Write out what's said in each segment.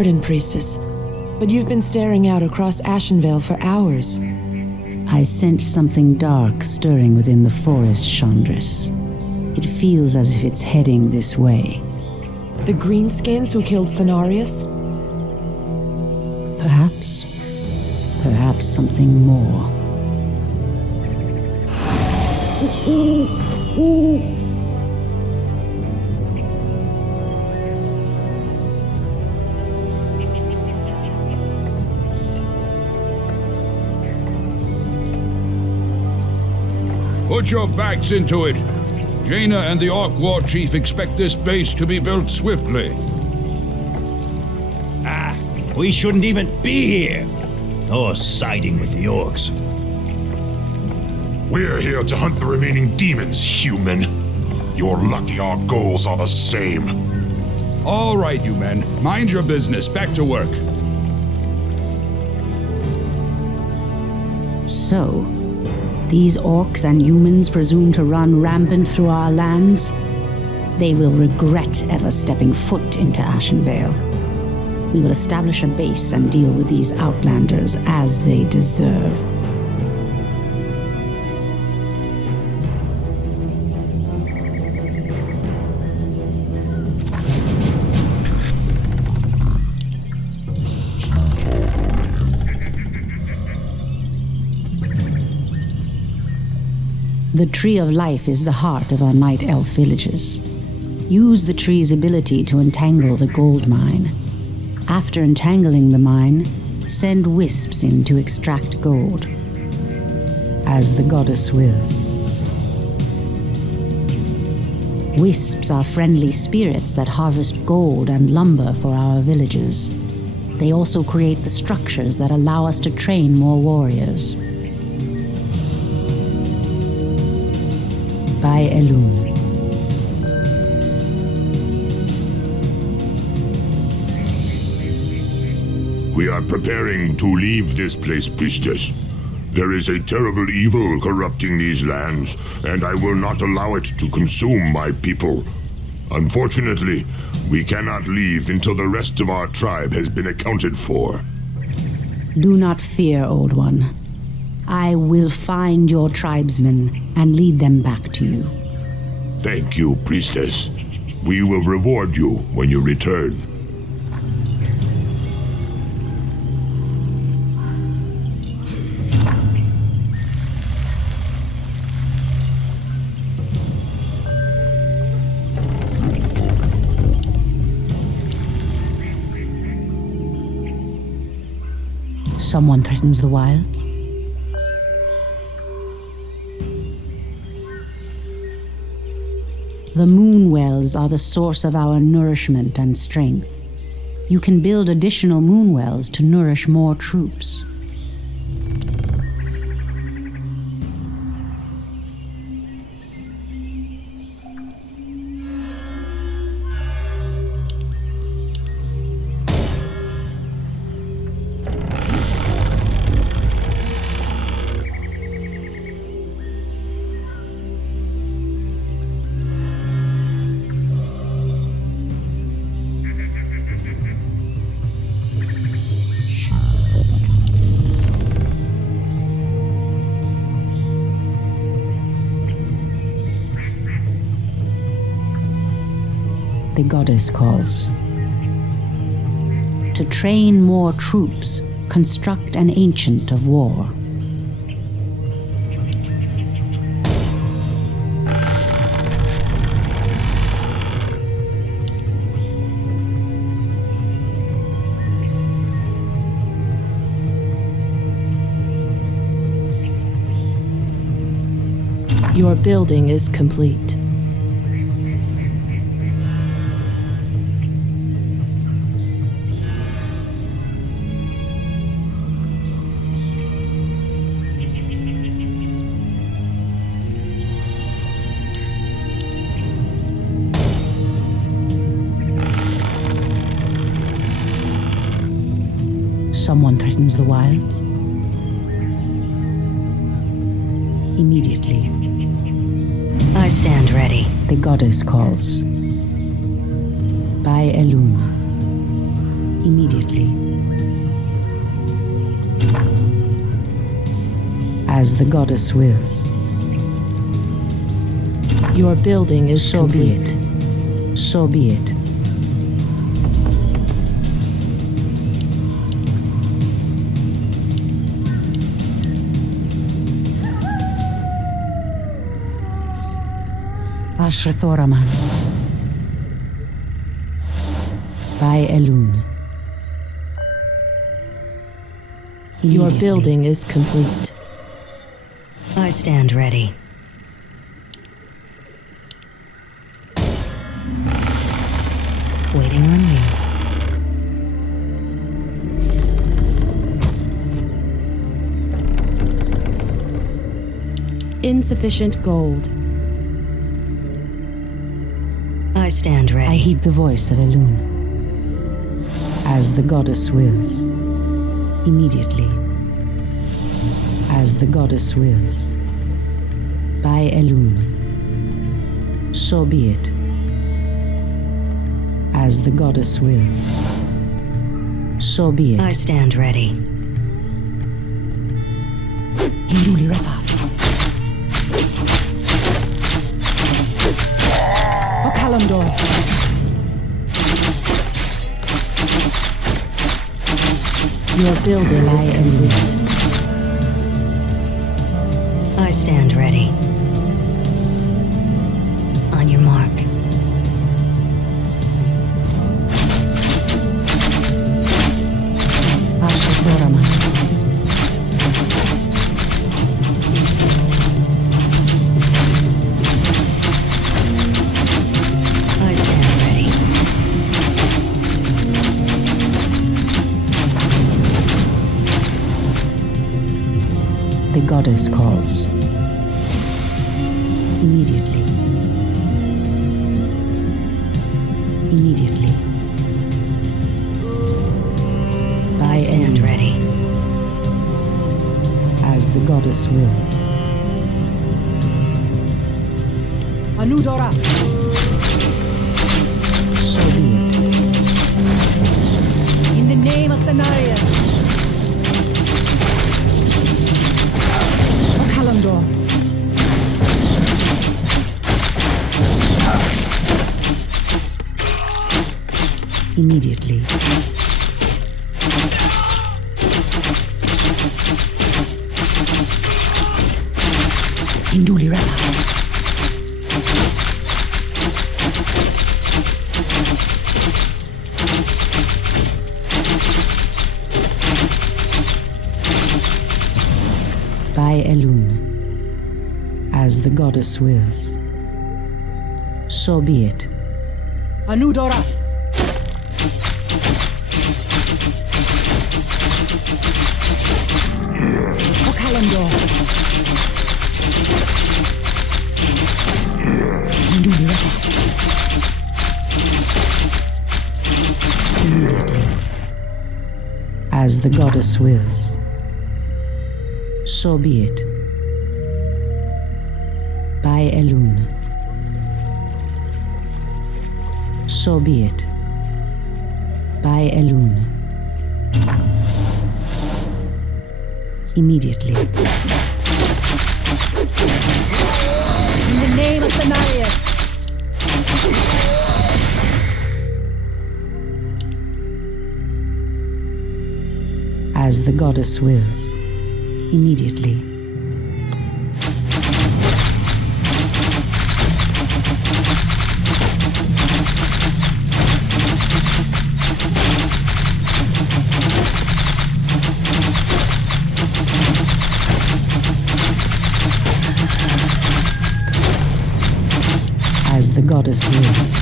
pardon, Priestess, but you've been staring out across Ashenvale for hours. I sense something dark stirring within the forest, Chandris. It feels as if it's heading this way. The greenskins who killed Cenarius? Perhaps. Perhaps something more. Put your backs into it. Jaina and the Orc War Chief expect this base to be built swiftly. We shouldn't even be here. Or siding with the orcs. We're here to hunt the remaining demons, human. You're lucky our goals are the same. All right, you men. Mind your business. Back to work. So, these orcs and humans presume to run rampant through our lands? They will regret ever stepping foot into Ashenvale. We will establish a base and deal with these outlanders as they deserve. The Tree of Life is the heart of our Night Elf villages. Use the tree's ability to entangle the gold mine. After entangling the mine, send wisps in to extract gold. As the goddess wills. Wisps are friendly spirits that harvest gold and lumber for our villages. They also create the structures that allow us to train more warriors. By Elune. We are preparing to leave this place, Priestess. There is a terrible evil corrupting these lands, and I will not allow it to consume my people. Unfortunately, we cannot leave until the rest of our tribe has been accounted for. Do not fear, Old One. I will find your tribesmen and lead them back to you. Thank you, Priestess. We will reward you when you return. Someone threatens the wilds? The moon wells are the source of our nourishment and strength. You can build additional moon wells to nourish more troops. The goddess calls. To train more troops, construct an ancient of war. Your building is complete. Someone threatens the wilds? Immediately. I stand ready. The goddess calls. By Elune. Immediately. As the goddess wills. Your building is So be complete. it. So be it. Ashrathoraman. By Elun. Your Immediately. building is complete. I stand ready. Waiting on you. Insufficient gold. I stand I ready. heed the voice of Elun. As the goddess wills. Immediately. As the goddess wills. By Elun. So be it. As the goddess wills. So be it. I stand ready. Hinduli Rafa. Okalamdor. Your building is complete. I stand ready. On your mark. Ashrathoraman. I stand ready. The goddess calls. Immediately. Immediately. By I stand Elun. ready. As the goddess wills. Anudora. So be it. In the name of Cenarius. Okalamdor. Immediately. Hinduli Rafa. By Elun. As the goddess wills. So be it. Anudora. Okalamdor. Hinduli Rafa. Immediately. As the goddess wills. So be it. By Elun. So be it. By Elun. Immediately. In the name of Cenarius. As the goddess wills. Immediately. As the goddess wills.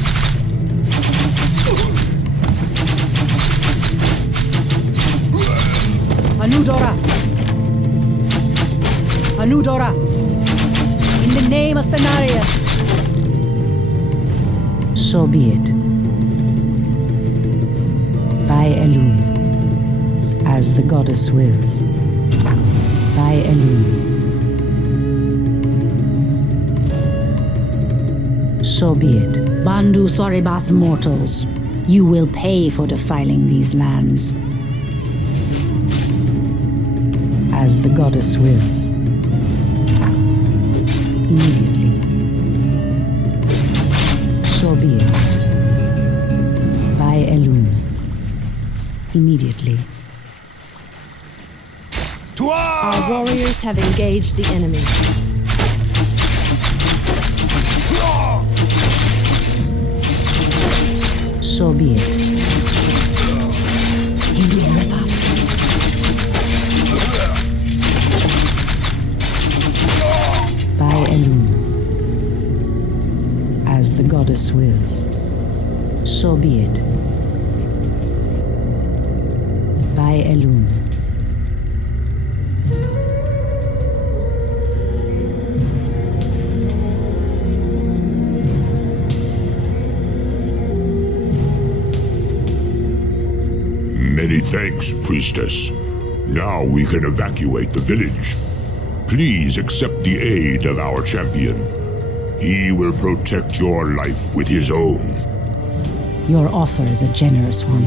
Anudora. Anudora. In the name of Cenarius. So be it. By Elun. As the goddess wills. By Elun. So be it. Bandu Thoribas mortals. You will pay for defiling these lands. As the goddess wills. Immediately. So be it. By Elune. Immediately. Our warriors have engaged the enemy. So be it. By Elune. As the goddess wills. So be it. By Elune. Many thanks, priestess. Now we can evacuate the village. Please accept the aid of our champion. He will protect your life with his own. Your offer is a generous one.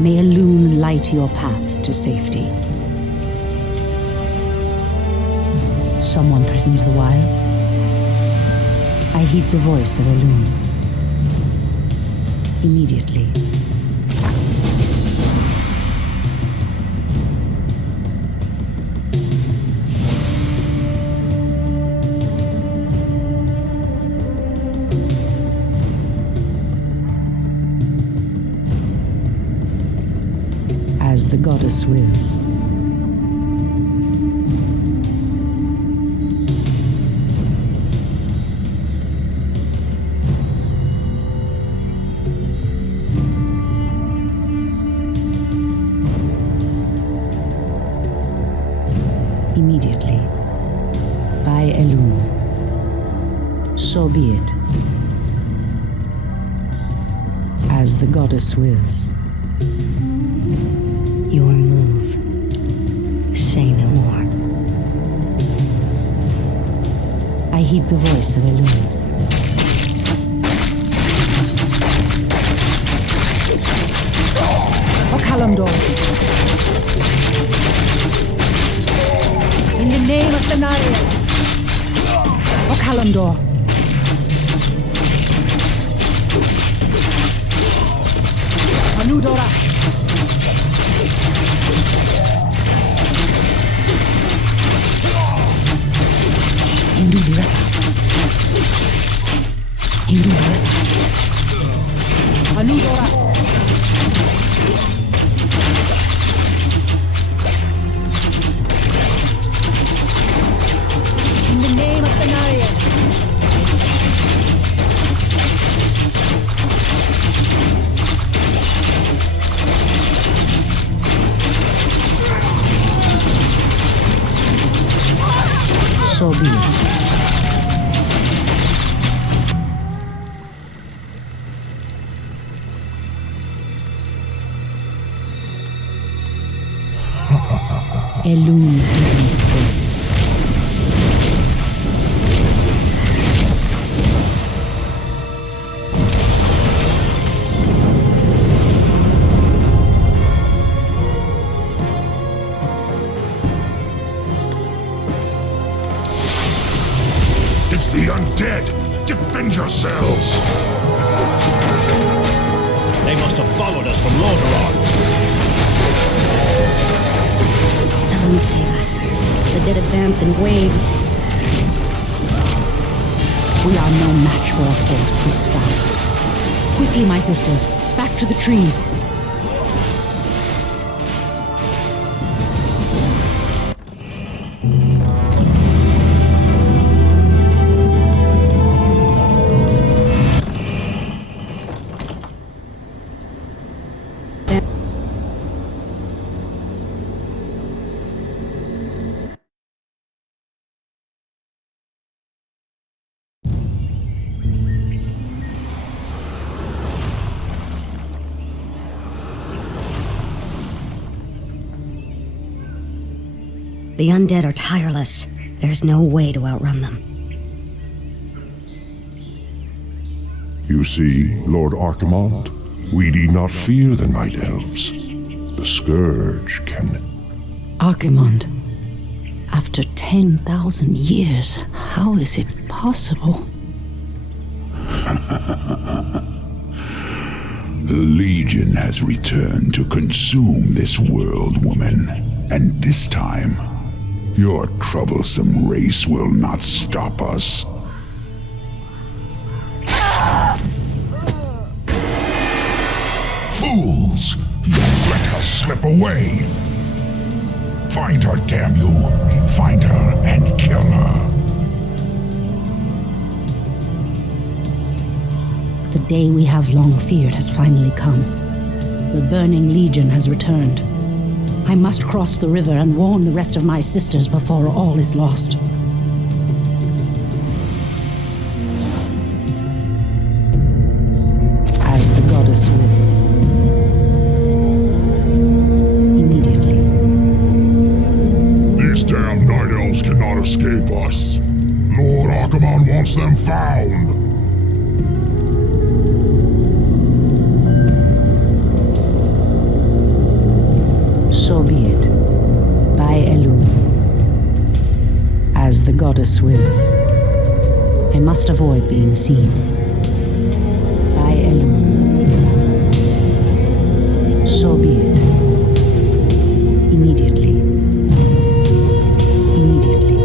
May Elune light your path to safety. Someone threatens the wilds. I heed the voice of Elune. Immediately. As the goddess wills. Immediately. By Elune. So be it. As the goddess wills. Your move. Say no more. I heed the voice of Elune. Okalamdor. In the name of Cenarius. Okalamdor. Anudora. Anudora. In the name of Cenarius. So be it. Elune gives me strength. It's the undead! Defend yourselves! They must have followed us from Lordaeron. Ellen, save us. The dead advance in waves. We are no match for a force this fast. Quickly, my sisters, back to the trees. The undead are tireless. There's no way to outrun them. You see, Lord Archimond, We need not fear the Night Elves. The Scourge can... Archimond, after 10,000 years, how is it possible? The Legion has returned to consume this world, woman. And this time, your troublesome race will not stop us. Fools! You let her slip away! Find her, damn you! Find her and kill her! The day we have long feared has finally come. The Burning Legion has returned. I must cross the river and warn the rest of my sisters before all is lost. As the goddess wills. Immediately. These damn Night Elves cannot escape us. Lord Archimon wants them found. So be it. By Elun. As the goddess wills. I must avoid being seen. By Elun. So be it. Immediately. Immediately.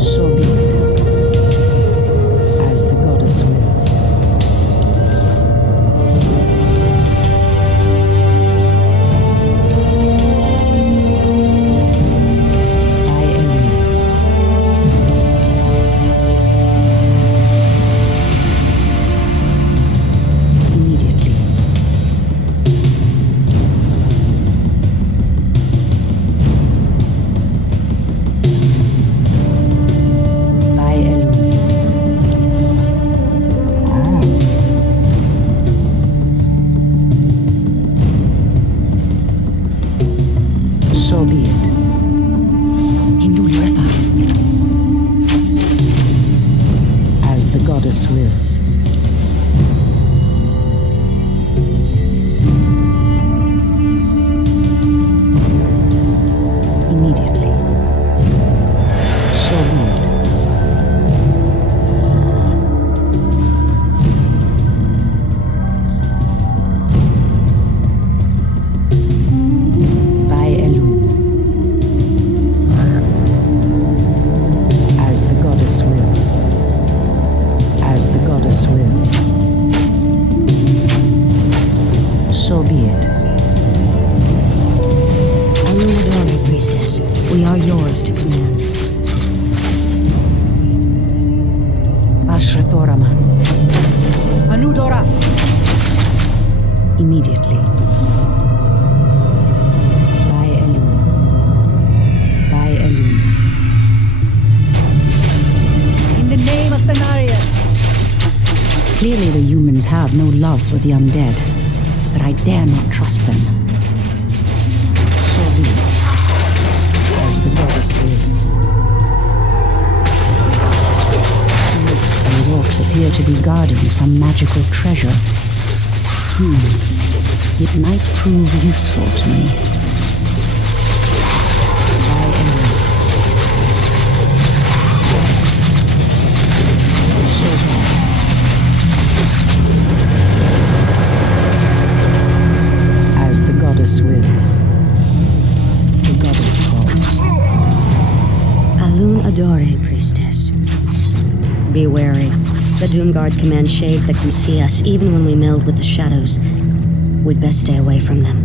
So be it. As the goddess wills. So be it. As the goddess wills. Immediately. So be it. By Elun. As the goddess wills. As the goddess wills. So be it. Illuminati priestess, we are yours to command. Ashrathoraman. Anudora! Immediately. By Elun. By Elun. In the name of Cenarius! Clearly the humans have no love for the undead, but I dare not trust them. So be it. As the goddess wills. Those orcs appear to be guarding some magical treasure. It might prove useful to me. By Elun. So be it. As the goddess wills. The goddess calls. Alun Adore, priestess. Be wary. The Doomguard's command shades that can see us even when we meld with the shadows. We'd best stay away from them.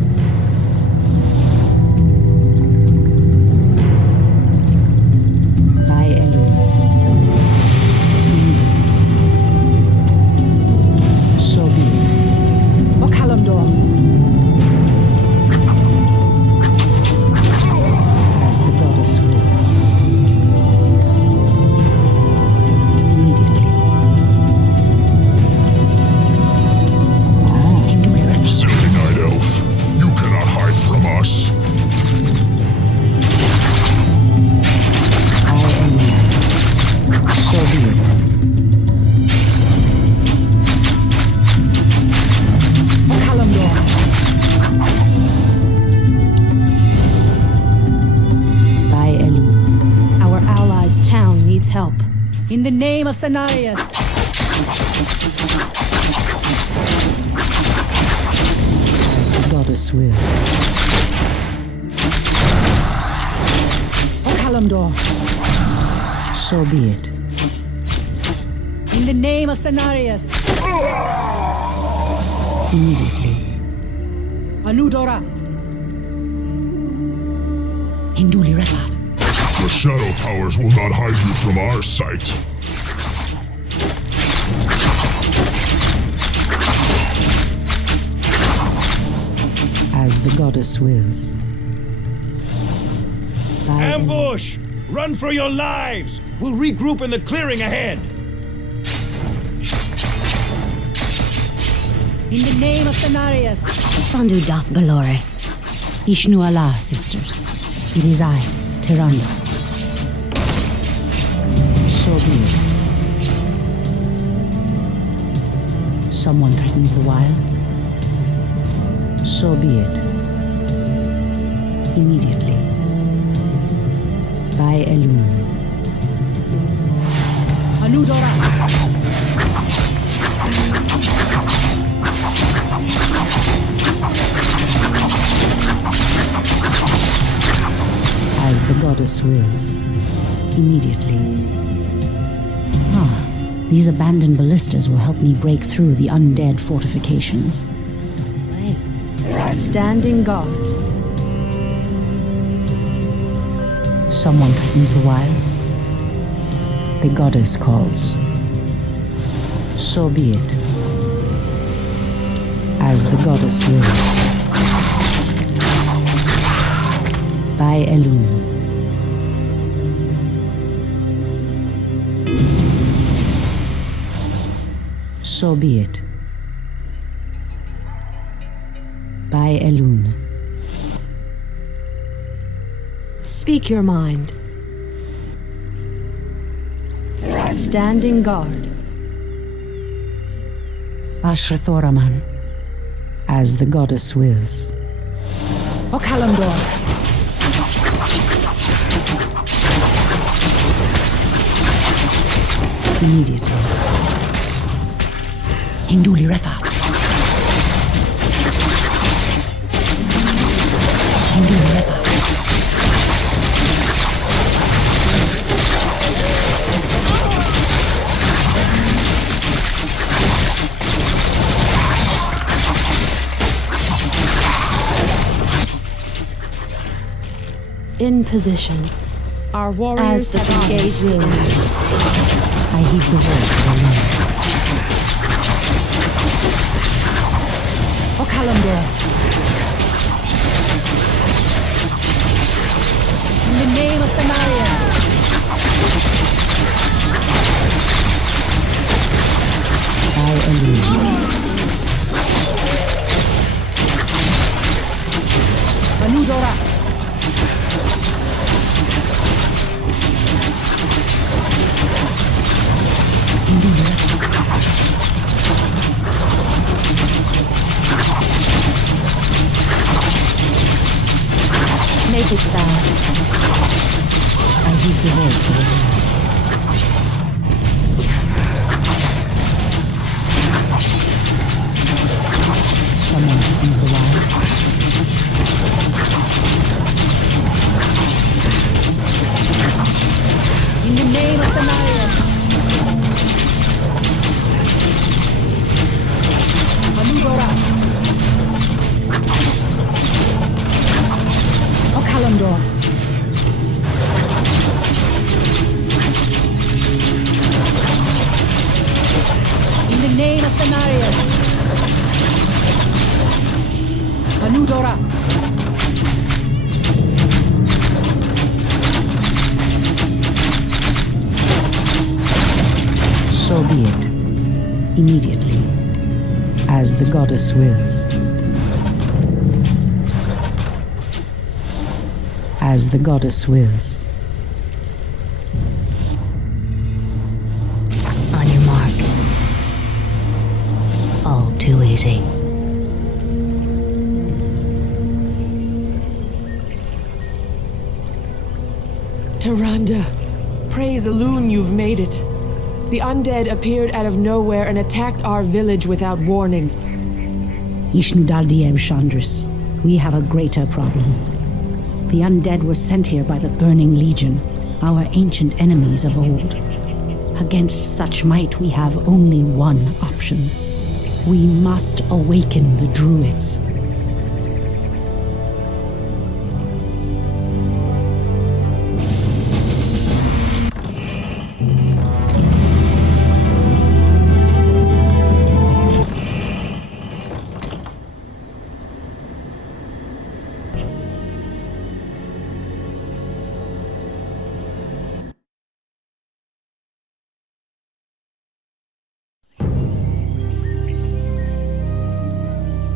By Elun. So be it. Okalamdor. As the goddess wills. Immediately. Silly Night Elf. help. In the name of Cenarius. As the goddess wills. O Kalimdor. So be it. In the name of Cenarius. Immediately. Anudora. Hinduli Refat. The shadow powers will not hide you from our sight. As the goddess wills. Ambush! Run for your lives! We'll regroup in the clearing ahead! In the name of Cenarius. Fondu doth galore. Ishnu Allah, sisters. It is I, Tyrande. So be it. Someone threatens the wilds. So be it. Immediately. By Elun. Anudora! As the goddess wills. Immediately. These abandoned ballistas will help me break through the undead fortifications. Standing guard. Someone threatens the wilds. The goddess calls. So be it. As the goddess wills. By Elun. So be it. By Elun. Speak your mind. Standing guard. Ashrathoraman. As the goddess wills. O Kalimdor. Immediately. Hinduli Refat. Hinduli Refat. In position. Our warriors have engaged the enemy. I heed the voice of the Lord. O Kalimdor. In the name of Cenarius. By Elun. Anudora. Make it fast. I heed the voice of the Lord. Someone opens the wild. In the name of Cenarius. Anudora. O Kalimdor. In the name of Cenarius. Anudora. So be it. Immediately. As the goddess wills. As the goddess wills. On your mark. All too easy. Tyrande, praise Elune you've made it. The undead appeared out of nowhere and attacked our village without warning. Ishnudaldieb Chandris, we have a greater problem. The undead were sent here by the Burning Legion, our ancient enemies of old. Against such might, we have only one option. We must awaken the druids.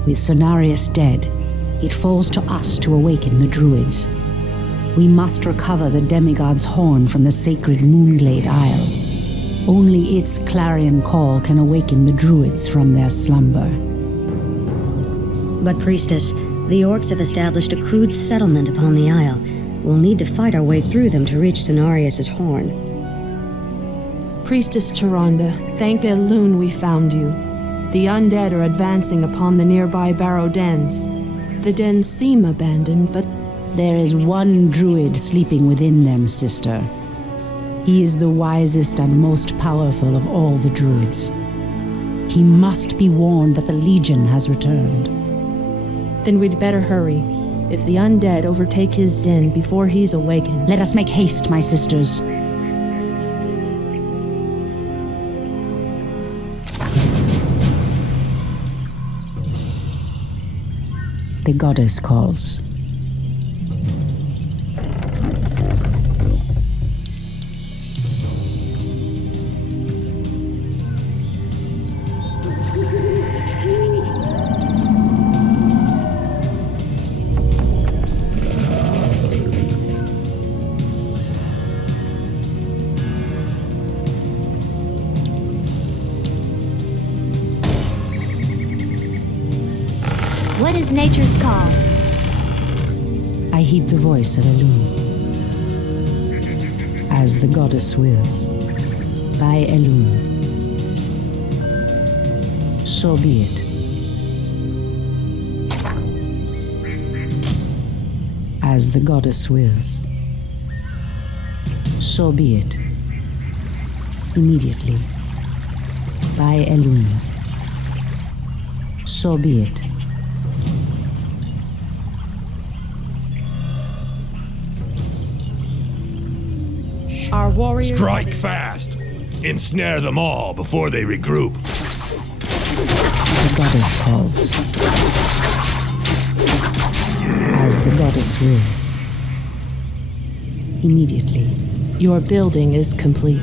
With Cenarius dead, it falls to us to awaken the druids. We must recover the demigod's horn from the sacred Moonglade Isle. Only its clarion call can awaken the druids from their slumber. But, Priestess, the orcs have established a crude settlement upon the Isle. We'll need to fight our way through them to reach Cenarius' horn. Priestess Charonda, thank Elune we found you. The undead are advancing upon the nearby barrow dens. The dens seem abandoned, but there is one druid sleeping within them, sister. He is the wisest and most powerful of all the druids. He must be warned that the Legion has returned. Then we'd better hurry. If the undead overtake his den before he's awakened... Let us make haste, my sisters. The goddess calls. What is nature's call? I heed the voice of Elune. As the goddess wills. By Elune. So be it. As the goddess wills. So be it. Immediately. By Elune. So be it. Our warriors... Strike fast! Ensnare them all before they regroup. The goddess calls. As the goddess wills. Immediately. Your building is complete.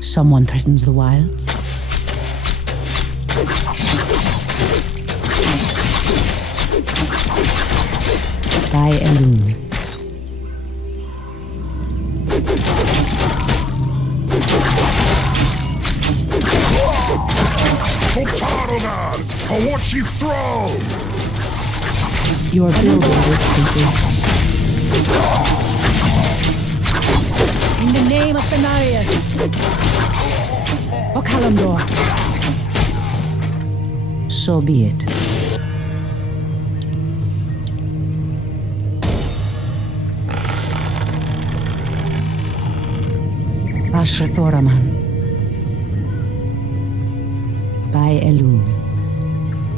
Someone threatens the wilds. By Elune. Potarodan! For what she throw! Your building is complete. In the name of Cenarius! Okalamdor! So be it. Ashrathoraman. By Elune.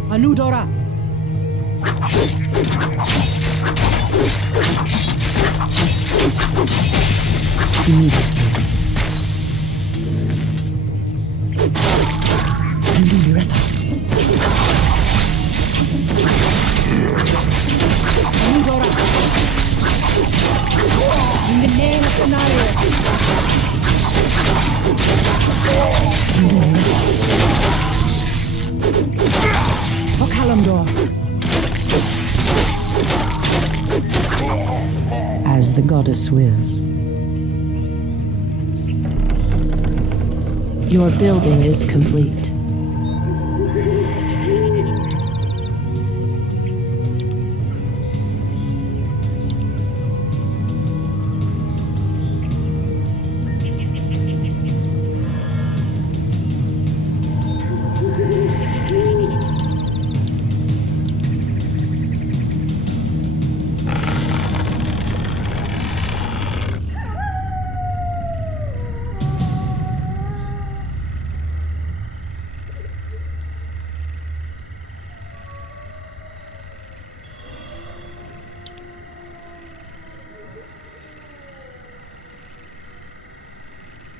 Anudora! Immediately. Anudora. In the name of Cenarius. As the goddess wills. Your building is complete.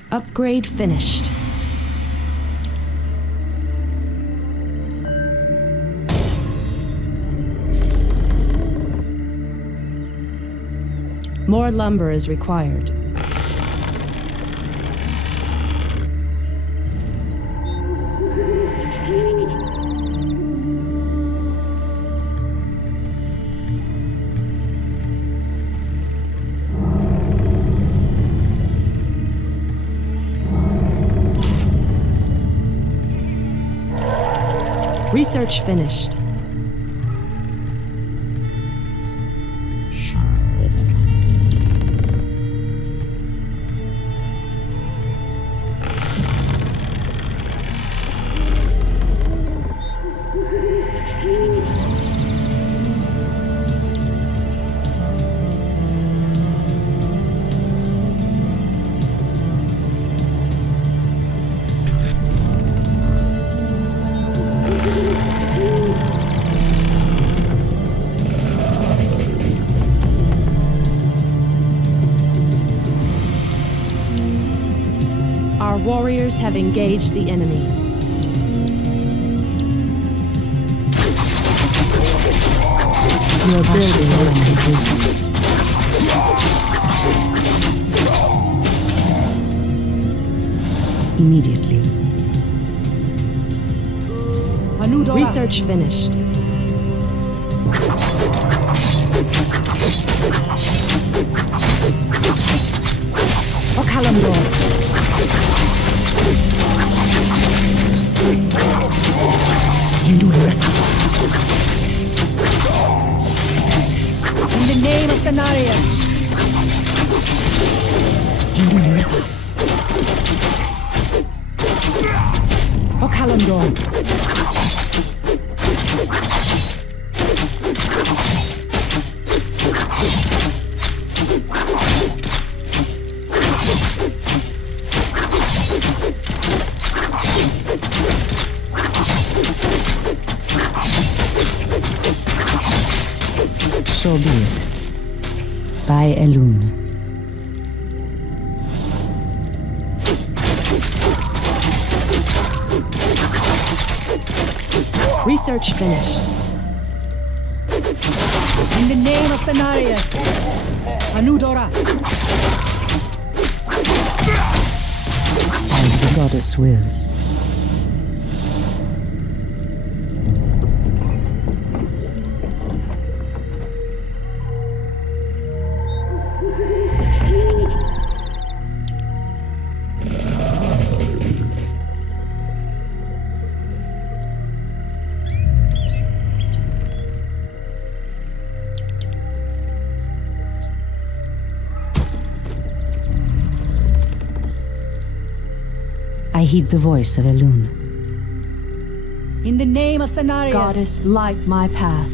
Upgrade finished. More lumber is required. Research finished. Our warriors have engaged the enemy. Your building is complete. Immediately. Research finished. In the name of Cenarius. Okalamdor. So be it. By Elune. Research finished. In the name of Cenarius. Anudora. As the goddess wills. I heed the voice of Elune. In the name of Cenarius. Goddess, light my path.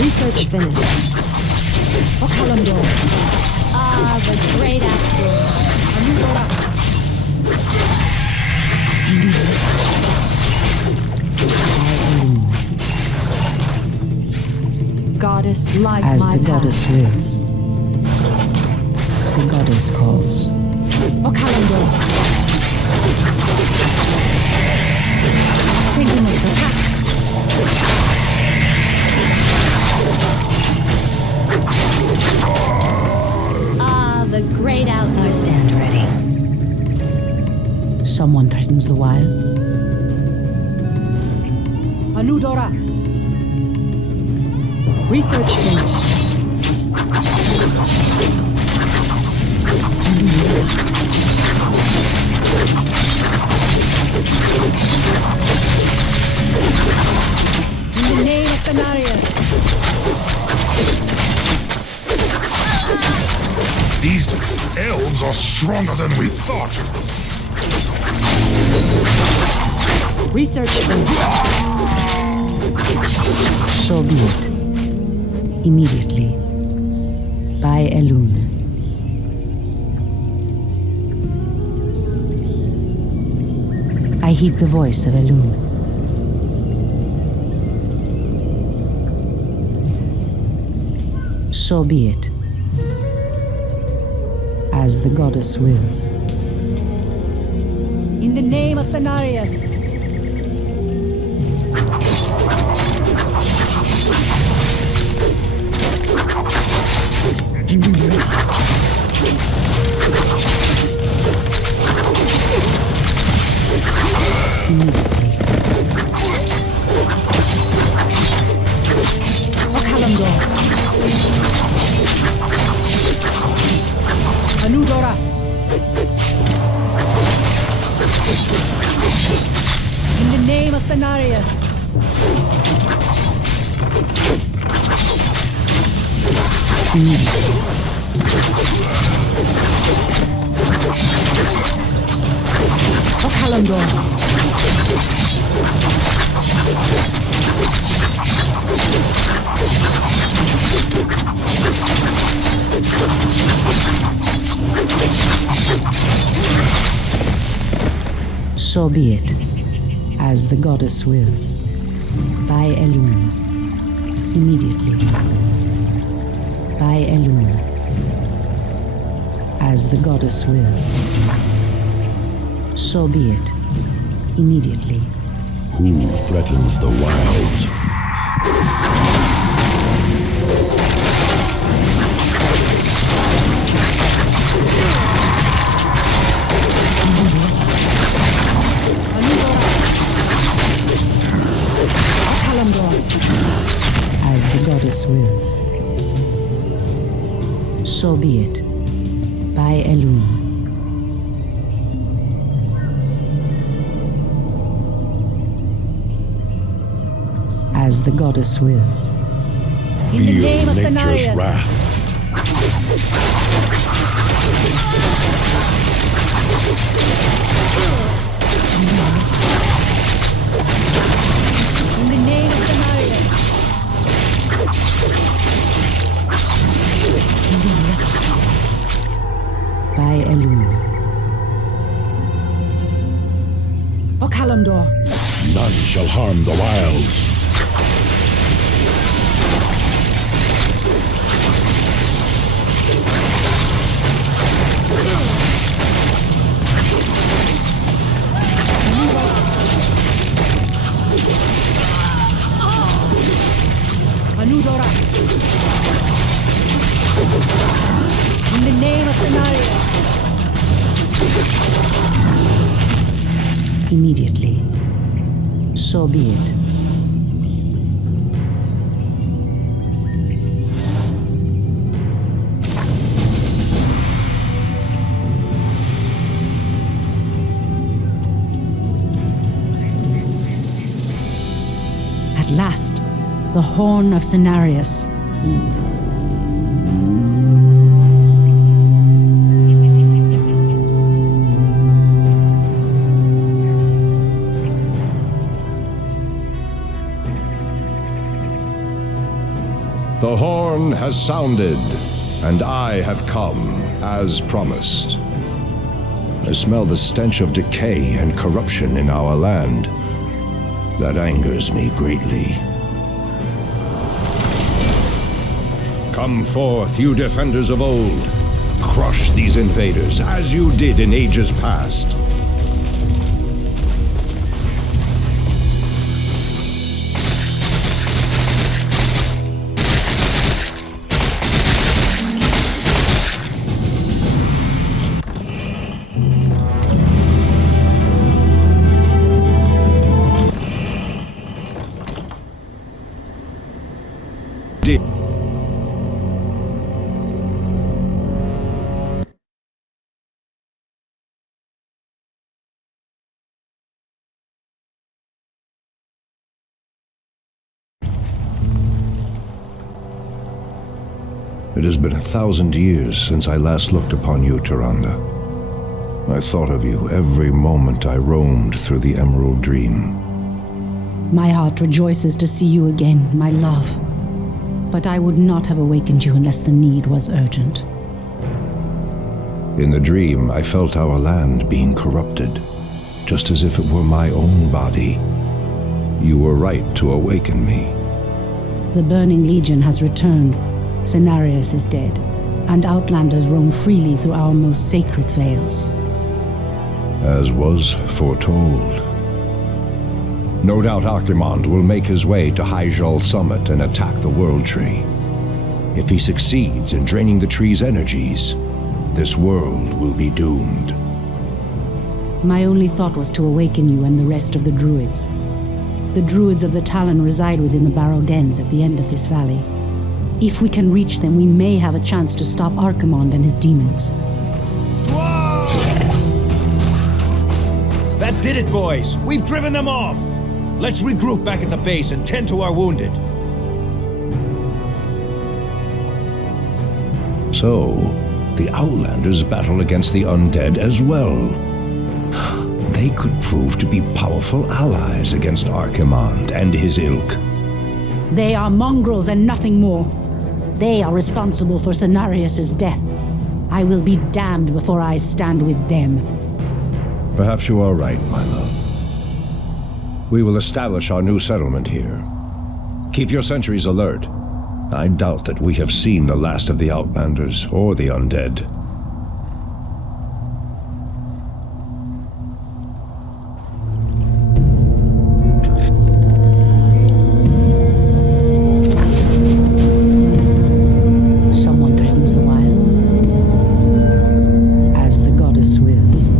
Research finished. Okalamdor. Ah, the great Azeroth. Goddess, light As my the path. goddess wills. The goddess calls. Okalamdor. Sentinels attack. Ah, the great outlaw. I stand ready. Someone threatens the wilds. Anudora! Research finished. In the name of Cenarius! These elves are stronger than we thought. Research finished. So be it. Immediately. By Elune. I heed the voice of Elune. So be it. As the goddess wills. In the name of Cenarius! Anudora! In the name of Cenarius! So be it, as the goddess wills. By Elune. Immediately. By Elune. As the goddess wills. So be it. Immediately. Who threatens the wilds? As the goddess wills. So be it. By Elune. As the goddess wills. In the Feel name of nature's Cenarius! wrath. In the name of Cenarius! By Elune. For Kalimdor! None shall harm the wilds. Anudora! In the name of Cenarius! Immediately. So be it. At last, the horn of Cenarius. The horn has sounded, and I have come, as promised. I smell the stench of decay and corruption in our land. That angers me greatly. Come forth, you defenders of old. Crush these invaders, as you did in ages past. It has been 1,000 years since I last looked upon you, Tyrande. I thought of you every moment I roamed through the Emerald Dream. My heart rejoices to see you again, my love. But I would not have awakened you unless the need was urgent. In the dream, I felt our land being corrupted, just as if it were my own body. You were right to awaken me. The Burning Legion has returned. Cenarius is dead, and Outlanders roam freely through our most sacred vales. As was foretold. No doubt Archimond will make his way to Hyjal Summit and attack the World Tree. If he succeeds in draining the tree's energies, this world will be doomed. My only thought was to awaken you and the rest of the Druids. The Druids of the Talon reside within the Barrow Dens at the end of this valley. If we can reach them, we may have a chance to stop Archimond and his demons. That did it, boys! We've driven them off! Let's regroup back at the base and tend to our wounded. So, the Outlanders battle against the undead as well. They could prove to be powerful allies against Archimond and his ilk. They are mongrels and nothing more. They are responsible for Cenarius' death. I will be damned before I stand with them. Perhaps you are right, my love. We will establish our new settlement here. Keep your sentries alert. I doubt that we have seen the last of the Outlanders or the undead. Someone threatens the wilds. As the goddess wills.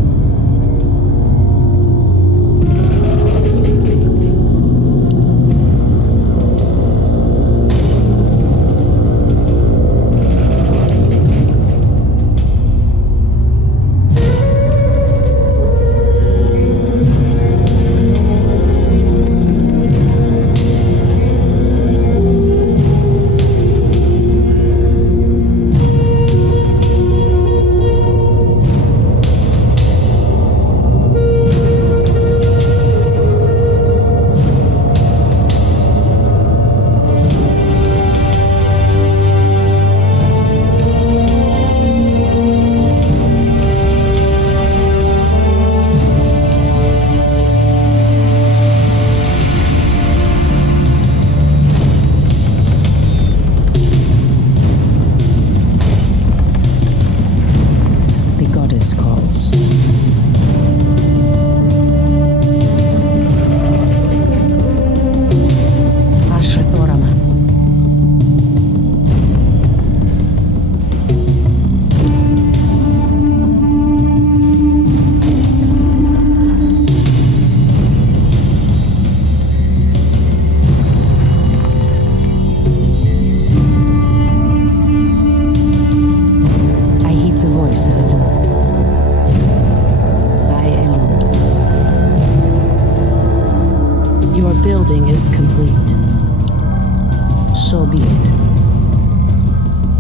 So be it.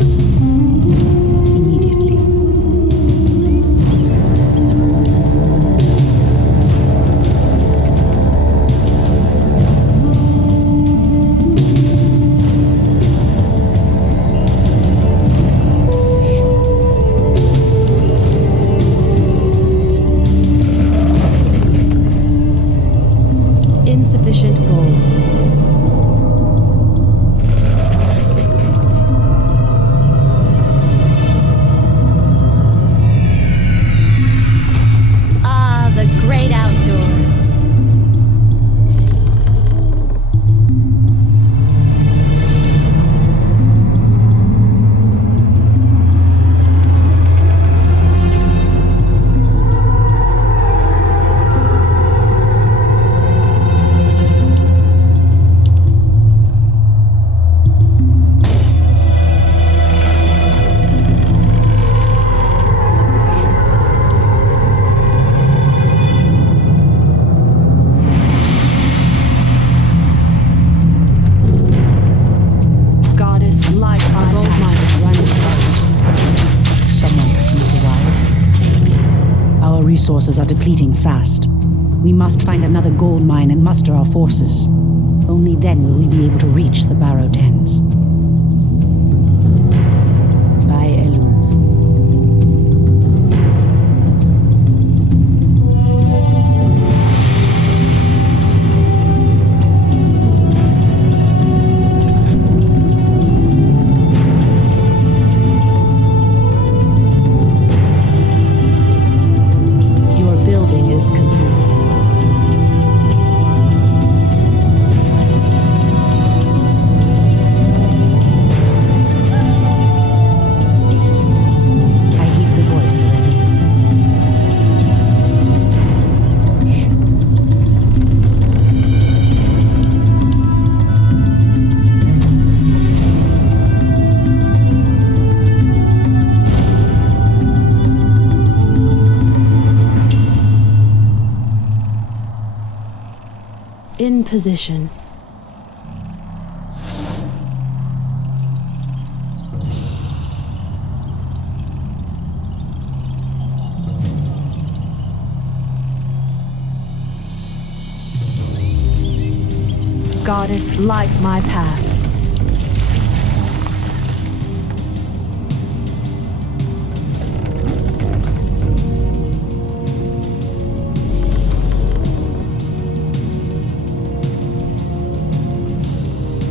Immediately. Insufficient gold. resources are depleting fast. We must find another gold mine and muster our forces. Only then will we be able to reach the Barrow Dens. By Elune. Your building is complete. I heed the voice of Elune. In position. Goddess, light my path.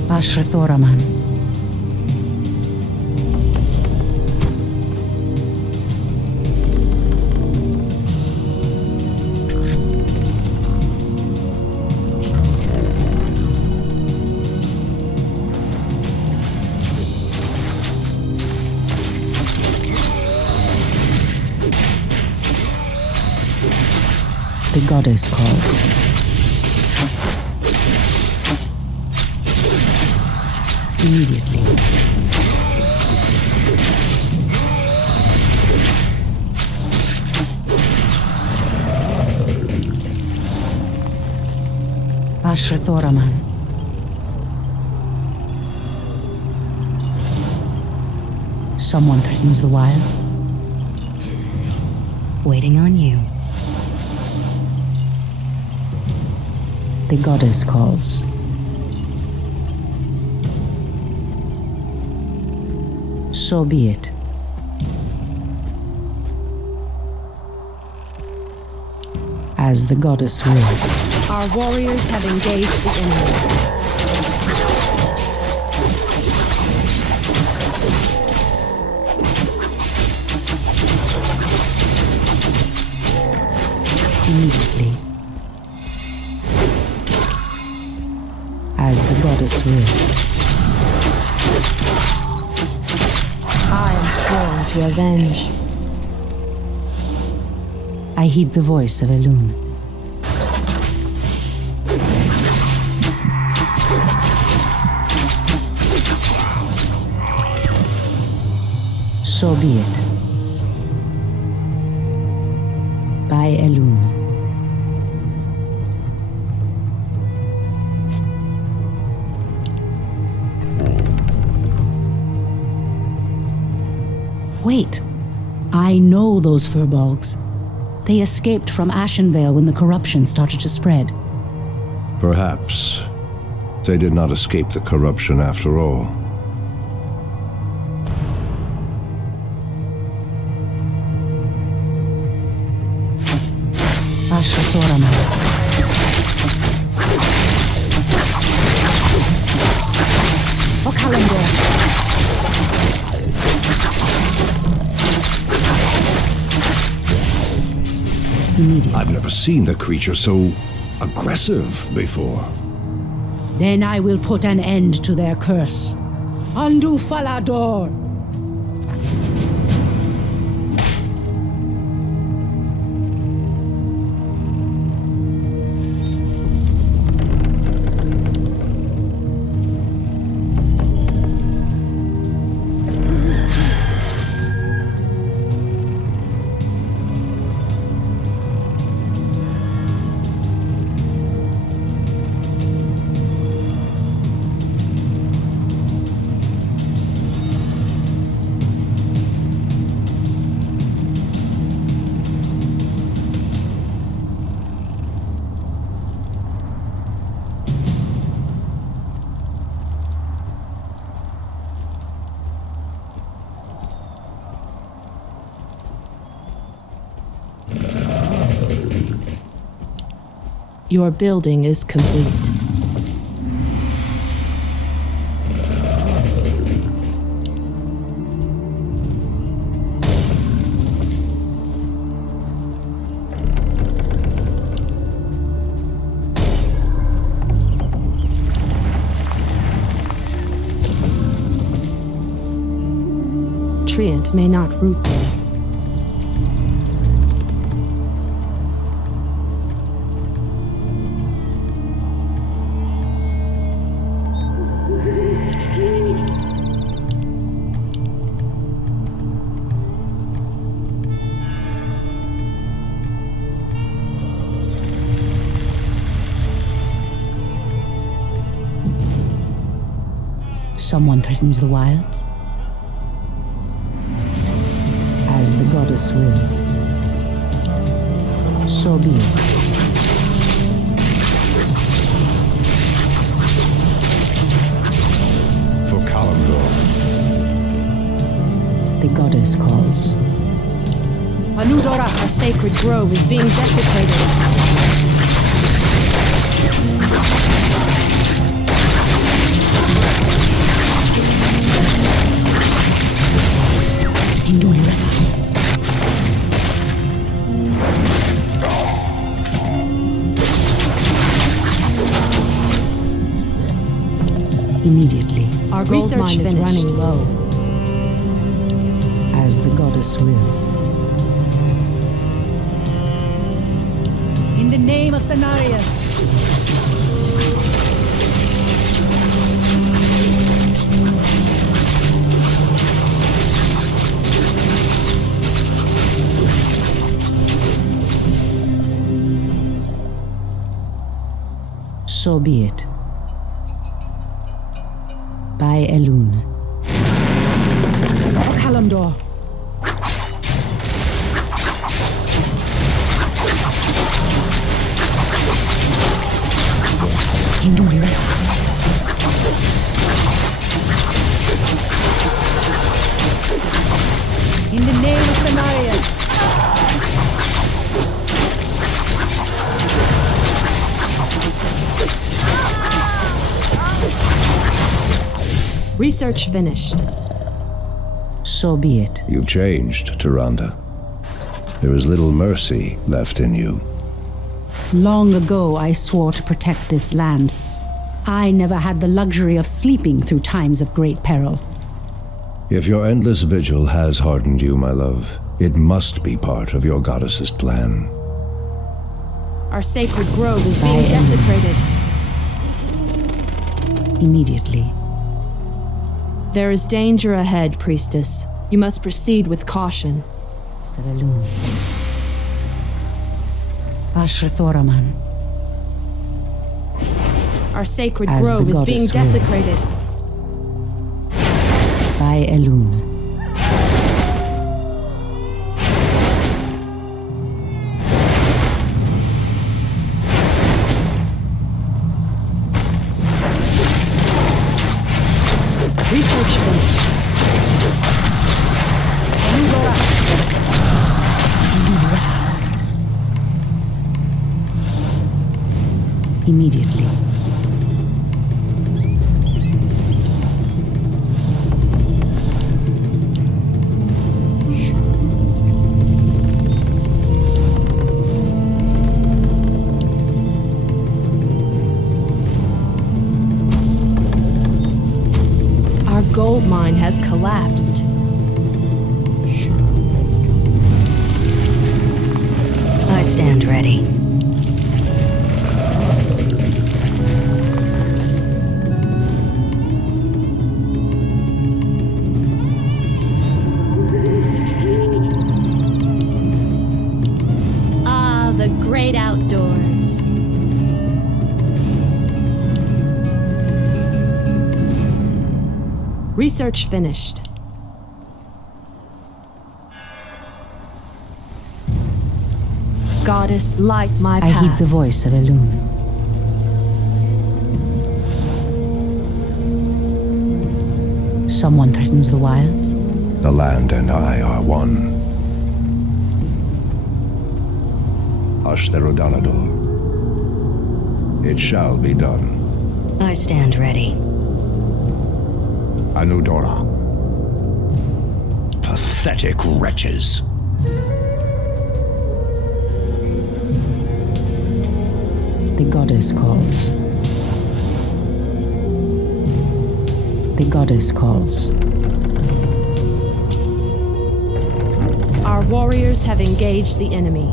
Ashrathoraman. The goddess calls. Immediately. Ashrathoraman. Someone threatens the wilds. Waiting on you. The goddess calls. So be it. As the goddess wills. Our warriors have engaged the enemy. Immediately. As the goddess wills. I am sworn to avenge. I heed the voice of Elune. So be it. By Elune. Wait. I know those furbolgs. They escaped from Ashenvale when the corruption started to spread. Perhaps they did not escape the corruption after all. Ashrathoraman. Immediately. I've never seen the creature so aggressive before. Then I will put an end to their curse. Undo Falador! Your building is complete. Treant may not root them. Someone threatens the wilds? As the goddess wills. So be it. For Kalimdor. The goddess calls. Anudora, our sacred grove, is being desecrated. Immediately. Our gold mine is running low. As the goddess wills. In the name of Cenarius. So be it. By Elune. Kalimdor. In the name of Cenarius. Research finished. So be it. You've changed, Tyrande. There is little mercy left in you. Long ago, I swore to protect this land. I never had the luxury of sleeping through times of great peril. If your endless vigil has hardened you, my love, it must be part of your goddess's plan. Our sacred grove is being desecrated. Immediately. There is danger ahead, priestess. You must proceed with caution. Sevelun. Ashrathoraman. Our sacred As grove the is being goddess wills. desecrated. By Elune. Research finished. Immediately. Our gold mine has collapsed. I stand ready. Ah, the great outdoors. Research finished. Goddess, light my I path. heed the voice of Elune. Someone threatens the wilds? The land and I are one. Ashtherodalador. It shall be done. I stand ready. Anudora. Pathetic wretches. The goddess calls. The goddess calls. Our warriors have engaged the enemy.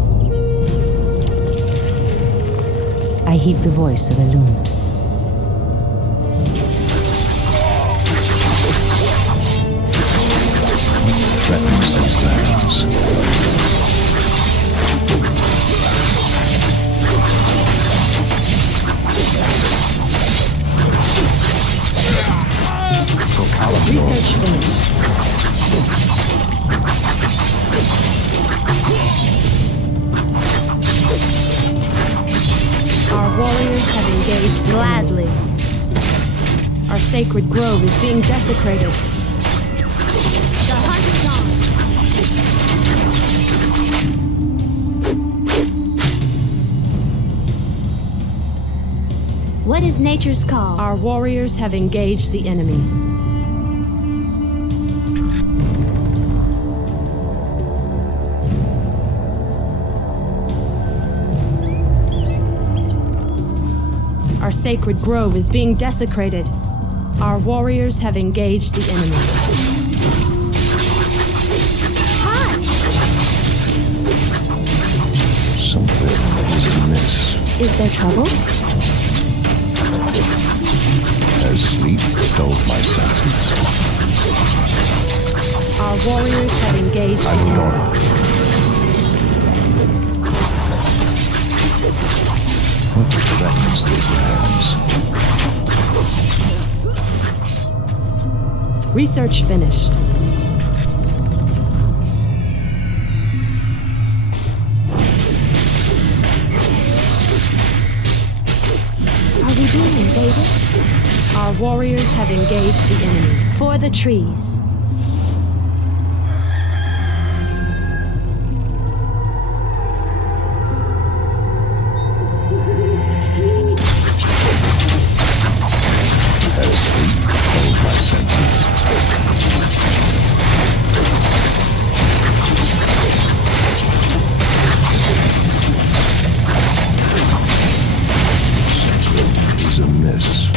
I heed the voice of Elune. Threatens these lands. Research finished. Our warriors have engaged gladly. Our sacred grove is being desecrated. The hunt is on. What is nature's call? Our warriors have engaged the enemy. Our sacred grove is being desecrated. Our warriors have engaged the enemy. Hi! Something is amiss. Is there trouble? Has sleep dulled my senses? Our warriors have engaged the Anudora. enemy. What threatens these lands? Research finished. Are we being invaded? Our warriors have engaged the enemy. For the trees. Has sleep dulled my senses? Something is amiss.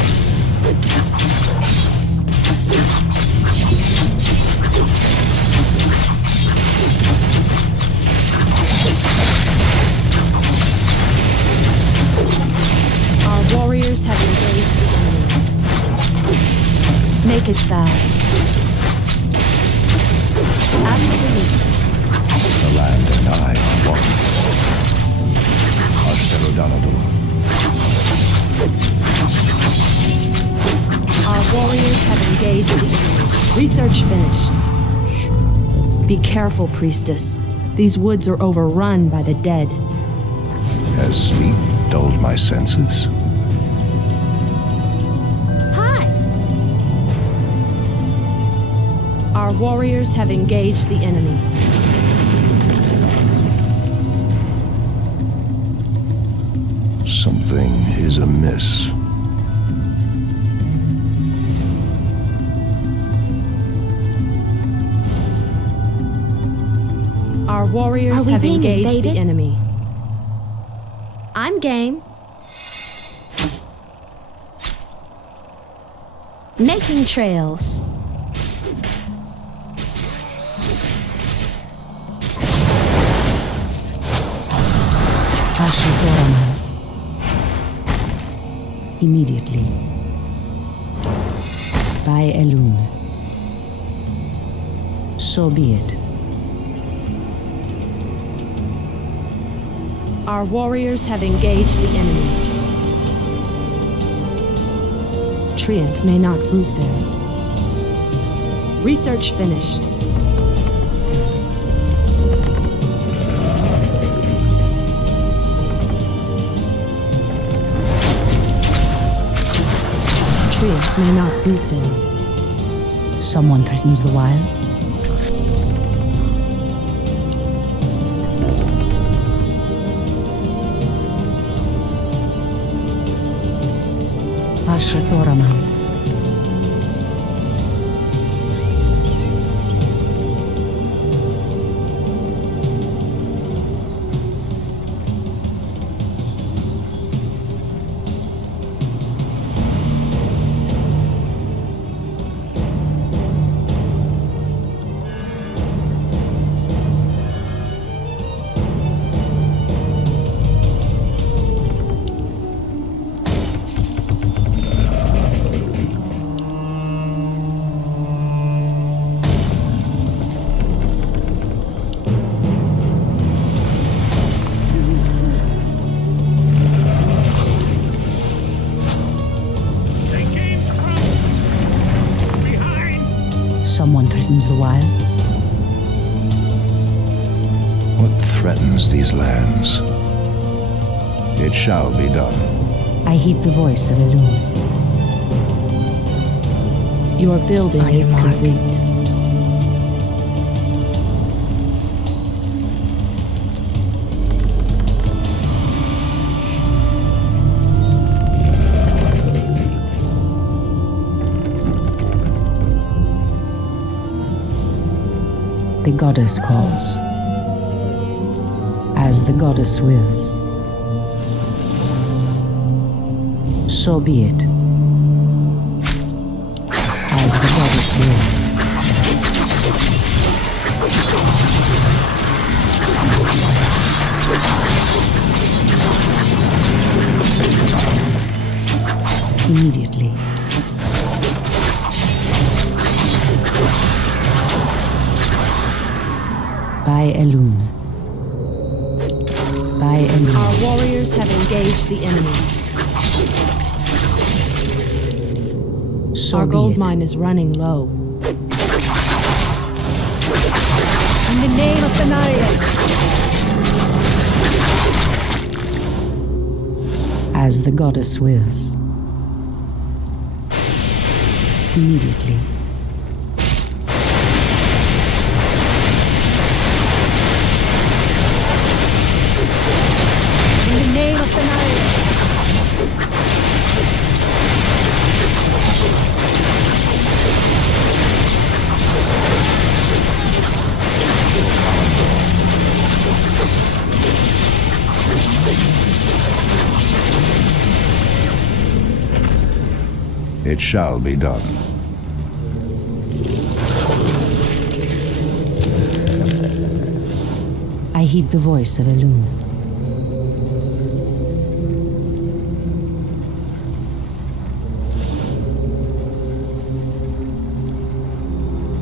Our warriors have engaged the enemy. Make it fast. Absolutely. The land and I are one. Ashtelodanadur. Our warriors have engaged the enemy. Research finished. Be careful, priestess. These woods are overrun by the dead. Has sleep dulled my senses? Hi! Our warriors have engaged the enemy. Something is amiss. Our warriors Are we have being engaged invaded? the enemy. I'm game. Making trails. Ashikoraman. Immediately. By Elune. So be it. Our warriors have engaged the enemy. Treant may not root there. Research finished. Treant may not root there. Someone threatens the wilds? Ashrathoraman. Someone threatens the wilds. What threatens these lands? It shall be done. I heed the voice of Elune. Your building is complete. The goddess calls. As the goddess wills. So be it. As the goddess wills. Immediately. By Elune. By Elune. Our warriors have engaged the enemy. So Our be gold it. mine is running low. In the name of Cenarius. As the goddess wills. Immediately. In the name of Cenarius. It shall be done. I heed the voice of Elune.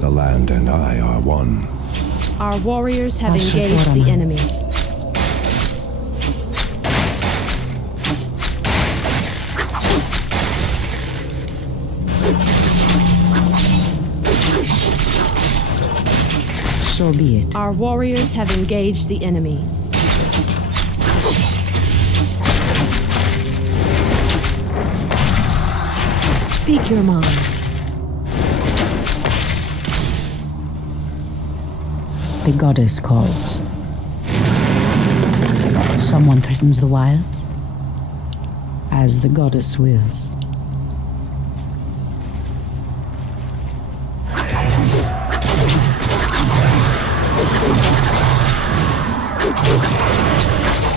The land and I are one. Our warriors have Asha engaged Thorama. the enemy. So be it. Our warriors have engaged the enemy. Speak your mind. The goddess calls. Someone threatens the wilds. As the goddess wills.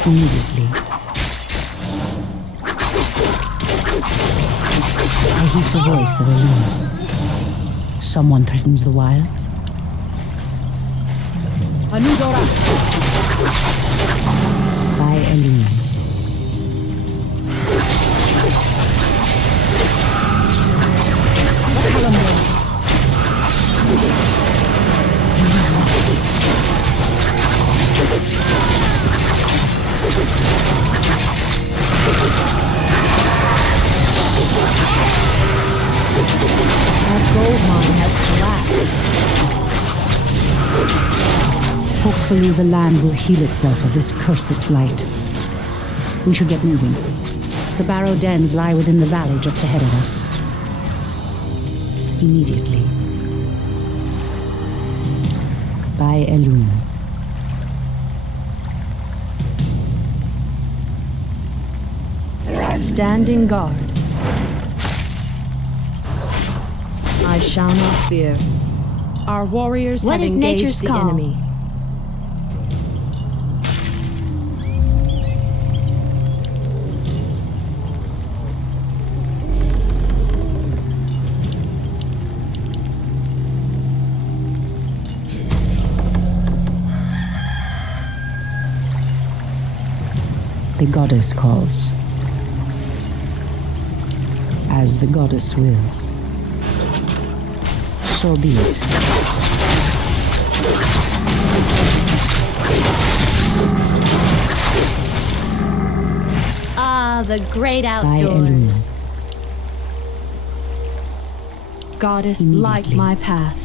Immediately. I heed the voice of Elune. Someone threatens the wilds. Anudora. By Elune. That gold mine has collapsed. Hopefully the land will heal itself of this cursed blight. We should get moving. The barrow dens lie within the valley just ahead of us. Immediately. By Elune. Standing guard. I shall not fear. Our warriors What have is engaged nature's the call? enemy. The goddess calls. As the goddess wills. So be it. Ah, the great By Elune. outdoors. Goddess, light Immediately. my path.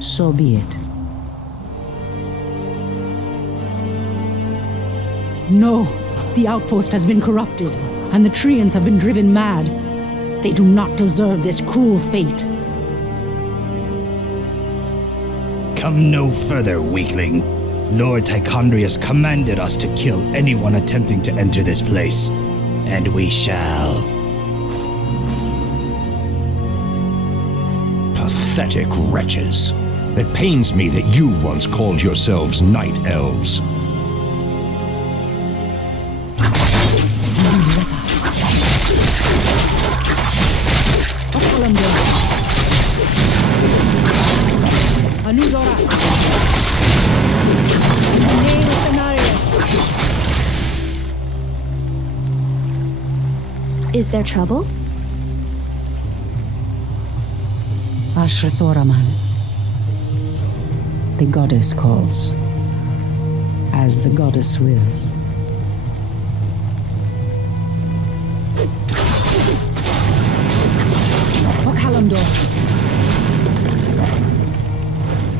So be it. No! The outpost has been corrupted, and the Treants have been driven mad. They do not deserve this cruel fate. Come no further, weakling. Lord Tichondrius commanded us to kill anyone attempting to enter this place, and we shall. Pathetic wretches. It pains me that you once called yourselves night elves. Anudora. In the name of Cenarius. Is there trouble? Ashrathoraman. The goddess calls. As the goddess wills. Okalamdor.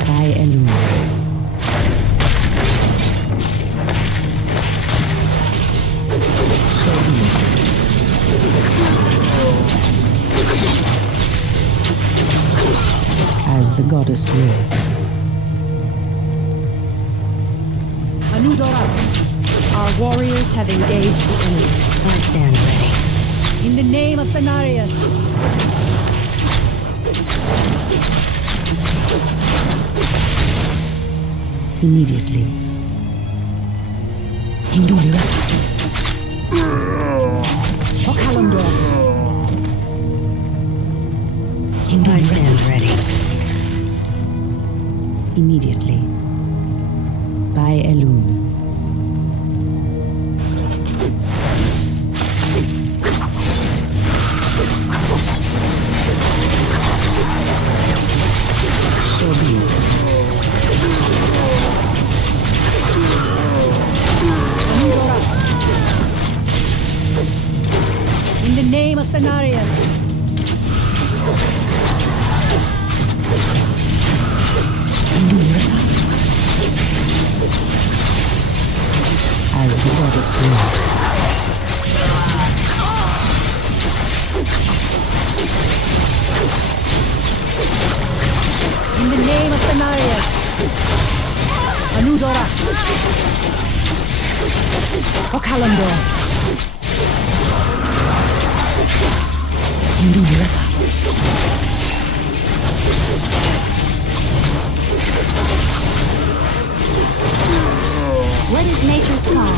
By Elune. So be it. As the goddess wills. Anudora. Our warriors have engaged the enemy. I stand ready. In the name of Cenarius. Immediately. Hindulira. Okalamdor. I stand ready. Immediately. By Elune. So be it. In the name of Cenarius. As the goddess wills. In the name of Cenarius. Anudora. Okalamdor. What is nature's call?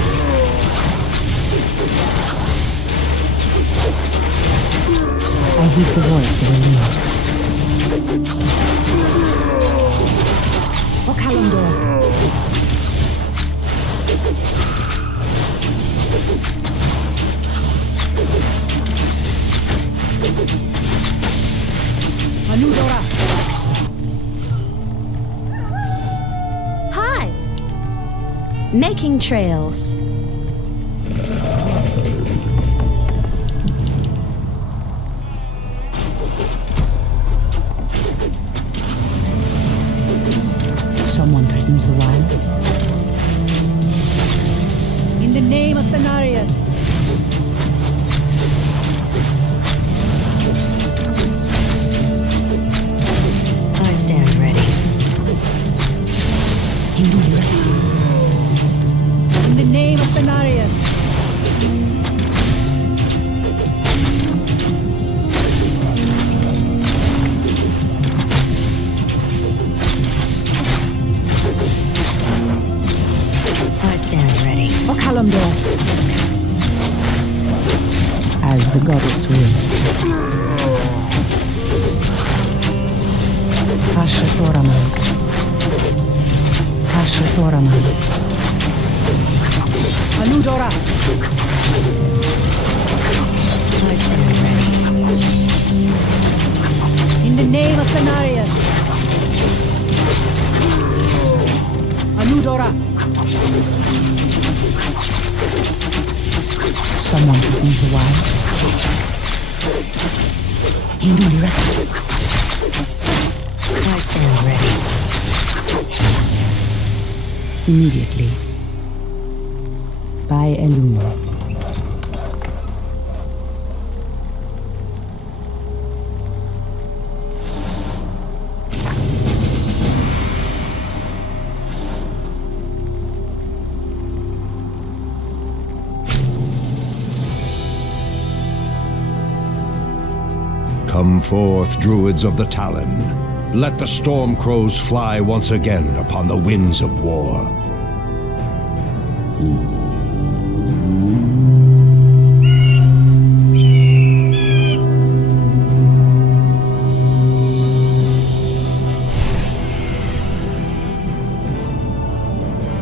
I heed the voice of Elune. Okalamdor. Anudora. Hi! Making trails. Someone threatens the wilds. In the name of Cenarius. I stand ready. In the name of Cenarius. stand ready. O Kalimdor. As the goddess wills. Ashatoraman. Ashatoraman. Anudora. I stand ready. In the name of Cenarius. Anudora. Someone who is wild. I stand ready. Immediately. By Elun. Come forth, druids of the Talon. Let the storm crows fly once again upon the winds of war.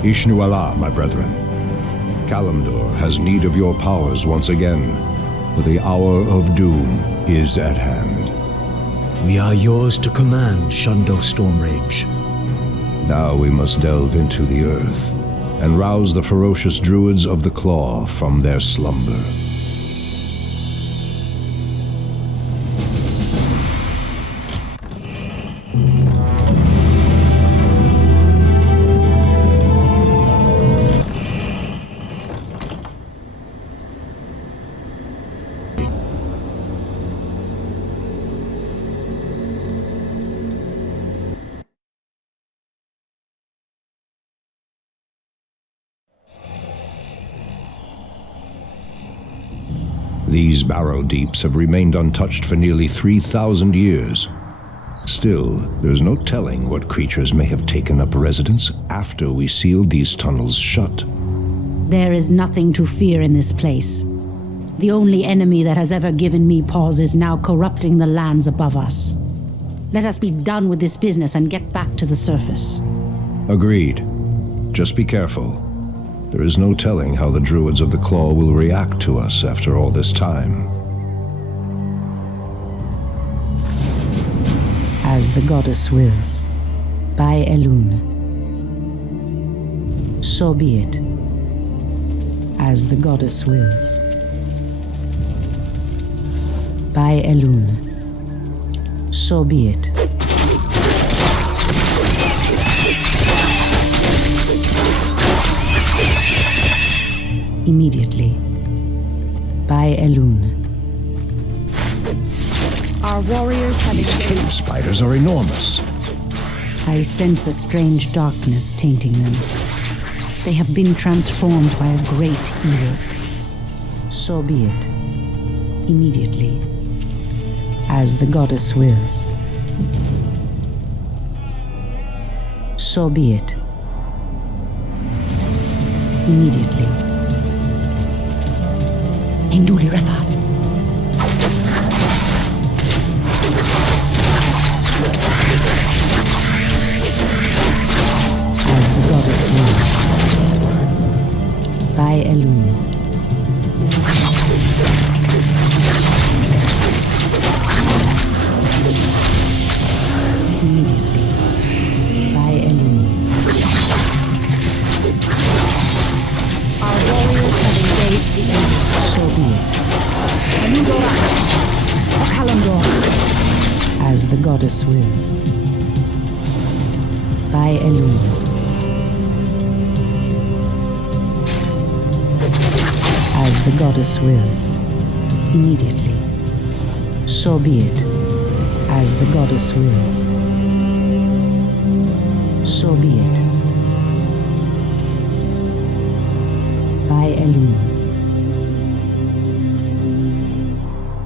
Ishnu Allah, my brethren. Kalimdor has need of your powers once again, for the hour of doom is at hand. We are yours to command, Shundo Stormrage. Now we must delve into the earth and rouse the ferocious druids of the Claw from their slumber. These barrow deeps have remained untouched for nearly 3,000 years. Still, there's no telling what creatures may have taken up residence after we sealed these tunnels shut. There is nothing to fear in this place. The only enemy that has ever given me pause is now corrupting the lands above us. Let us be done with this business and get back to the surface. Agreed. Just be careful. There is no telling how the druids of the Claw will react to us after all this time. As the goddess wills. By Elun. So be it. As the goddess wills. By Elun. So be it. Immediately. By Elun. Our warriors have These cave spiders are enormous. I sense a strange darkness tainting them. They have been transformed by a great evil. So be it. Immediately. As the goddess wills. So be it. Immediately. Induli Rathad. As the goddess wills. By Elun. Immediately. By Elun. Our warriors have engaged the enemy. So be it. Anudora. O Kalimdor. As the goddess wills. By Elun. As the goddess wills. Immediately. So be it. As the goddess wills. So be it. By Elun.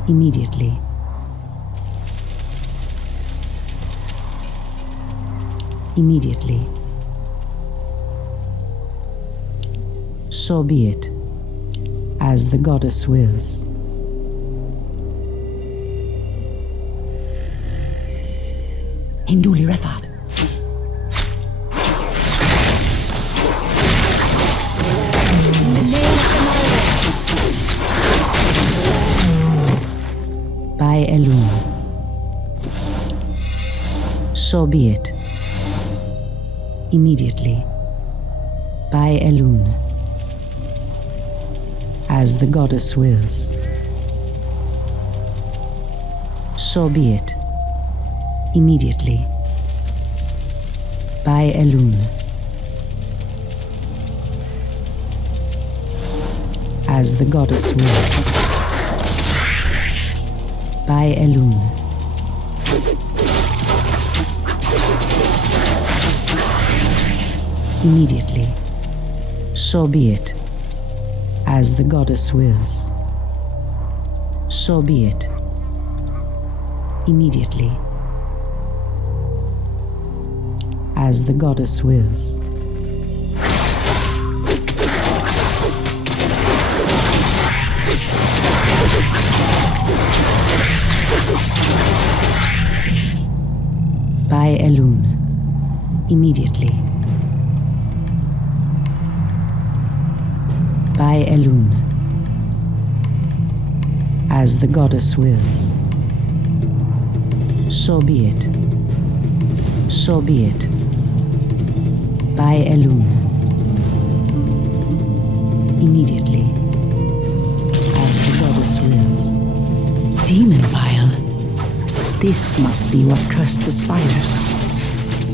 Immediately. Immediately. So be it, as the goddess wills. Hinduli Rethad. By Elun. So be it. Immediately. By Elun. As the goddess wills. So be it. Immediately. By Elun. As the goddess wills. By Elun. Immediately. So be it. As the goddess wills. So be it. Immediately. As the goddess wills. By Elun. Immediately. By Elun. As the goddess wills. So be it. So be it. By Elun. Immediately. As the goddess wills. Demon bile. This must be what cursed the spiders.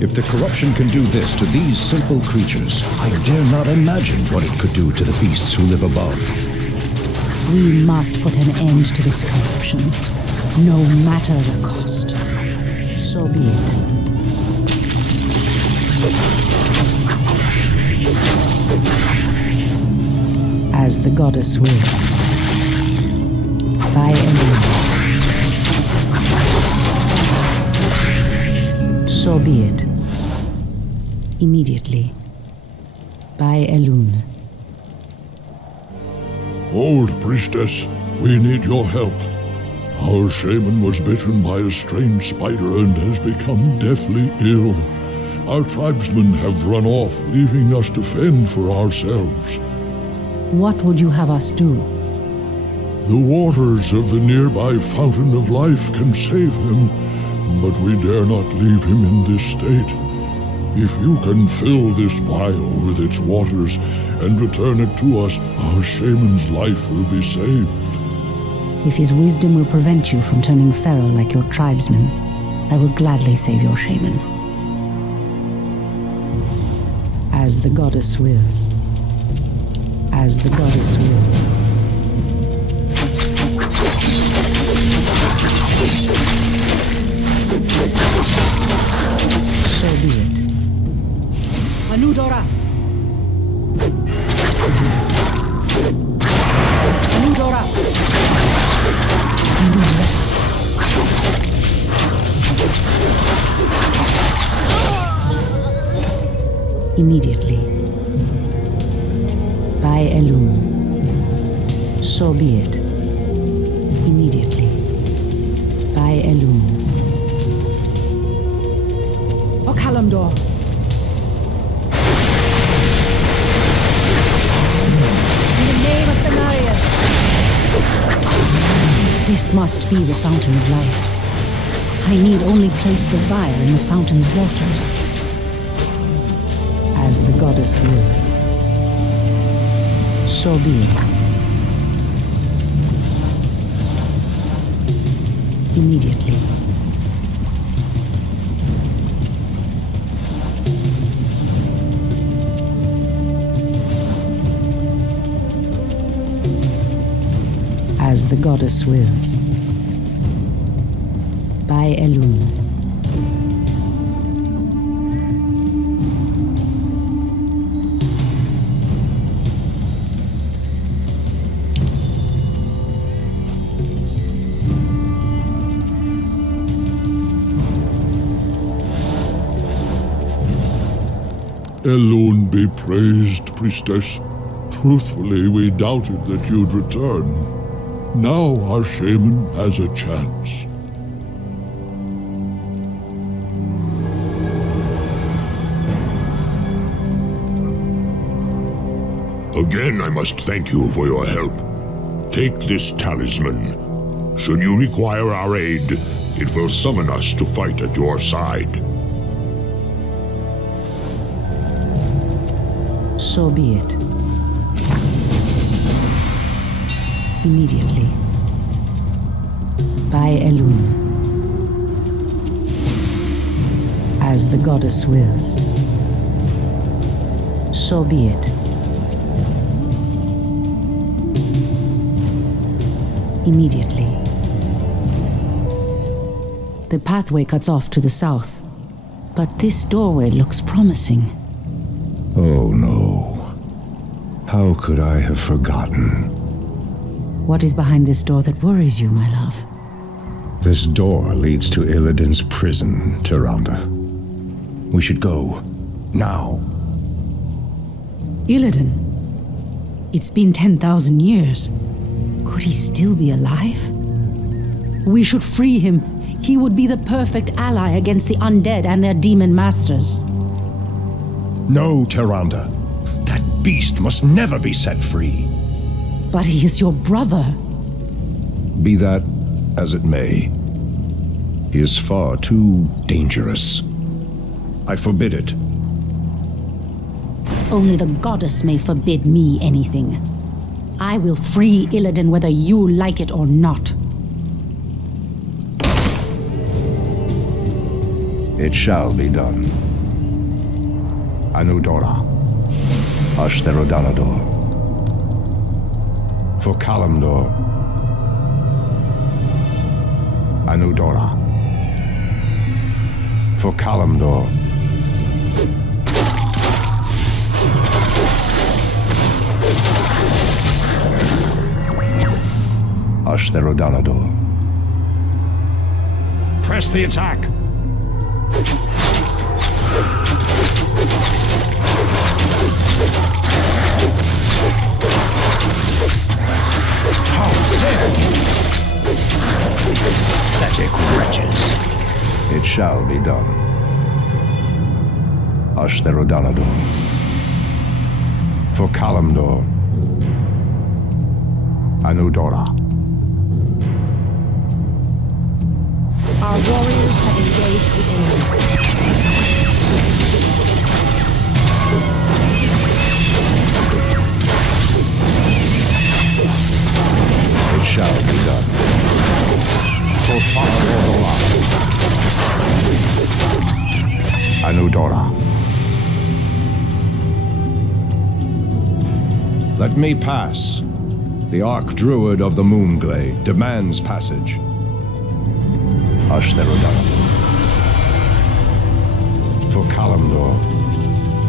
If the corruption can do this to these simple creatures, I dare not imagine what it could do to the beasts who live above. We must put an end to this corruption, no matter the cost. So be it. As the goddess wills. By Elun. So be it. Immediately. By Elun. Old priestess, we need your help. Our shaman was bitten by a strange spider and has become deathly ill. Our tribesmen have run off, leaving us to fend for ourselves. What would you have us do? The waters of the nearby Fountain of Life can save him, but we dare not leave him in this state. If you can fill this vial with its waters and return it to us, our shaman's life will be saved. If his wisdom will prevent you from turning feral like your tribesmen, I will gladly save your shaman. As the goddess wills. As the goddess wills. So be it. Manudora. Manudora. Immediately. By Elun. So be it. Immediately. By Elun. O Kalimdor. In the name of Cenarius. This must be the Fountain of Life. I need only place the vial in the fountain's waters. As the goddess wills. So be it. Immediately. As the goddess wills. By Elun. Elun be praised, priestess. Truthfully, we doubted that you'd return. Now our shaman has a chance. Again, I must thank you for your help. Take this talisman. Should you require our aid, it will summon us to fight at your side. So be it. Immediately. By Elun. As the goddess wills. So be it. Immediately. The pathway cuts off to the south, but this doorway looks promising. Oh no. How could I have forgotten? What is behind this door that worries you, my love? This door leads to Illidan's prison, Tyrande. We should go. Now. Illidan? It's been 10,000 years. Could he still be alive? We should free him. He would be the perfect ally against the undead and their demon masters. No, Tyrande. That beast must never be set free. But he is your brother. Be that as it may, he is far too dangerous. I forbid it. Only the goddess may forbid me anything. I will free Illidan whether you like it or not. It shall be done. Anudora. Ashtherodanador. For Kalimdor. Anudora. For Kalimdor. Ashtherodanador. Press the attack! How dare you! Pathetic wretches! It shall be done. Ashtherodanador. For Kalimdor. Anudora. Our warriors have engaged the enemy. It shall be done. For Faradora. Anudora. Let me pass. The Archdruid of the Moonglade demands passage. Ashtherodanador. For Kalimdor.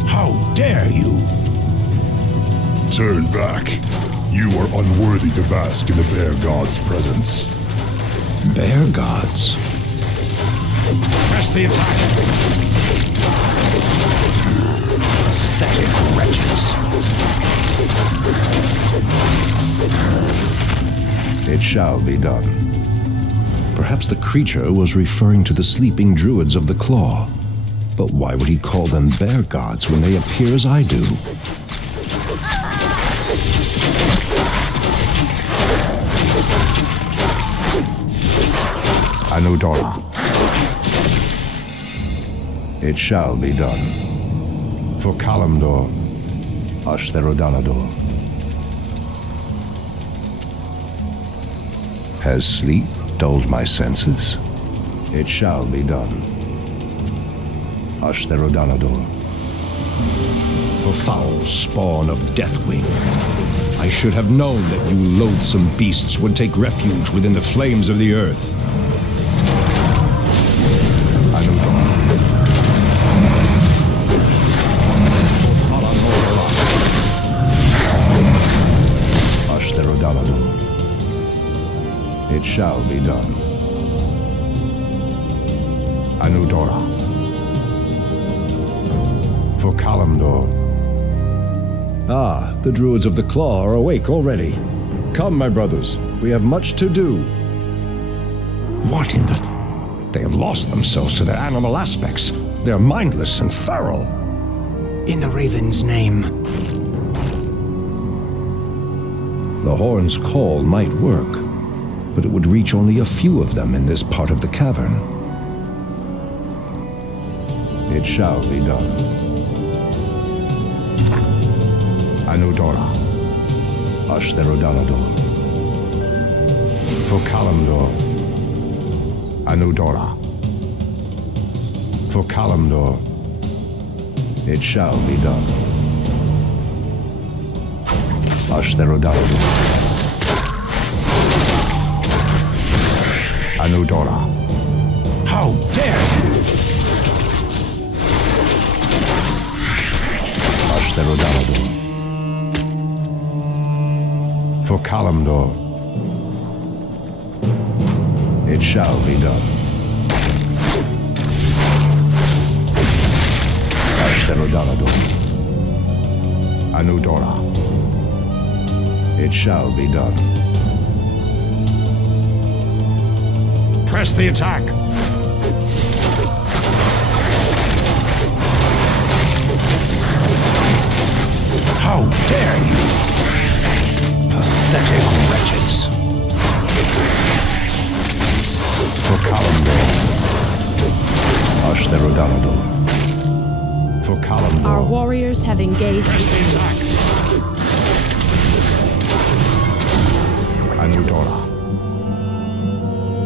How dare you! Turn back. You are unworthy to bask in the Bear God's presence. Bear Gods? Press the attack! Pathetic wretches. It shall be done. Perhaps the creature was referring to the sleeping druids of the Claw. But why would he call them bear gods when they appear as I do? Anudora. It shall be done. For Kalimdor, Ashtherodanador. Has sleep dulled my senses? It shall be done. Ashtherodanador. For foul spawn of Deathwing. I should have known that you loathsome beasts would take refuge within the flames of the earth. Ashtherodanador. It shall be done. Anudora. For Kalimdor. Ah, the Druids of the Claw are awake already. Come, my brothers, we have much to do. What in the... They have lost themselves to their animal aspects. They're mindless and feral. In the Raven's name. The horn's call might work, but it would reach only a few of them in this part of the cavern. It shall be done. Anudora, Ashtherodalador. For Kalimdor, Anudora. For Kalimdor, it shall be done. Ashtherodalador. Anudora. How dare you! Ashtherodalador. For Kalimdor, it shall be done. Ashtherodalador. Anudora. It shall be done. Press the attack! How dare you! Pathetic wretches! For Kalimdor, Ashtherodalador. For Kalimdor. Our warriors have engaged. Press the attack! Anudora.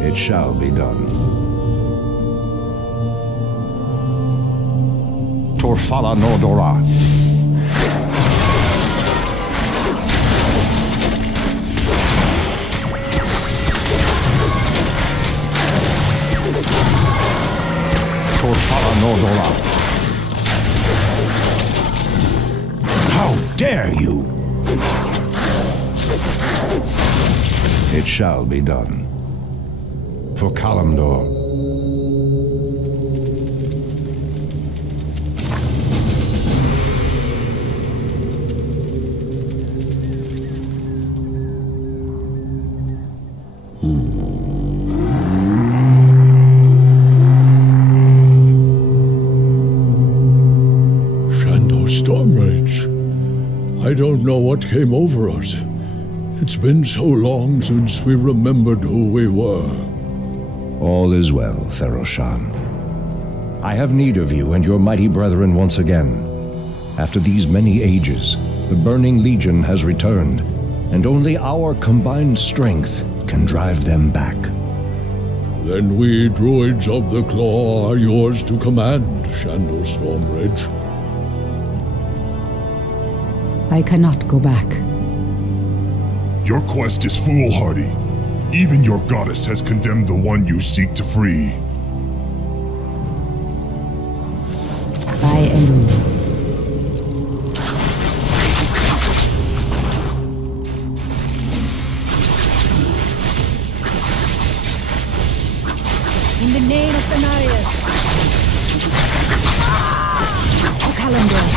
It shall be done. Torfala Nordora. Torfala Nordora. How dare you! It shall be done. For Kalimdor. Stormrage. I don't know what came over us. It's been so long since we remembered who we were. All is well, Theroshan. I have need of you and your mighty brethren once again. After these many ages, the Burning Legion has returned, and only our combined strength can drive them back. Then we Druids of the Claw are yours to command, Shandor Stormrage. I cannot go back. Your quest is foolhardy. Even your goddess has condemned the one you seek to free. By Elun. In the name of Cenarius. O Kalimdor.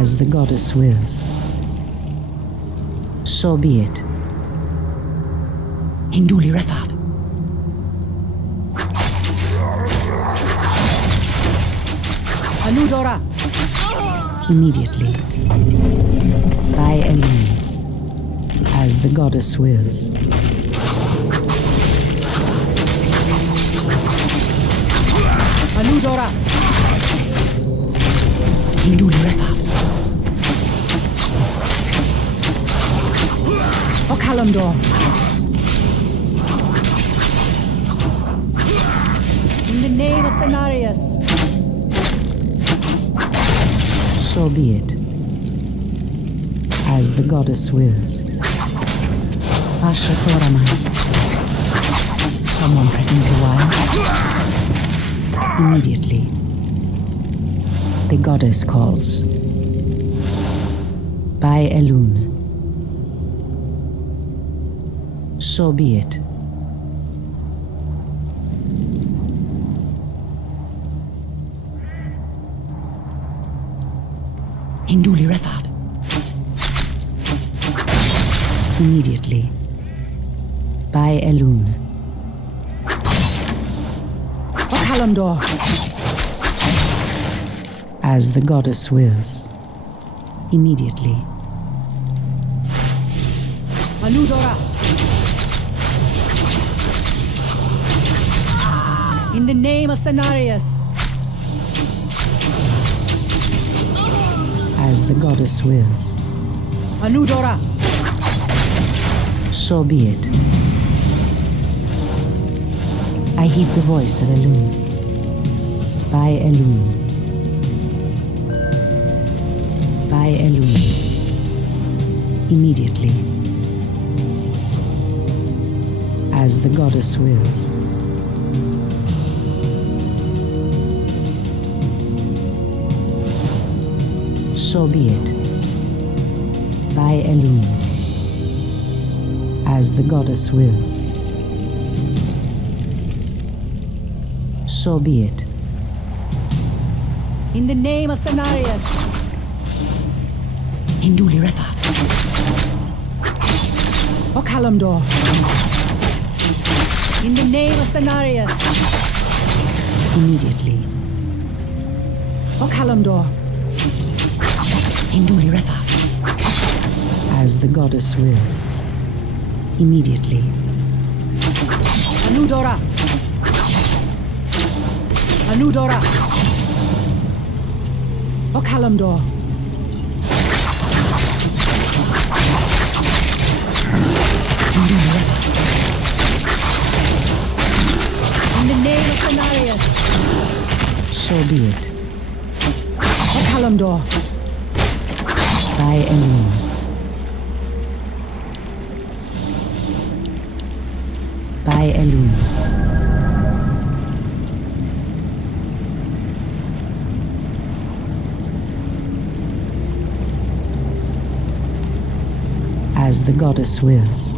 As the goddess wills. So be it. Hinduli Refad. Anudora. Immediately. By Elun. As the goddess wills. Anudora. Hinduli Refad. O Kalimdor. In the name of Cenarius. So be it. As the goddess wills. Asha Koraman. Someone threatens the wild. Immediately. The goddess calls. By Elun. So be it. Hinduli Refad. Immediately. By Elun. Kalamdor. As the goddess wills. Immediately. Aludora. In the name of Cenarius. As the goddess wills. Anudora. So be it. I heed the voice of Elun. By Elun. By Elun. Immediately. As the goddess wills. So be it. By Elun. As the goddess wills. So be it. In the name of Cenarius. Hinduli Refa. O Kalamdor. In the name of Cenarius. Immediately. O Kalamdor. Hinduli Refa. As the goddess wills. Immediately. Anudora. Anudora. O Kalamdor. In the name of Cenarius. So be it. O Kalamdor. By Elun. By Elun. As the goddess wills.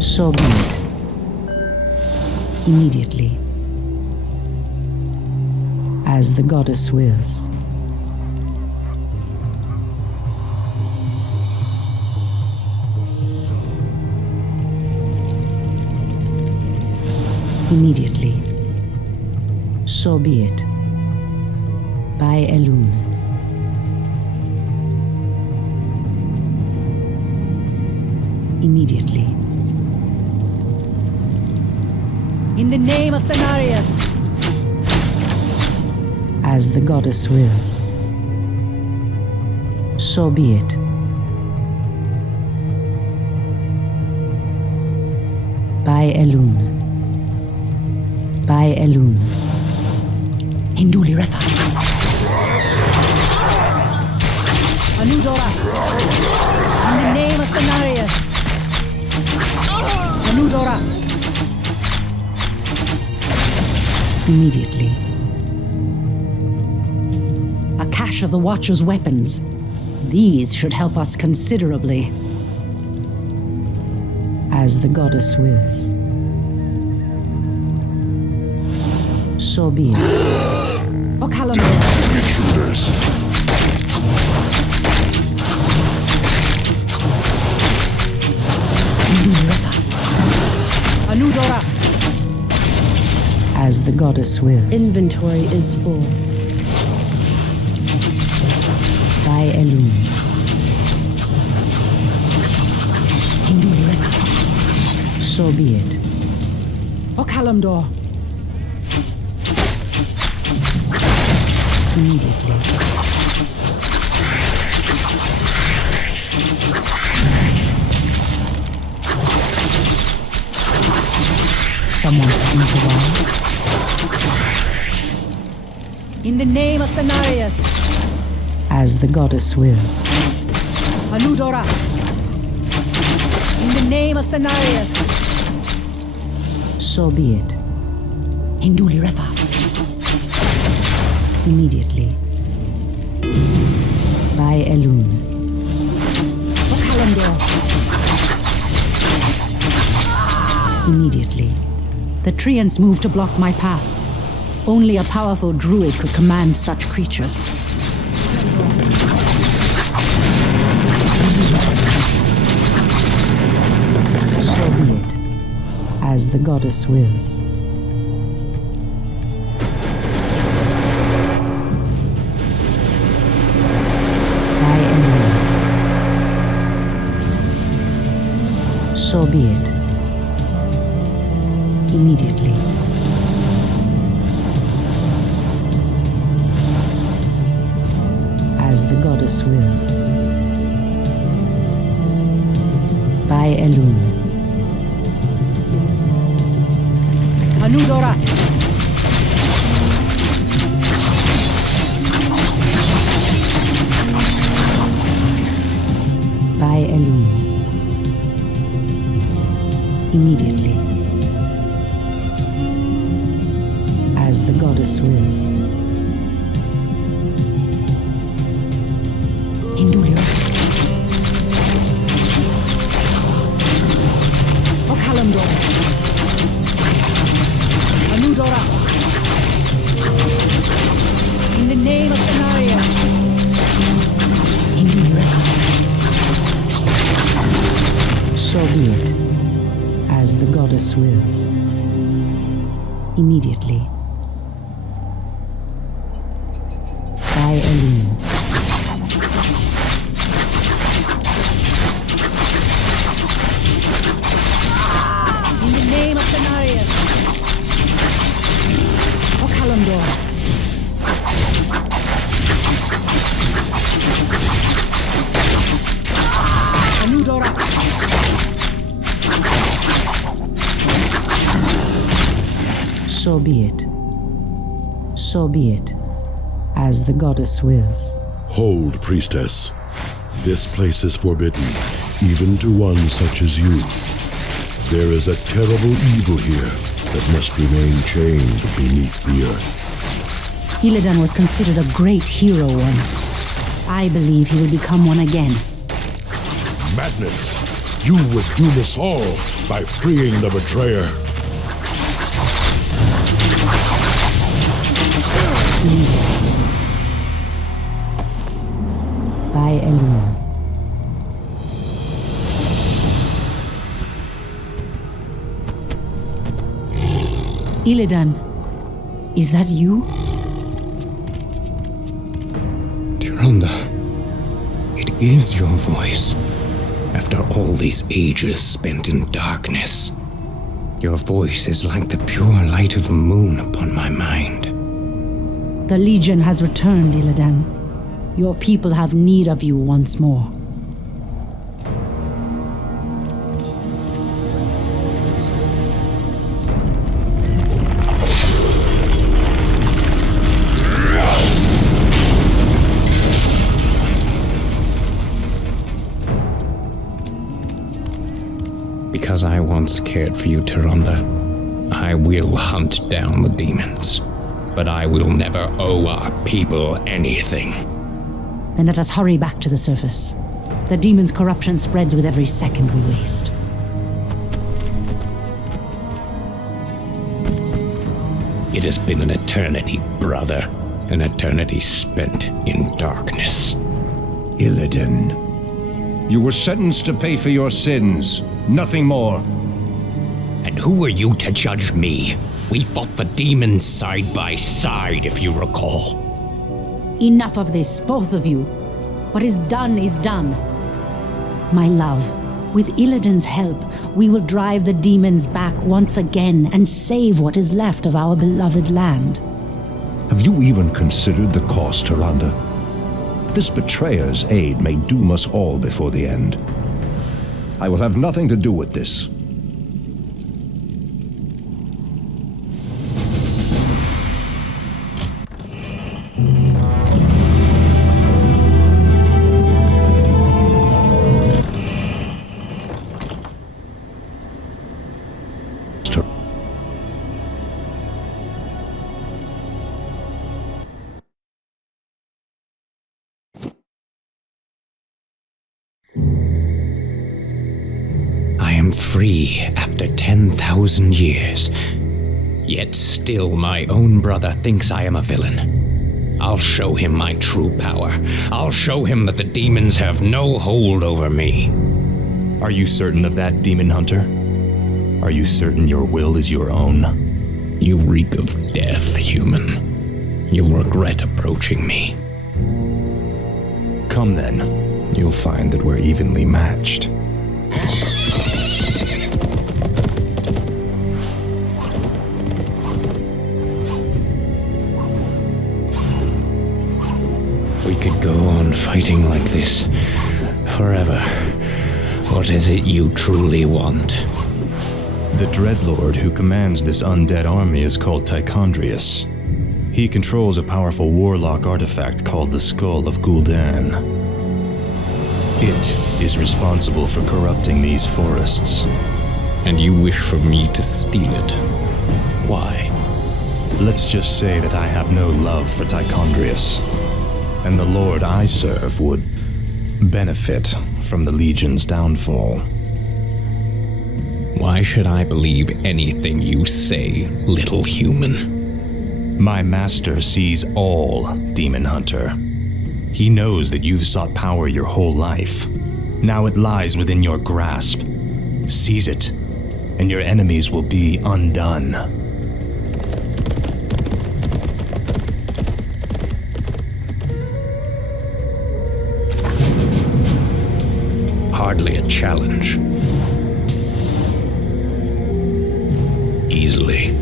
So be it. Immediately. As the goddess wills. Immediately. So be it. By Elun. Immediately. In the name of Cenarius. As the goddess wills. So be it. By Elun. By Elun. Hinduli Refa. Anudora. In the name of Cenarius. Anudora. Immediately. A cache of the Watcher's weapons. These should help us considerably. As the goddess wills. So be it. O Kalamdor. Intruders. Anudora. As the goddess wills. Inventory is full. By Elun. So be it. O Kalamdor. Immediately. Someone comes around. In the name of Cenarius. As the goddess wills. Anudora. In the name of Cenarius. So be it. Hinduli Refa. Immediately. By Elun. O Kalamdor. Immediately. The treants move to block my path. Only a powerful druid could command such creatures. So be it, as the goddess wills. By Elune. So be it. Immediately. As the goddess wills. By Elune. Anudora! By Elune. Immediately. As the goddess wills. Indulio. O Kalimdor. Anudora. In the name of Scenario. So be it, as the goddess wills. Immediately. By Elune. In the name of Scenarius. O Kalimdor. Anudora. So be it. So be it, as the goddess wills. Hold, priestess. This place is forbidden, even to one such as you. There is a terrible evil here that must remain chained beneath the earth. Illidan was considered a great hero once. I believe he will become one again. Madness! You would doom us all by freeing the betrayer. By Elune. Illidan, is that you? Tyrande, it is your voice. After all these ages spent in darkness, your voice is like the pure light of the moon upon my mind. The Legion has returned, Illidan. Your people have need of you once more. Because I once cared for you, Tyrande, I will hunt down the demons. But I will never owe our people anything. Then let us hurry back to the surface. The demon's corruption spreads with every second we waste. It has been an eternity, brother. An eternity spent in darkness. Illidan, you were sentenced to pay for your sins. Nothing more. And who are you to judge me? We fought the demons side by side, if you recall. Enough of this, both of you. What is done is done. My love, with Illidan's help, we will drive the demons back once again and save what is left of our beloved land. Have you even considered the cost, Tyrande? This betrayer's aid may doom us all before the end. I will have nothing to do with this. I am free after 10,000 years. Yet still my own brother thinks I am a villain. I'll show him my true power. I'll show him that the demons have no hold over me. Are you certain of that, Demon Hunter? Are you certain your will is your own? You reek of death, human. You'll regret approaching me. Come then. You'll find that we're evenly matched. We could go on fighting like this forever. What is it you truly want? The Dreadlord who commands this undead army is called Tichondrius. He controls a powerful warlock artifact called the Skull of Gul'dan. It is responsible for corrupting these forests. And you wish for me to steal it? Why? Let's just say that I have no love for Tichondrius, and the Lord I serve would benefit from the Legion's downfall. Why should I believe anything you say, little human? My master sees all, Demon Hunter. He knows that you've sought power your whole life. Now it lies within your grasp. Seize it, and your enemies will be undone. Hardly a challenge. Easily.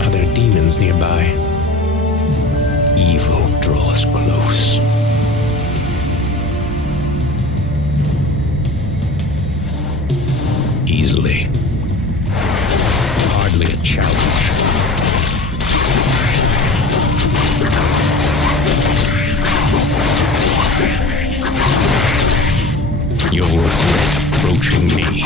Are there demons nearby? Evil draws close. Easily. Hardly a challenge. You'll regret approaching me.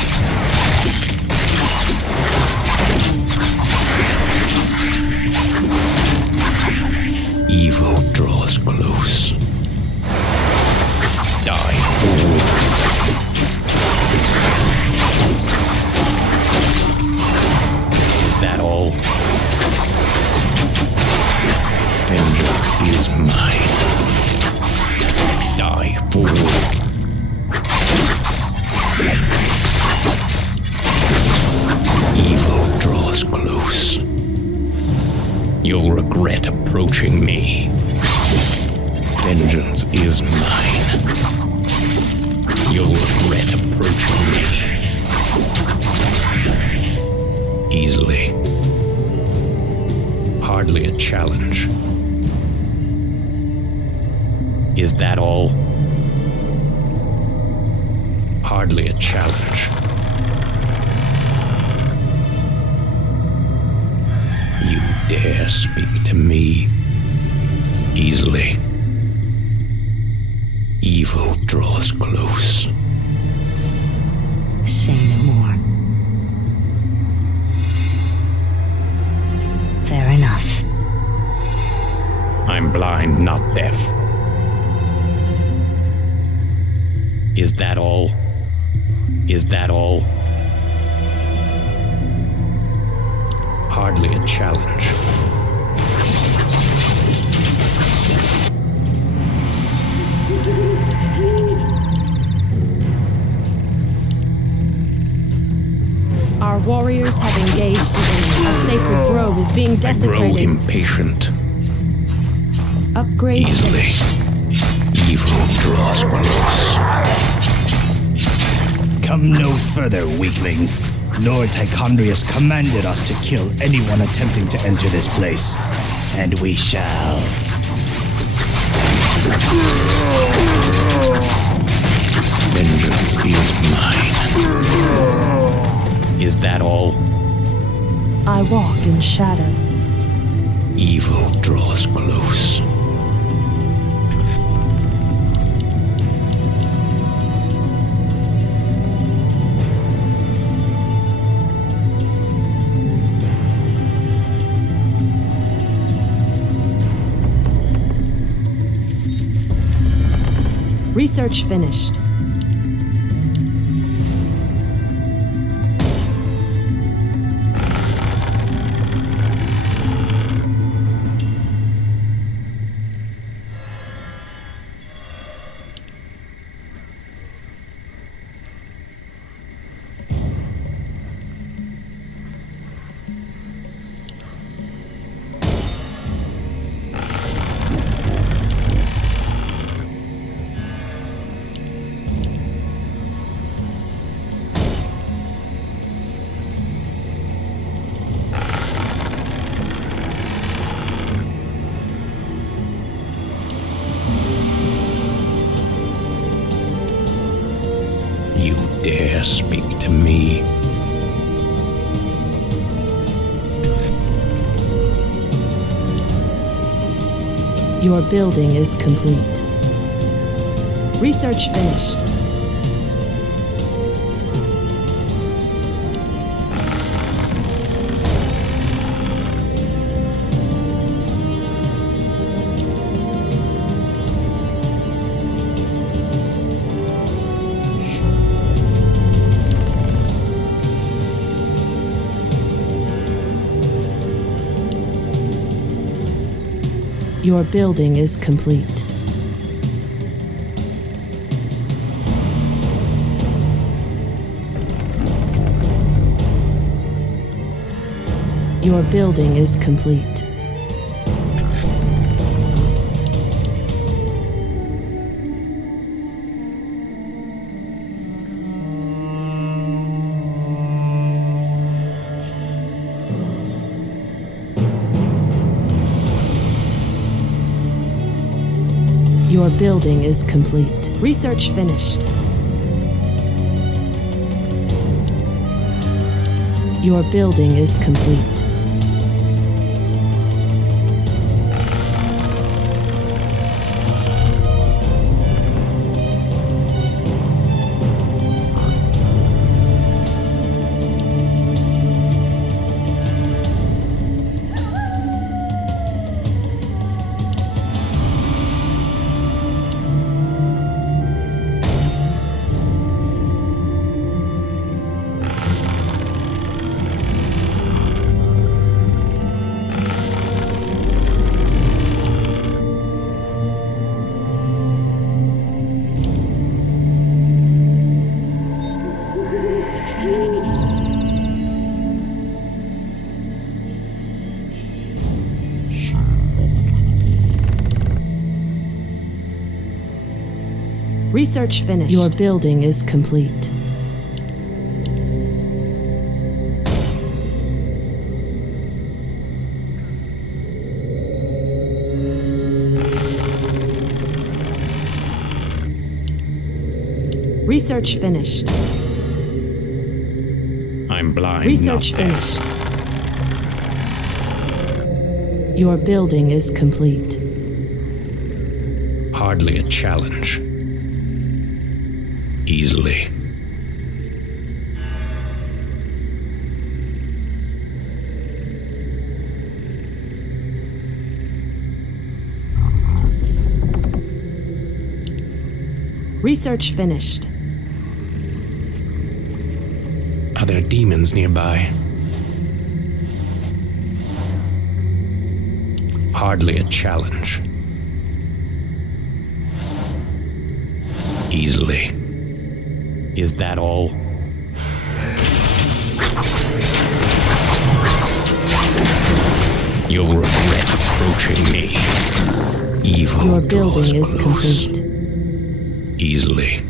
Evil draws close. Die, fool. Is that all? Vengeance is mine. Die, fool. Evil draws close. You'll regret approaching me. Vengeance is mine. You'll regret approaching me. Easily. Hardly a challenge. Is that all? Hardly a challenge. You dare speak to me easily. Evil draws close. Say no more. Fair enough. I'm blind, not deaf. Is that all? Is that all? Hardly a challenge. Our warriors have engaged the enemy. Our sacred grove is being desecrated. I grow impatient. Upgrade easily. Evil draws close. Come no further, weakling. Lord Tichondrius commanded us to kill anyone attempting to enter this place, and we shall. Vengeance is mine. Is that all? I walk in shadow. Evil draws close. Research finished. You dare speak to me? Your building is complete. Research finished. Your building is complete. Your building is complete. Your building is complete. Research finished. Your building is complete. Research finished. Your building is complete. Research finished. I'm blind. Research not deaf. finished. Your building is complete. Hardly a challenge. Easily. Research finished. Are there demons nearby? Hardly a challenge. Easily. Is that all? You'll regret approaching me. Evil Your building draws is close. complete. Easily.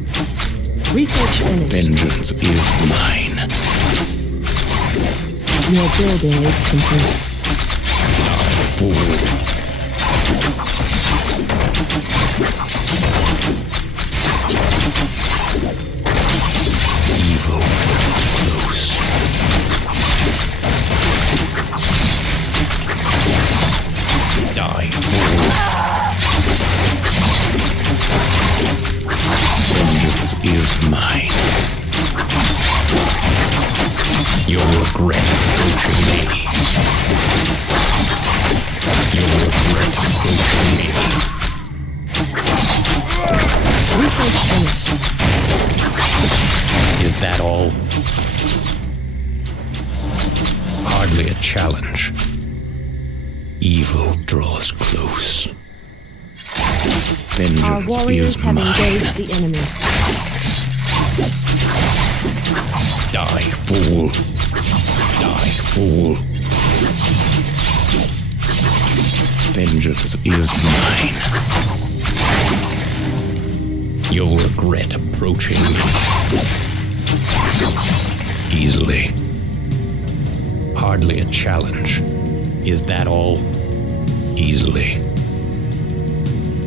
Research finished. Vengeance is mine. Your building is complete. Fool. Evil close. Die, fool. Vengeance is mine. You'll regret approaching me. You'll regret approaching me. Research finished. Is that all? Hardly a challenge. Evil draws close. Our Vengeance warriors is have mine. engaged the enemy. Die, fool. Die, fool. Vengeance is mine. You'll regret approaching me. Easily. Hardly a challenge. Is that all? Easily.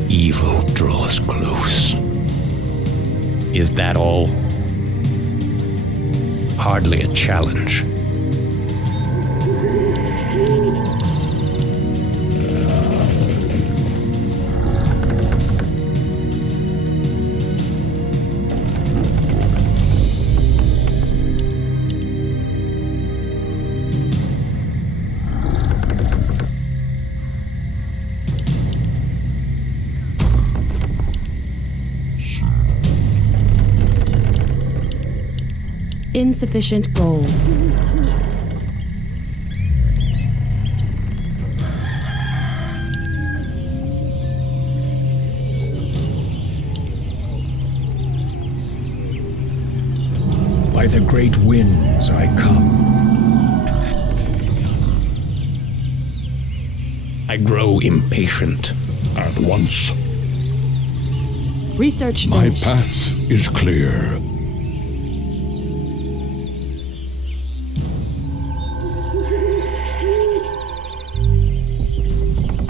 Evil draws close. Is that all? Hardly a challenge. Insufficient gold. By the great winds I come. I grow impatient. At once. Research My finished. path is clear.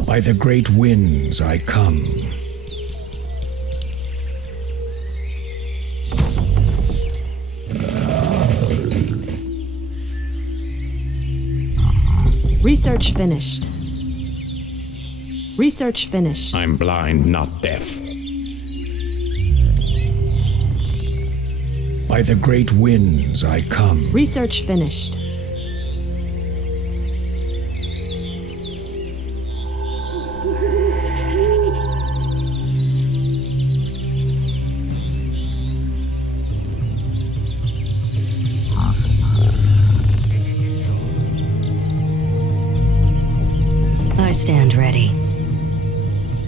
By the great winds I come. Research finished. Research finished. I'm blind, not deaf. By the great winds I come. Research finished. I stand ready.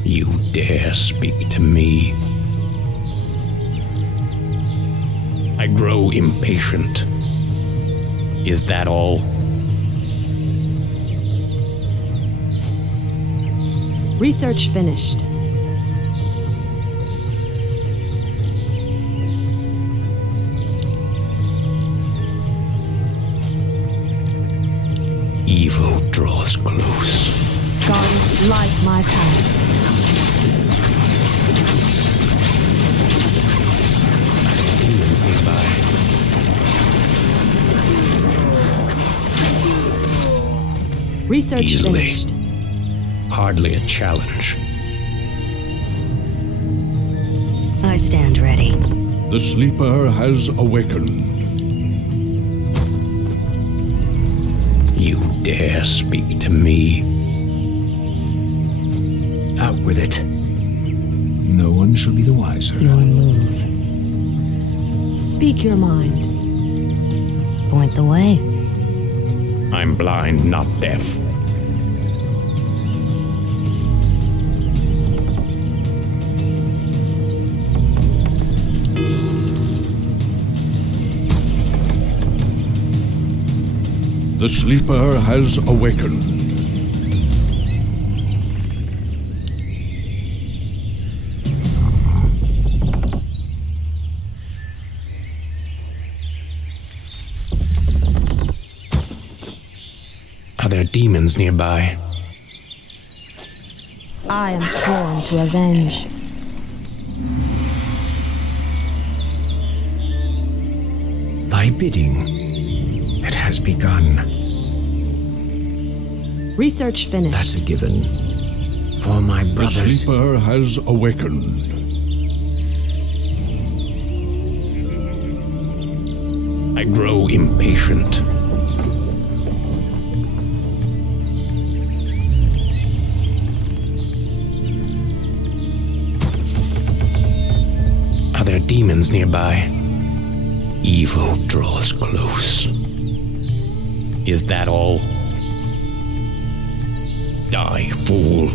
You dare speak to me? I grow impatient. Is that all? Research finished. Evil draws close. Goddess, light my path. Demons nearby. Research Easily. finished. Hardly a challenge. I stand ready. The sleeper has awakened. You dare speak to me? Out with it. No one shall be the wiser. Your move. Speak your mind. Point the way. I'm blind, not deaf. The sleeper has awakened. Are there demons nearby? I am sworn to avenge. Thy bidding. It has begun. Research finished. That's a given. For my The brothers. sleeper has awakened. I grow impatient. lands nearby. Evil draws close. Is that all? Die, fool.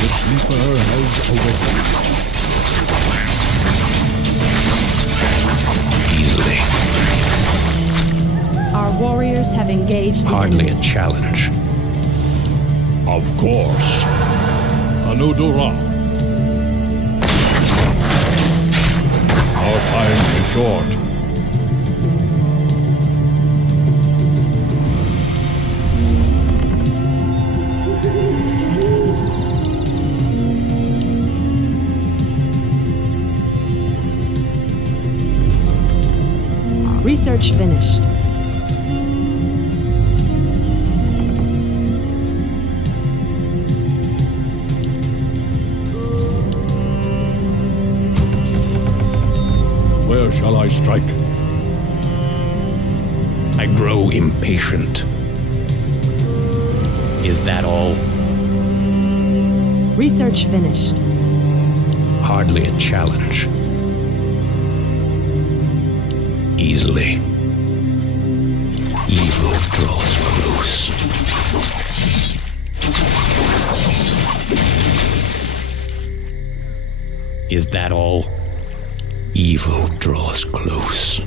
The sleeper has awakened. Easily. Our warriors have engaged the Hardly enemy. a challenge. Of course. Anudura. Our time is short. Research finished. Where shall I strike? I grow impatient. Is that all? Research finished. Hardly a challenge. Easily. Evil draws close. Is that all? Evil draws close.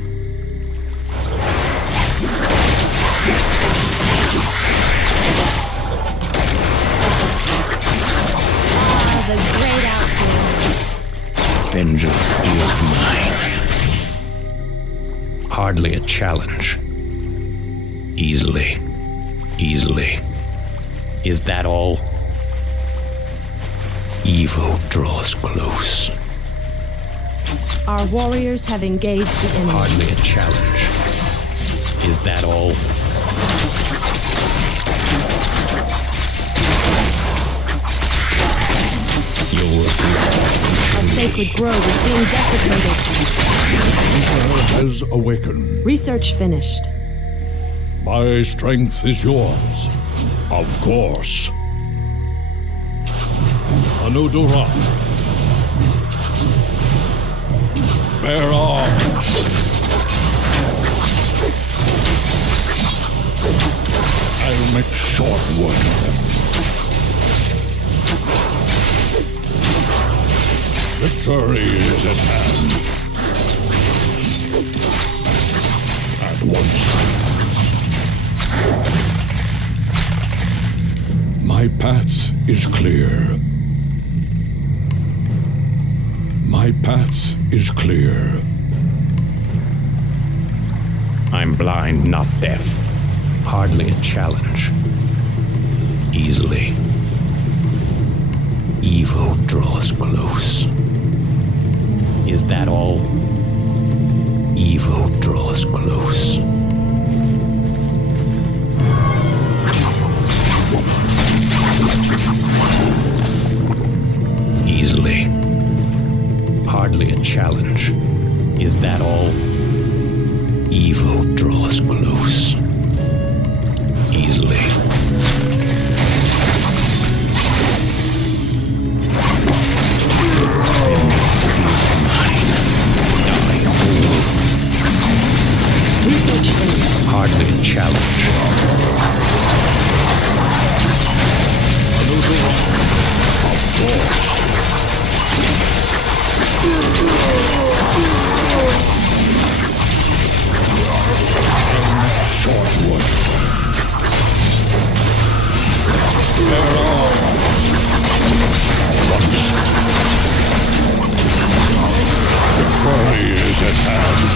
The great outdoors. Vengeance is mine. Hardly a challenge. Easily. Easily. Is that all? Evil draws close. Our warriors have engaged the enemy. Hardly a challenge. Is that all? Our sacred grove is being desecrated. Sleeper has awakened. Research finished. My strength is yours. Of course. Anudura. Bear arms. I'll make short work of them. Victory is at hand. At once. My path is clear. My path is clear. I'm blind, not deaf. Hardly a challenge. Easily. Evil draws close. Is that all? Evil draws close. Easily. Hardly a challenge. Is that all? Evil draws close. Easily. Research finished. Hardly a challenge. Short work. Bear arms. Once. Victory is at hand.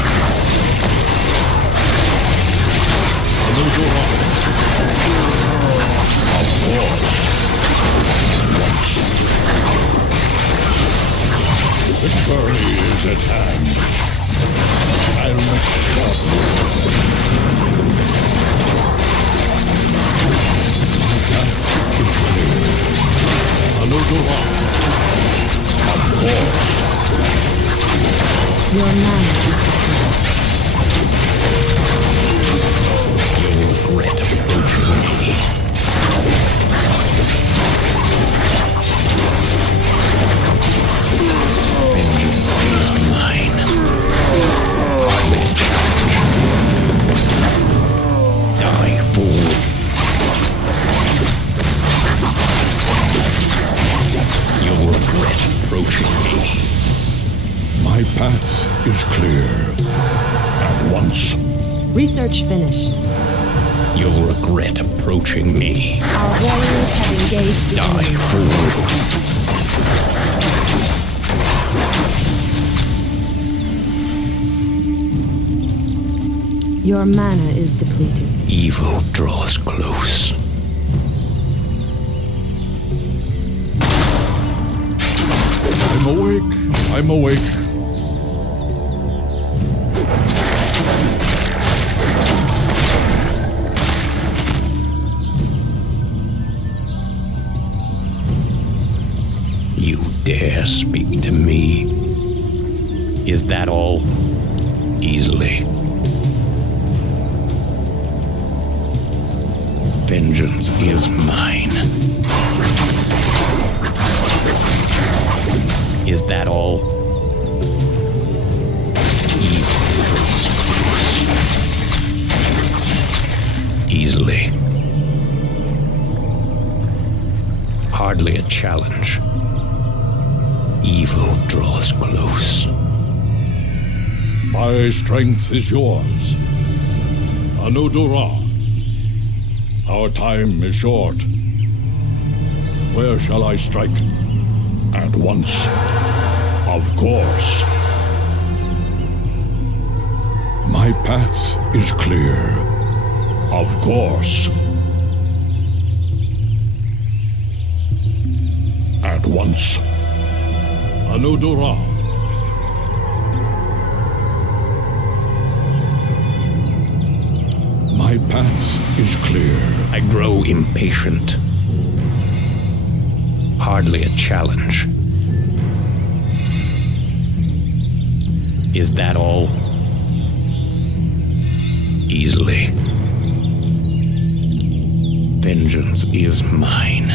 Anudura. Of course. Once. Victory is at hand. I'll make short work of them. My path is clear. Anudura. Of course. Your man is defeated. You'll regret approaching me. My path is clear. At once. Research finished. You'll regret approaching me. Our warriors have engaged the Die, enemy. fool. Your mana is depleted. Evil draws close. I'm awake. I'm awake. You dare speak to me? Is that all? Easily. Vengeance is mine. Is that all? Evil draws close. Easily. Hardly a challenge. Evil draws close. My strength is yours. Anudura. Our time is short. Where shall I strike? At once. Of course. My path is clear. Of course. At once. Anudura. My path is clear. I grow impatient. Hardly a challenge. Is that all? Easily. Vengeance is mine.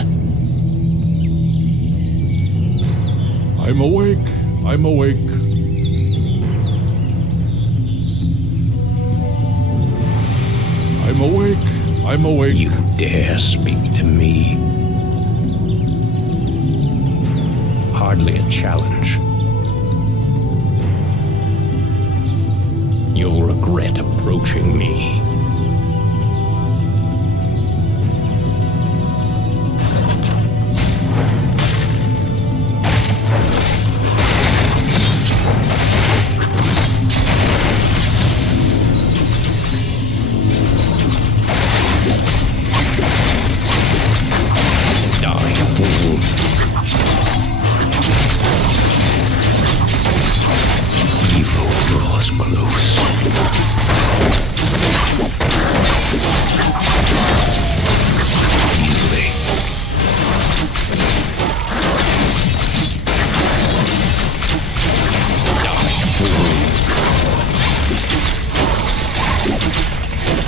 I'm awake. I'm awake. I'm awake. I'm awake. You dare speak to me? Hardly a challenge. You'll regret approaching me.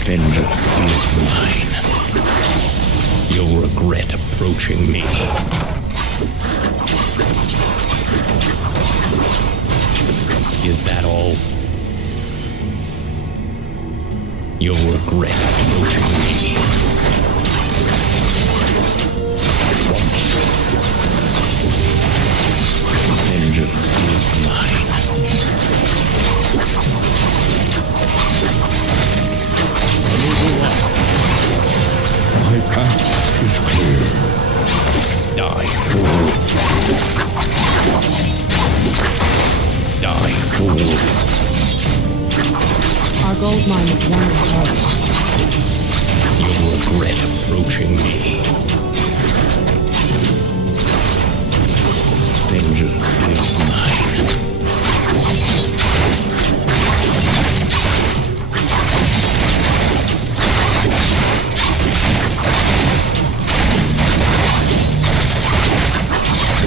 Vengeance is mine. You'll regret approaching me. Is that all? You'll regret approaching me. Once. Vengeance is mine. My path is clear. Die, fool. Die, fool. Our gold mine is running low. You'll regret approaching me. Vengeance is mine.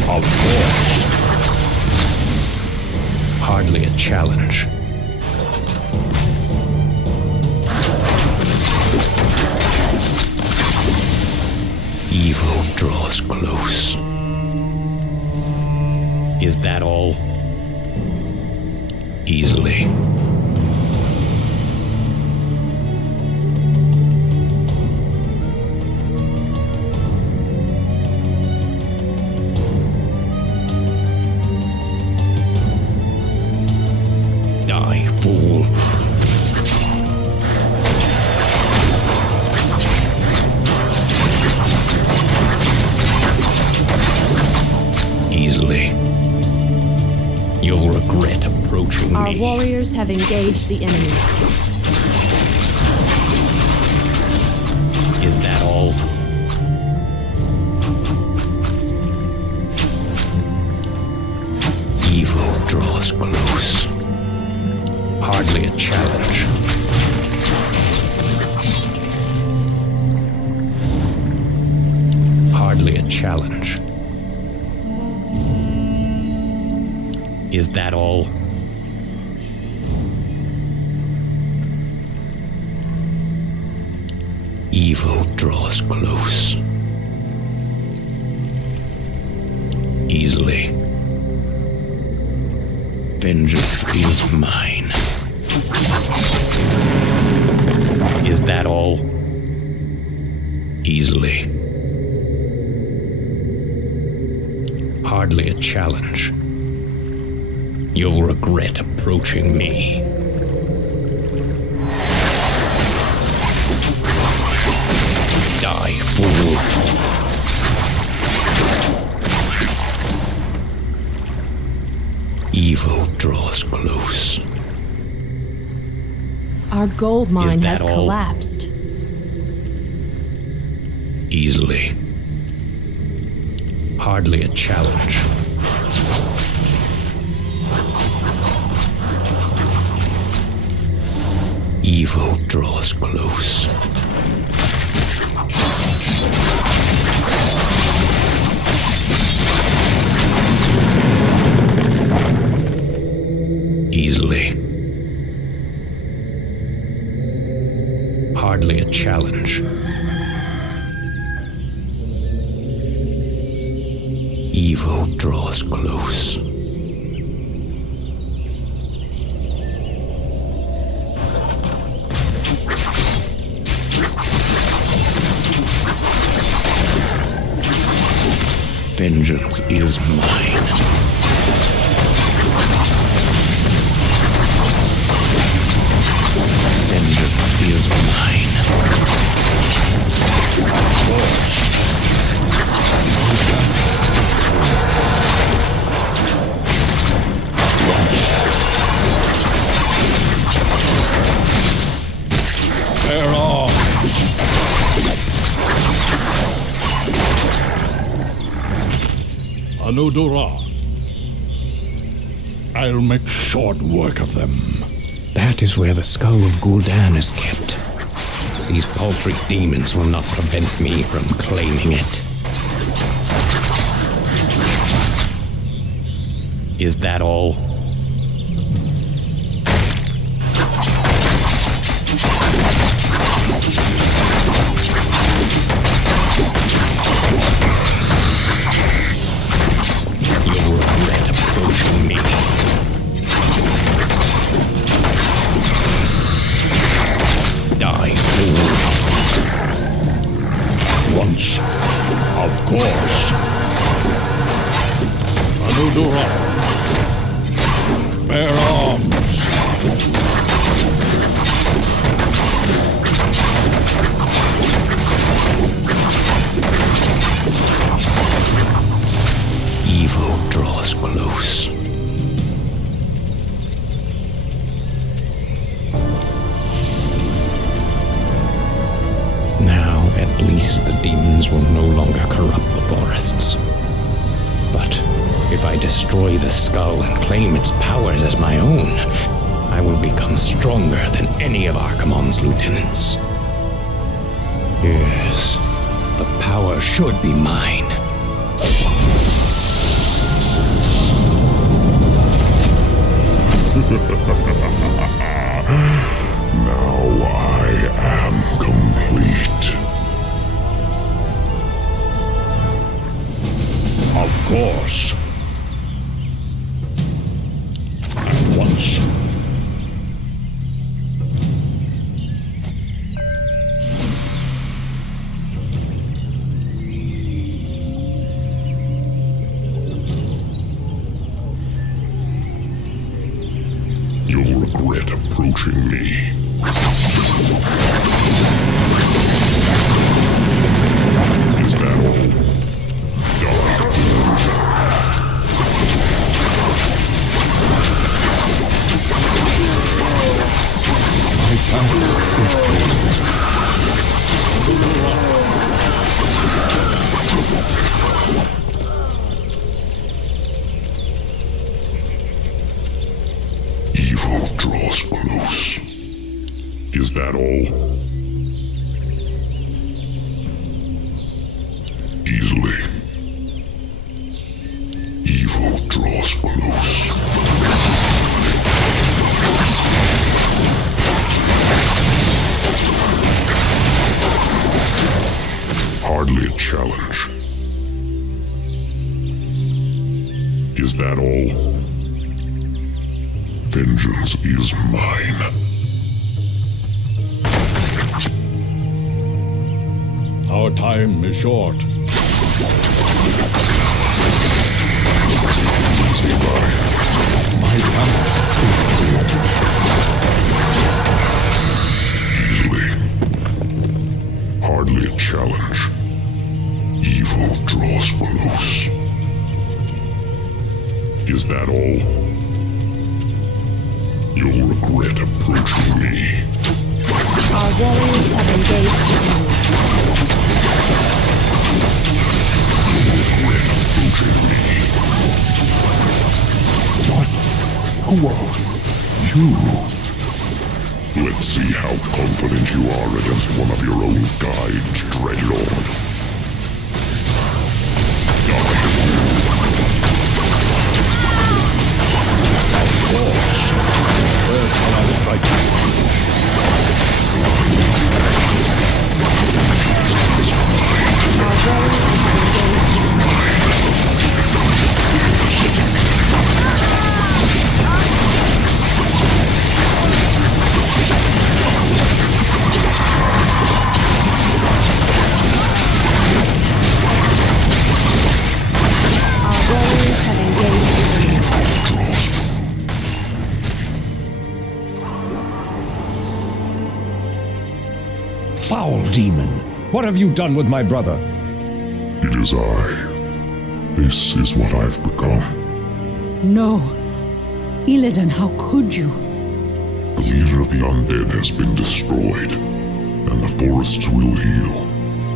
Of course. Hardly a challenge. Evil draws close. Is that all? Easily. fool. Easily. You'll regret approaching Our me. warriors have engaged the enemy. Is that all? Evil draws close. Hardly a challenge. Hardly a challenge. Is that all? Evil draws close. Easily. Vengeance is mine. Is that all? Easily. Hardly a challenge. You'll regret approaching me. Die, fool. Evil draws close. Our gold Is mine that has all? collapsed. Easily. Hardly a challenge. Evil draws close. Easily. Hardly a challenge. Evil draws close. Vengeance is mine. Vengeance is mine. Bear arms! Anudura. I'll make short work of them. That is where the skull of Gul'dan is kept. These paltry demons will not prevent me from claiming it. Is that all? You'll regret approaching me. Die, fool. Once, of course. Anudura. Bear arms. Evil draws close. Now, at least the demons will no longer corrupt the forests. But if I destroy the skull and claim its powers as my own, I will become stronger than any of Archimonde's lieutenants. Yes, the power should be mine. Now I am complete. Of course. And once. You'll regret approaching me. Is that all? Dark Lord. My path is closed. Evil draws close. Is that all? Easily. Evil draws close. Hardly a challenge. Is that all? Vengeance is mine. Our time is short. My path is clear. Easily. Hardly a challenge. Evil draws close. Is that all? You'll regret approaching me. Our warriors have engaged the enemy. You'll regret approaching me. What? Who are you? Let's see how confident you are against one of your own guides, Dreadlord. Where shall I strike you? Foul demon! What have you done with my brother? It is I. This is what I've become. No. Illidan, how could you? The leader of the undead has been destroyed, and the forests will heal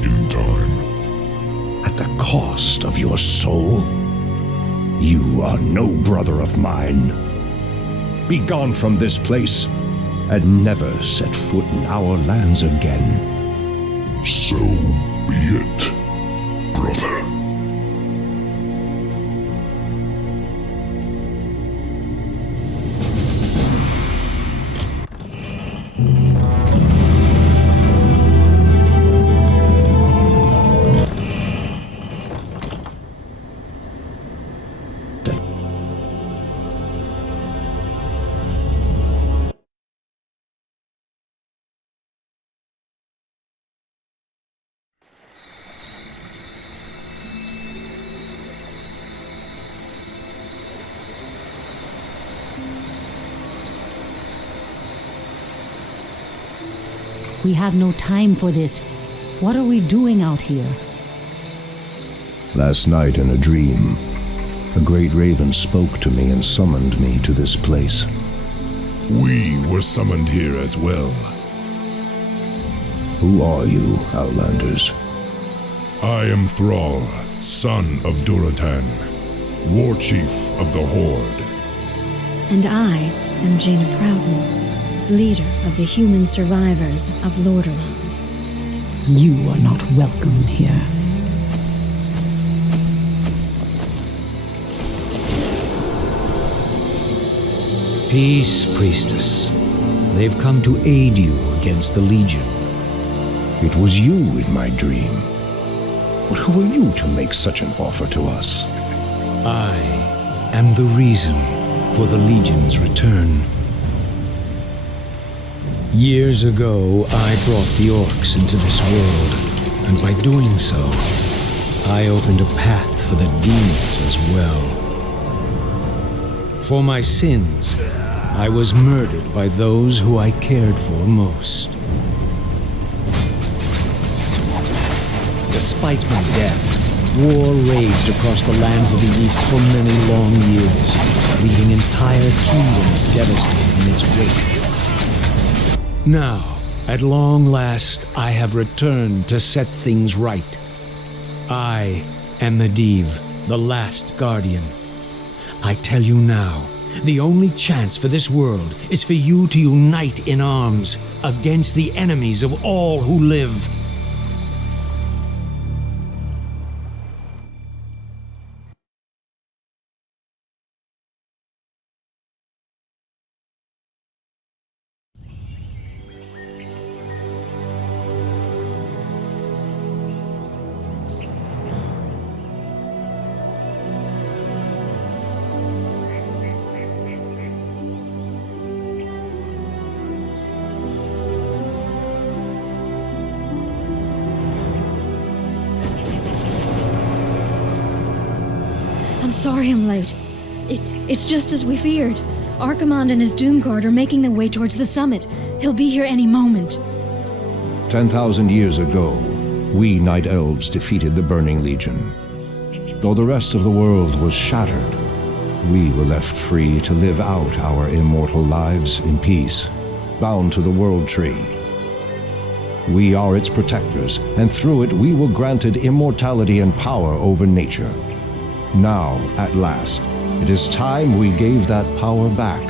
in time. At the cost of your soul? You are no brother of mine. Be gone from this place, and never set foot in our lands again. So be it, brother. We have no time for this. What are we doing out here? Last night in a dream, a great raven spoke to me and summoned me to this place. We were summoned here as well. Who are you, Outlanders? I am Thrall, son of Duratan, war chief of the Horde. And I am Jaina Proudmoore, leader of the human survivors of Lordaeron. You are not welcome here. Peace, priestess. They've come to aid you against the Legion. It was you in my dream. But who are you to make such an offer to us? I am the reason for the Legion's return. Years ago, I brought the orcs into this world, and by doing so, I opened a path for the demons as well. For my sins, I was murdered by those who I cared for most. Despite my death, war raged across the lands of the East for many long years, leaving entire kingdoms devastated in its wake. Now, at long last, I have returned to set things right. I am Medivh, the last guardian. I tell you now, the only chance for this world is for you to unite in arms against the enemies of all who live. I'm sorry I'm late. It's just as we feared. Archimonde and his Doomguard are making their way towards the summit. He'll be here any moment. 10,000 years ago, we Night Elves defeated the Burning Legion. Though the rest of the world was shattered, we were left free to live out our immortal lives in peace, bound to the World Tree. We are its protectors, and through it we were granted immortality and power over nature. Now, at last, it is time we gave that power back.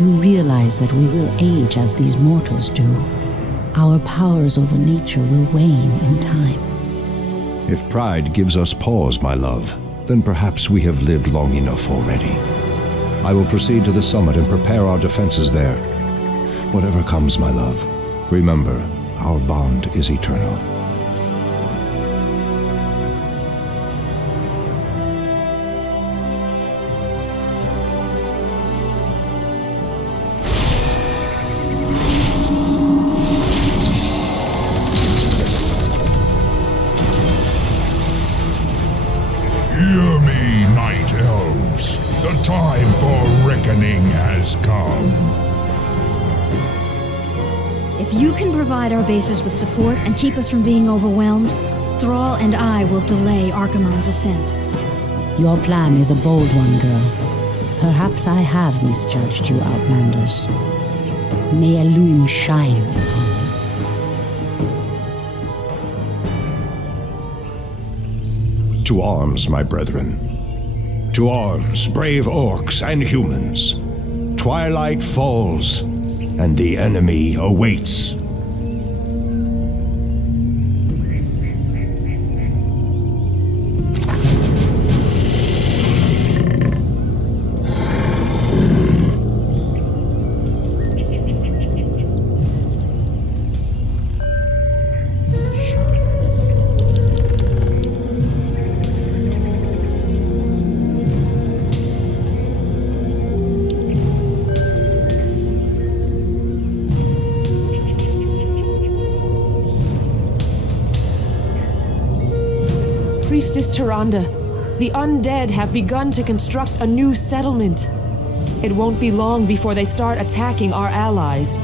You realize that we will age as these mortals do. Our powers over nature will wane in time. If pride gives us pause, my love, then perhaps we have lived long enough already. I will proceed to the summit and prepare our defenses there. Whatever comes, my love, remember, our bond is eternal. Hear me, Night Elves. The time for reckoning has come. If you can provide our bases with support and keep us from being overwhelmed, Thrall and I will delay Archimonde's ascent. Your plan is a bold one, girl. Perhaps I have misjudged you, Outlanders. May Elune shine upon you. To arms, my brethren. To arms, brave orcs and humans. Twilight falls, and the enemy awaits. Priestess Tyrande, the undead have begun to construct a new settlement. It won't be long before they start attacking our allies.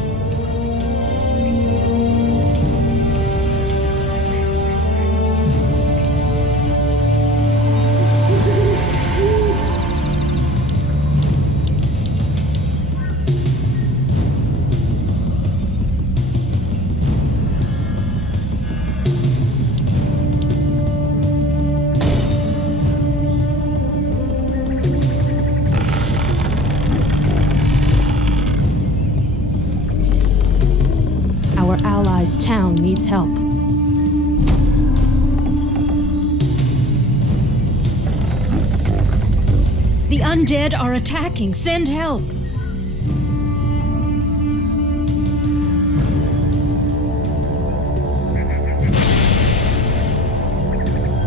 Our allies' town needs help. The undead are attacking. Send help.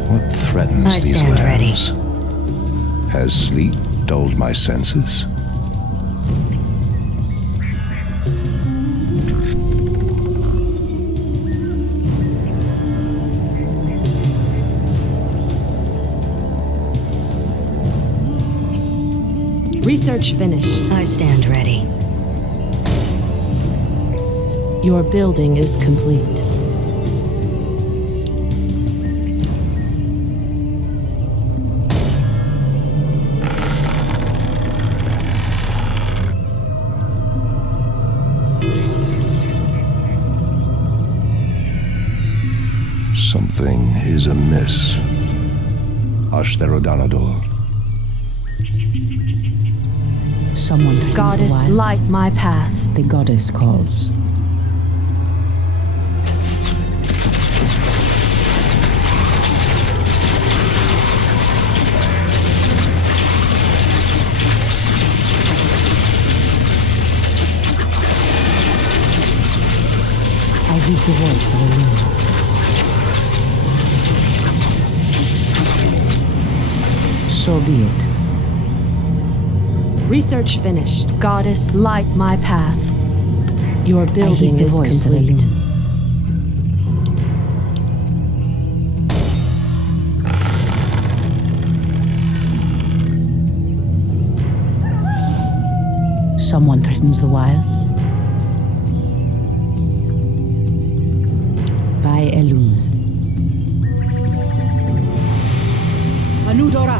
What threatens I these stand ready. lands? Has sleep dulled my senses? Research finished. I stand ready. Your building is complete. Something is amiss. Ashtherodanador. Someone threatens Goddess, the wilds. light my path. The goddess calls. I hear the voice of Elune. So be it. Research finished. Goddess, light my path. Your I hear building the is voice of complete. Elune. Someone threatens the wilds. By Elune. Anudora!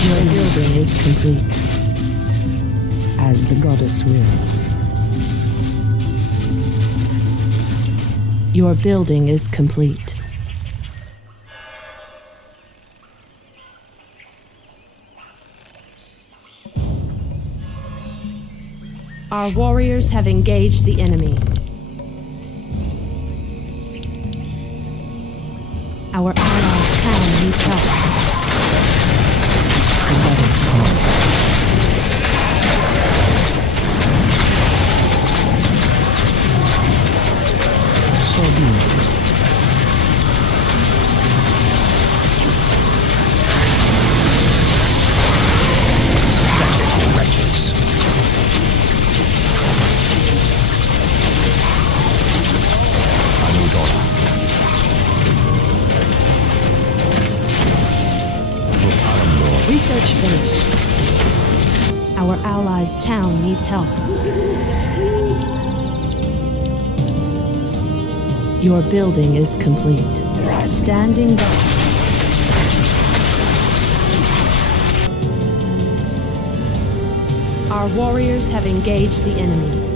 Your building is complete. As the goddess wills. Your building is complete. Our warriors have engaged the enemy. Our allies' town needs help. The goddess calls. So be it. Pathetic wretches. Anudora. Research finished. Our allies' town needs help. Your building is complete. Standing guard. Our warriors have engaged the enemy.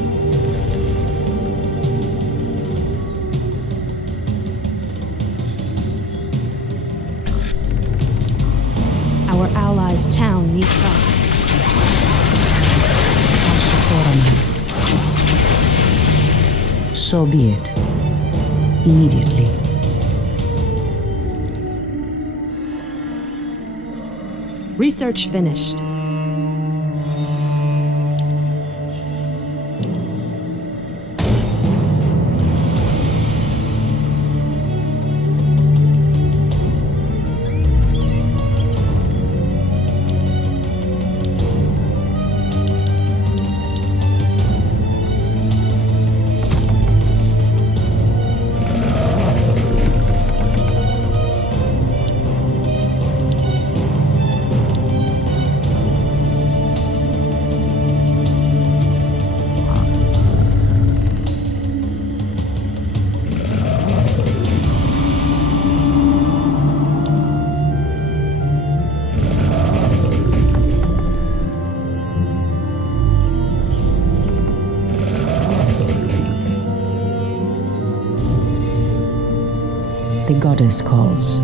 Our allies' town needs help. So be it. Immediately. Research finished. The goddess calls.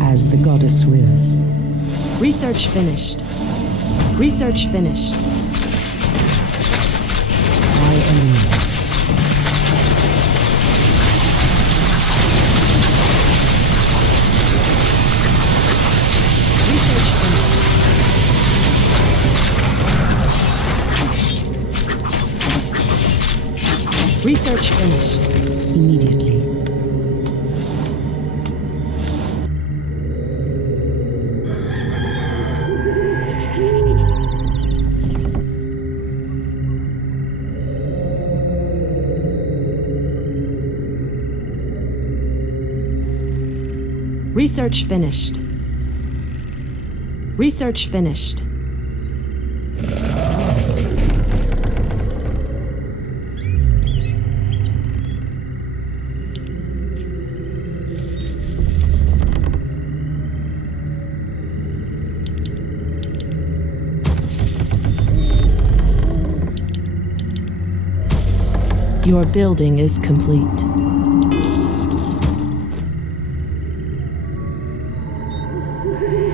As the goddess wills. Research finished. Research finished. By Elune. Research finished. Immediately. Research finished. Research finished. Your building is complete.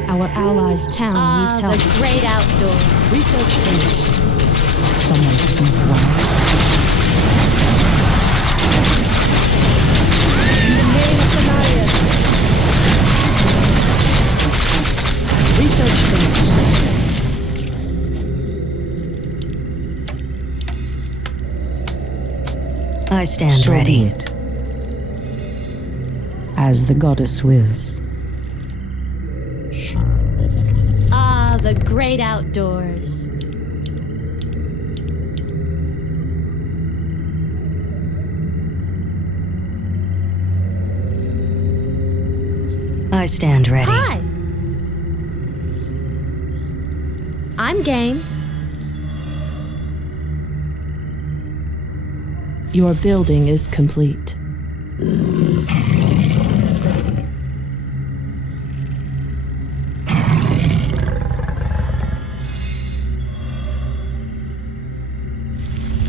Our allies' town needs help. The great outdoors. Research finished. Someone becomes wild. In the name of Scenarios. Research finished. I stand So ready. be it. As the goddess wills. The great outdoors. I stand ready. Hi. I'm game. Your building is complete.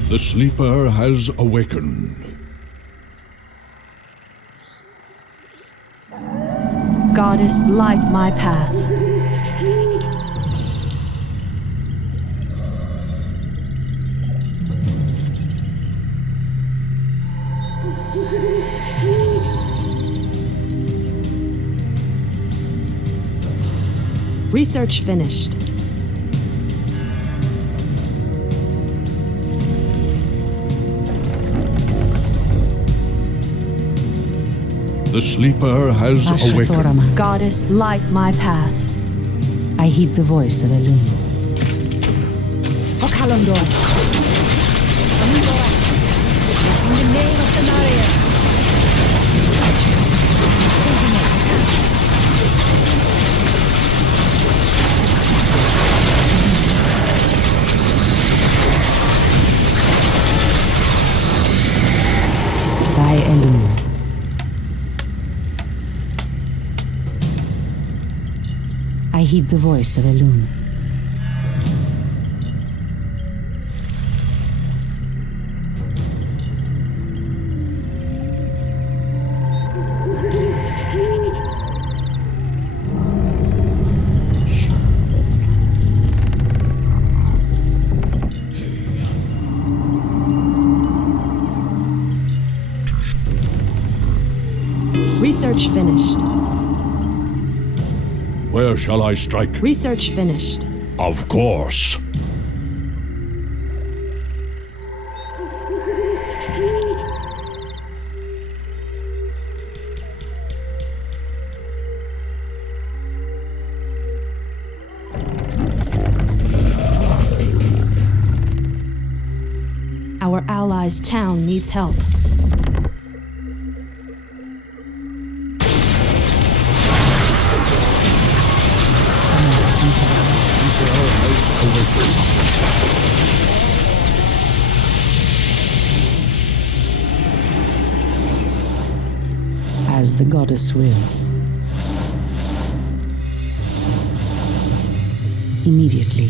The sleeper has awakened. Goddess, light my path. Research finished. The sleeper has awakened. Ashrathorama. Goddess, light my path. I heed the voice of Elune. Okalondor. In the name of Scenarios. By Elune. I heed the voice of Elune. Research finished. Where shall I strike? Research finished. Of course. Our allies' town needs help. As the goddess wills. Immediately.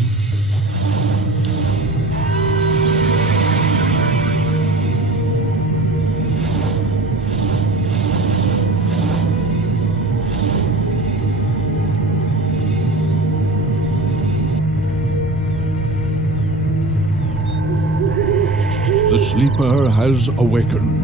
The sleeper has awakened.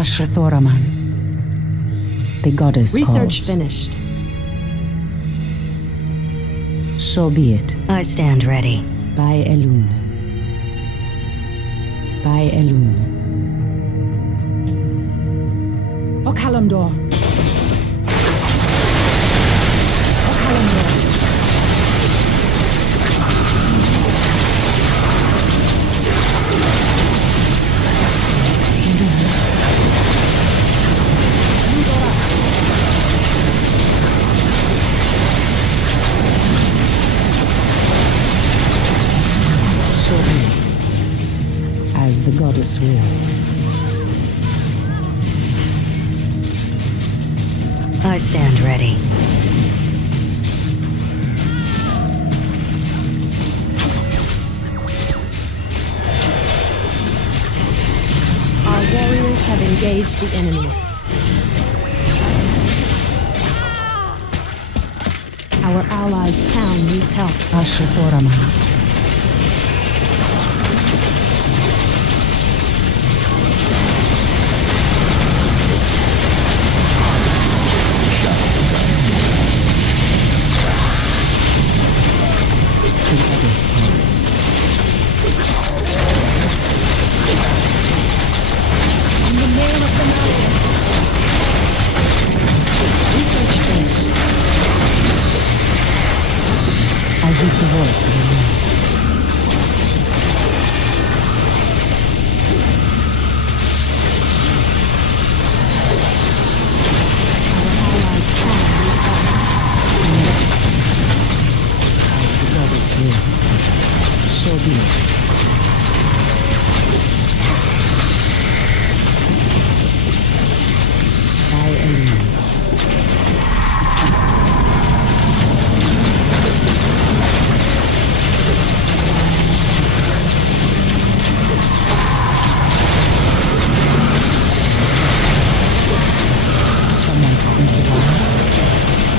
Asher Thoraman. The goddess Research calls. finished. So be it. I stand ready. By Elun. By Elun. Okalamdor. So be it. As the goddess wills. I stand ready. Our warriors have engaged the enemy. Our allies' town needs help. Asher Thoraman. The goddess calls. In the name of the mountain. Research finished. I hear the voice of the Lord. Our allies' town needs help. As the goddess wills. So be it. By Elun. Someone opens the door.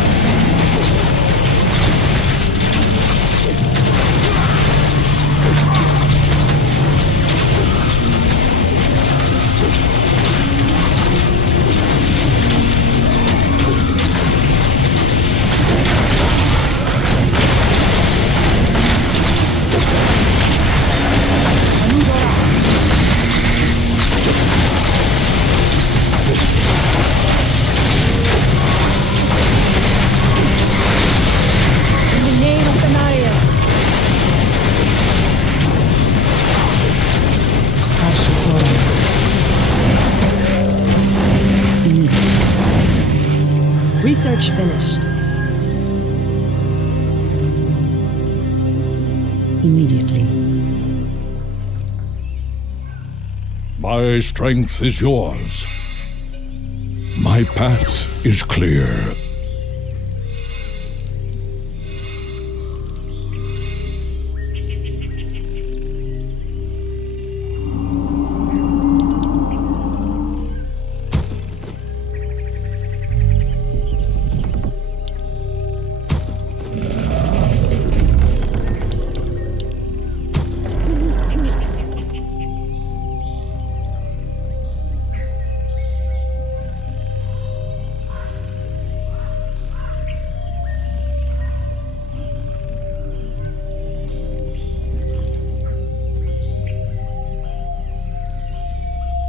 In the name of Thanarius. Asher Thoraman. Immediately. Research finished. Immediately. My strength is yours. My path is clear.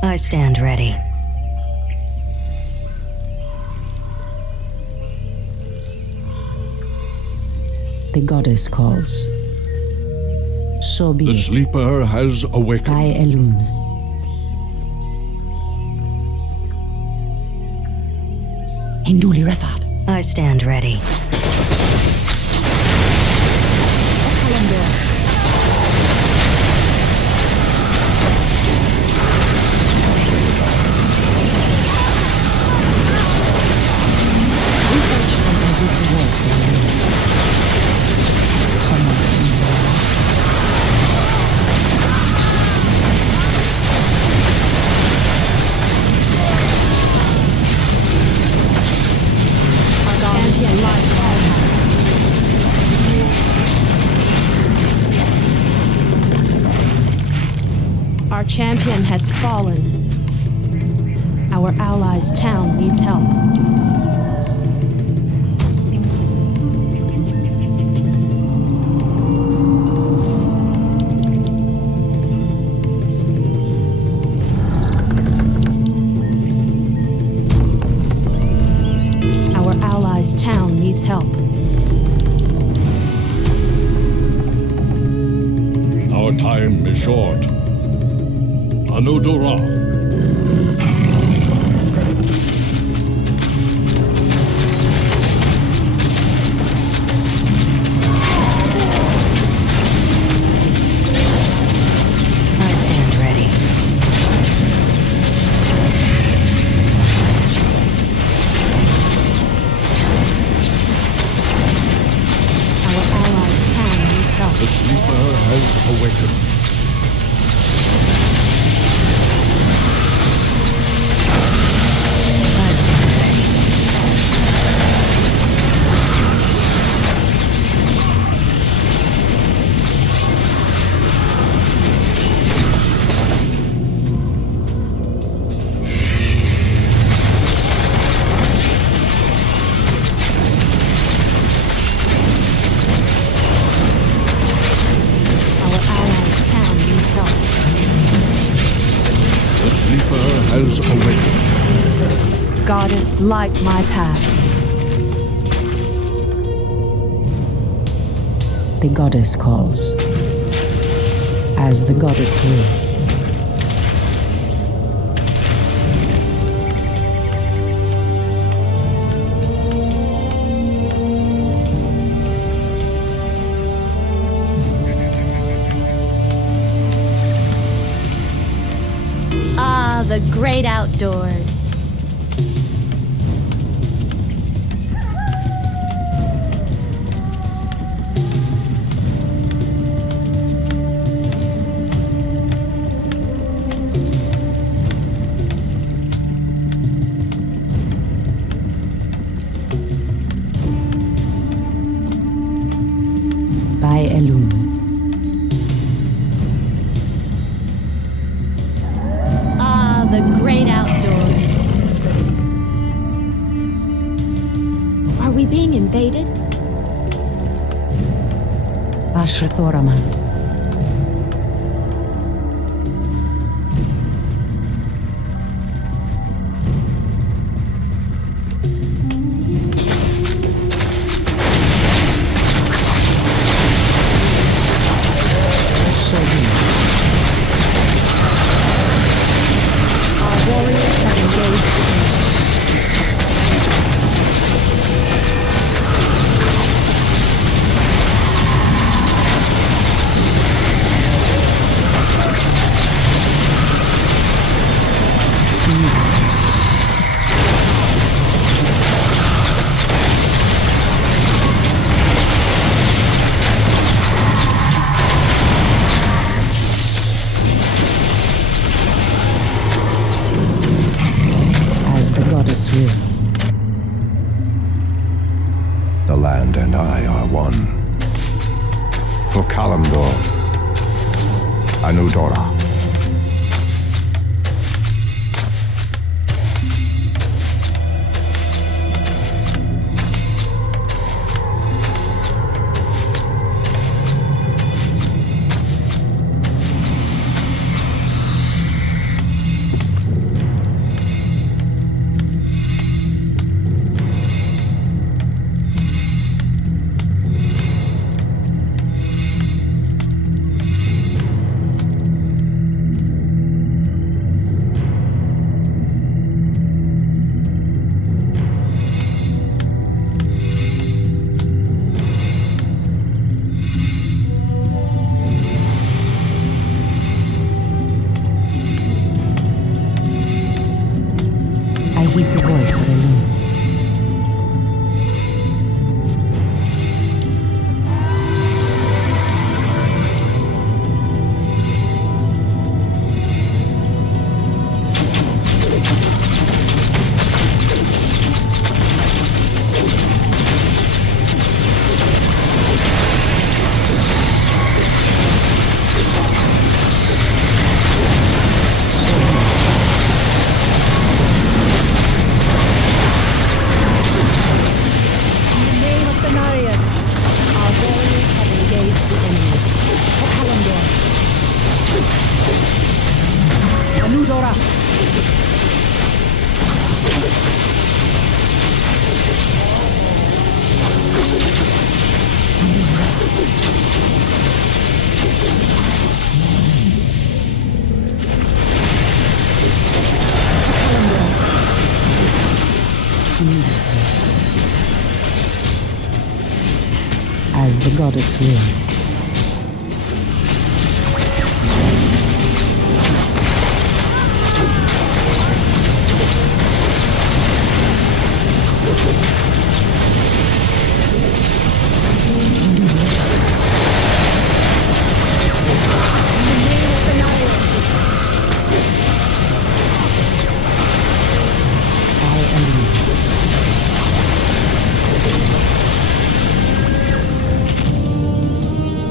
I stand ready. The goddess calls. So be The it. sleeper has awakened. By Elun. Hinduli Rethad. I stand ready. Our champion has fallen. Our allies' town needs help. Our allies' town needs help. Our time is short. Anudora. I stand ready. Our allies' town needs help. The sleeper has awakened. I stand ready. Our allies' town needs help. The sleeper has awakened. Goddess, light my path. The goddess calls. As the goddess wills. Ah, the great outdoors. By Elun. Ah, the great outdoors. Are we being invaded? Ashrathoraman. Our warriors have engaged the enemy. As the goddess wills. The land and I are one. For Kalimdor, Anudora. As the goddess wills.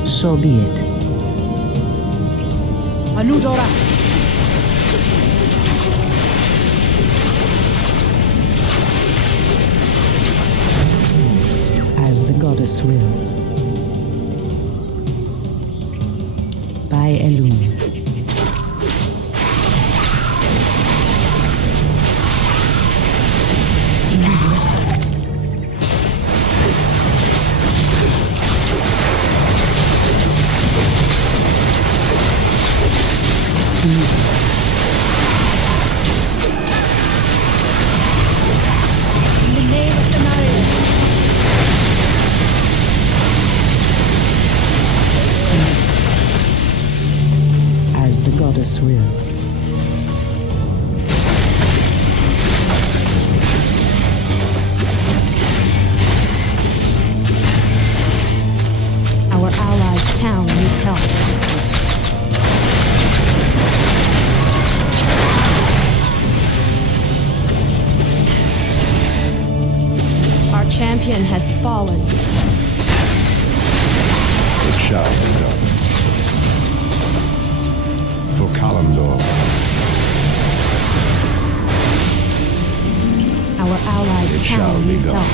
So be it. Anudora! As the goddess wills. By Elune. As the goddess wills. Our allies' town needs help. Our champion has fallen. It shall be done. For Kalimdor. Our allies' It shall town be needs done. help.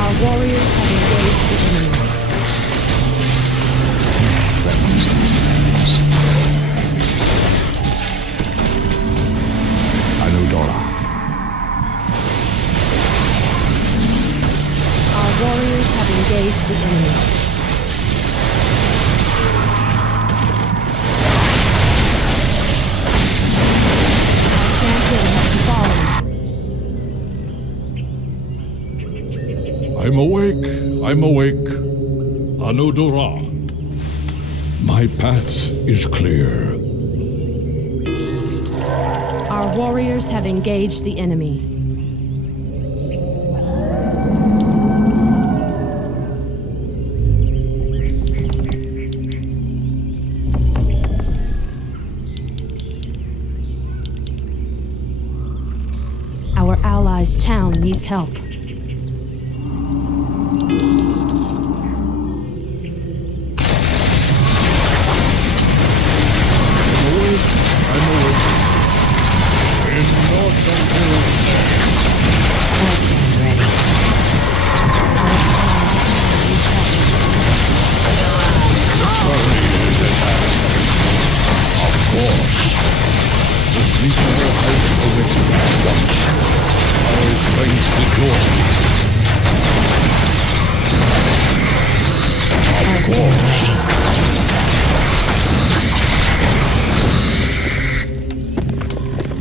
Our warriors have engaged the enemy. Threatens these lands. Anudora. Our warriors have engaged the enemy. I'm awake. I'm awake. Anudora. My path is clear. Our warriors have engaged the enemy. Our allies' town needs help.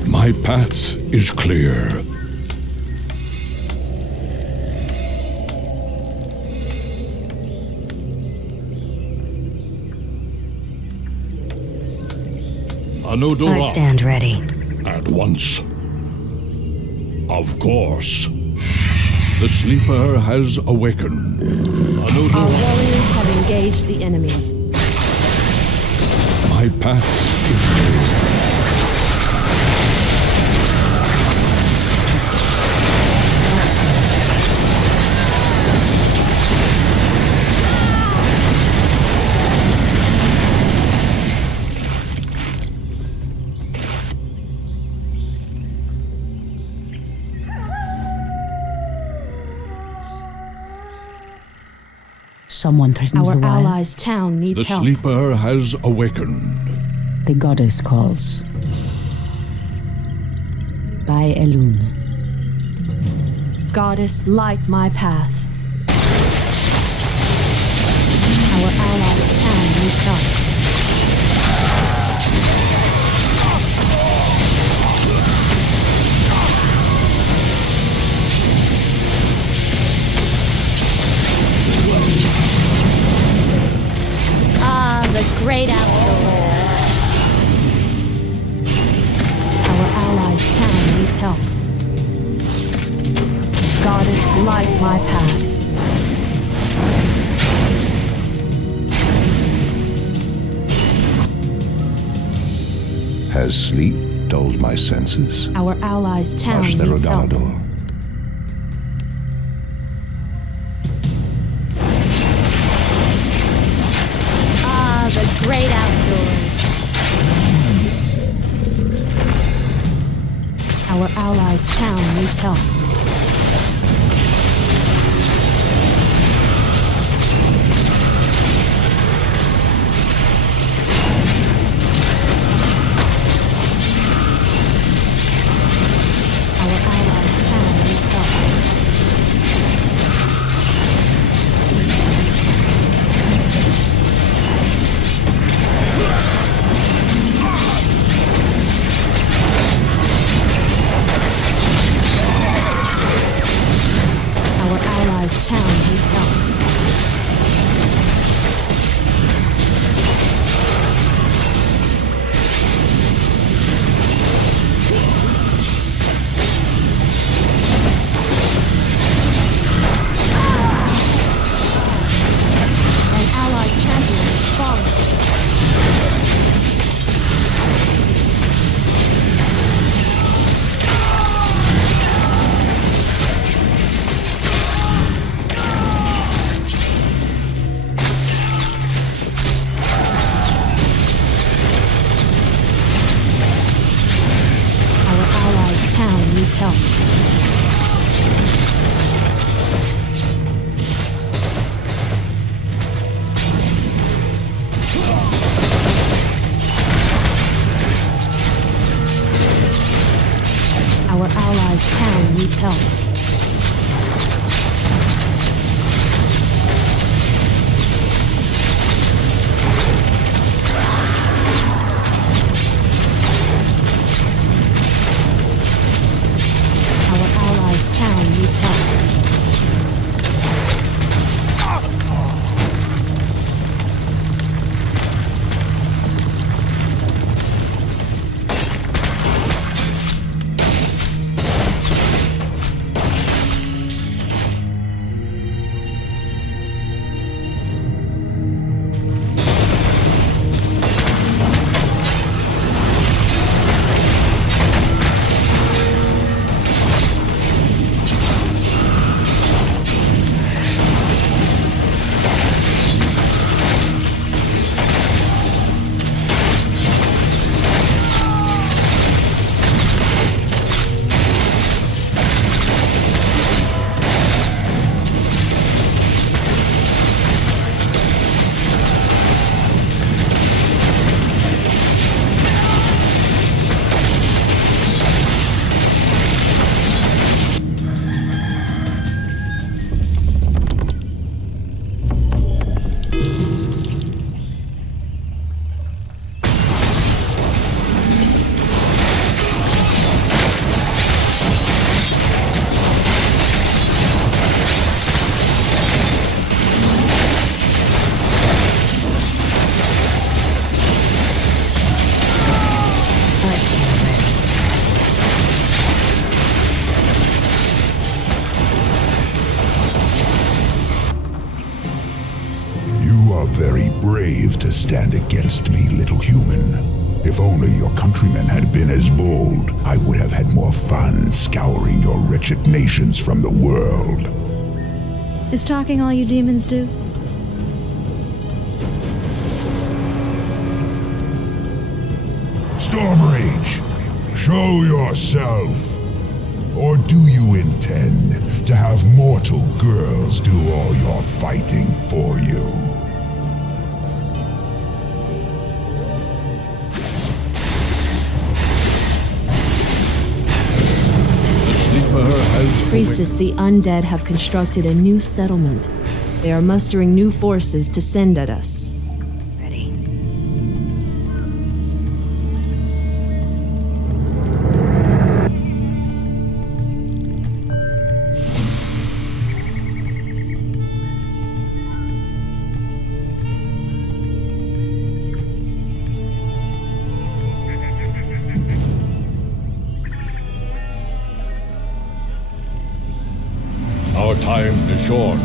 My path is clear. Anudora. I stand ready. At once. Of course. The sleeper has awakened. Anudora. Our warriors have engaged the enemy. My path is clear. Someone threatens Our the wild. allies' town needs The help. sleeper has awakened. The goddess calls. By Elune. Goddess, light my path. Our allies' town needs help. needs help. Goddess, light my path. Has sleep dulled my senses? Our allies' town needs help. Ah, the great outdoors. Our allies' town needs help. Our allies' town needs help. Our allies' town needs help. Very brave to stand against me, little human. If only your countrymen had been as bold, I would have had more fun scouring your wretched nations from the world. Is talking all you demons do? Stormrage, show yourself. Or do you intend to have mortal girls do all your fighting for you? Priestess, the undead have constructed a new settlement. They are mustering new forces to send at us. Ready. Our time is short.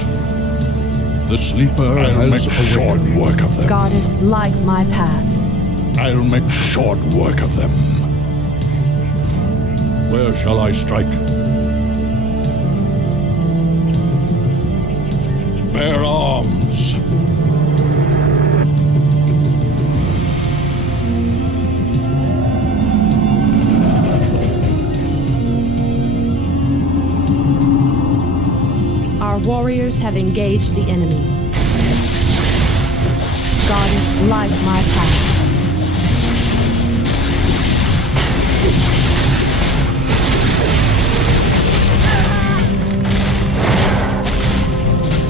The sleeper I'll make short work of them. Goddess, light my path. I'll make short work of them. Where shall I strike? Bear arms. Our warriors have engaged the enemy. Goddess, light my path.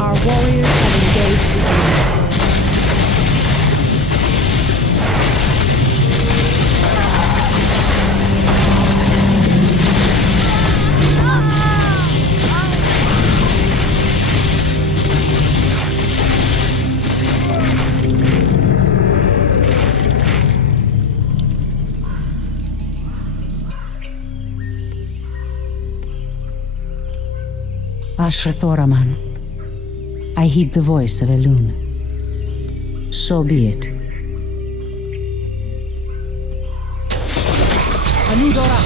Our warriors have engaged the enemy. Ashrathoraman, I heed the voice of Elun. So be it. Anudora!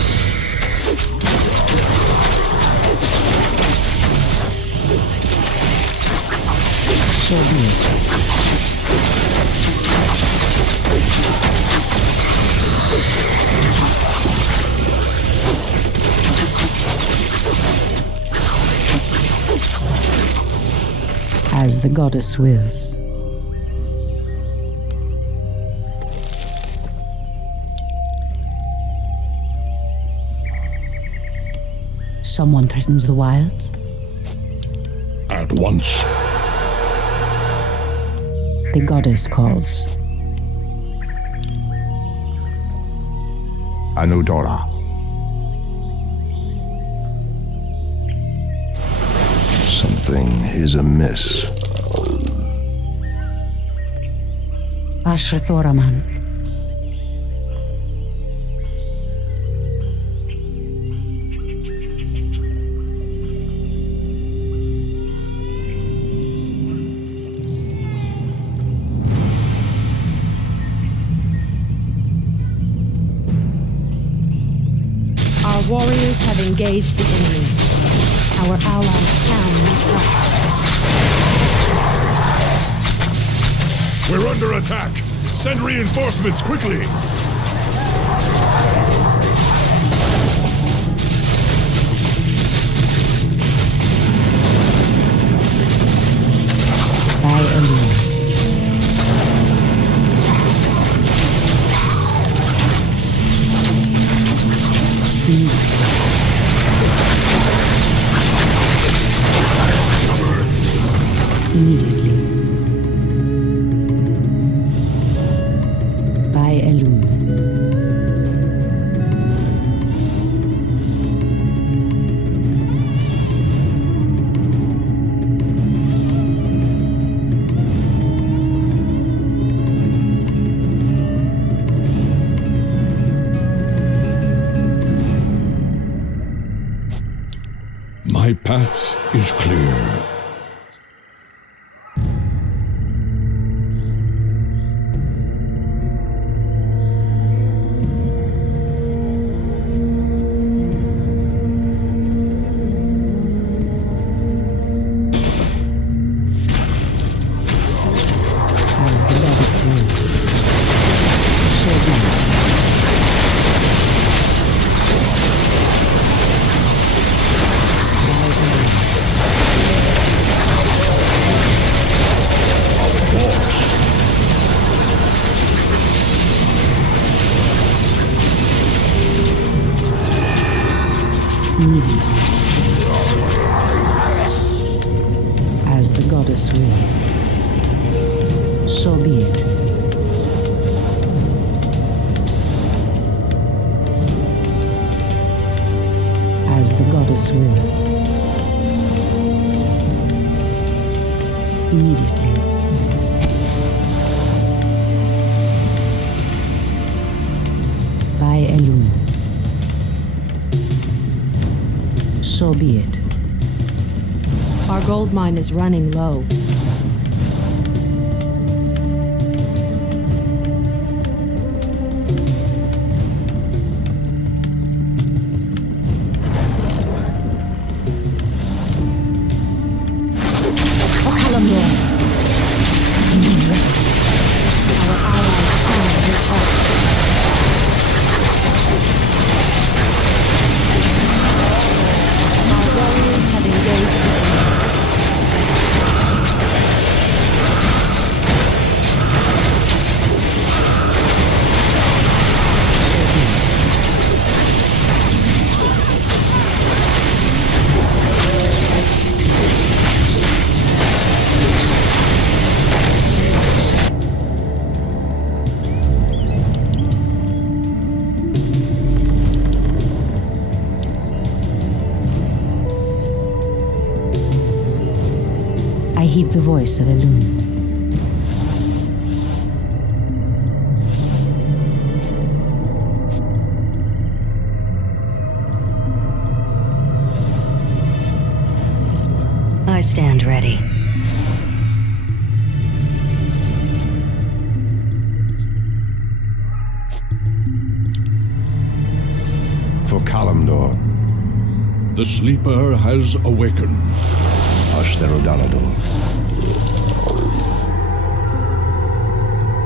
So be it. As the goddess wills. Someone threatens the wilds? At once. The goddess calls. Anudora. Something is amiss. Ashrathoraman. Our warriors have engaged the enemy. Our allies' town needs help. We're under attack! Send reinforcements quickly! By Elun. Immediately. By Elun. My path is clear. As the goddess wills. So be it. Immediately. As the goddess wills. So be it. As the goddess wills. Immediately. By Elun. So be it. Our gold mine is running low. I heed the voice of Elune. I stand ready. For Kalimdor. The sleeper has awakened. Ashtherodalador.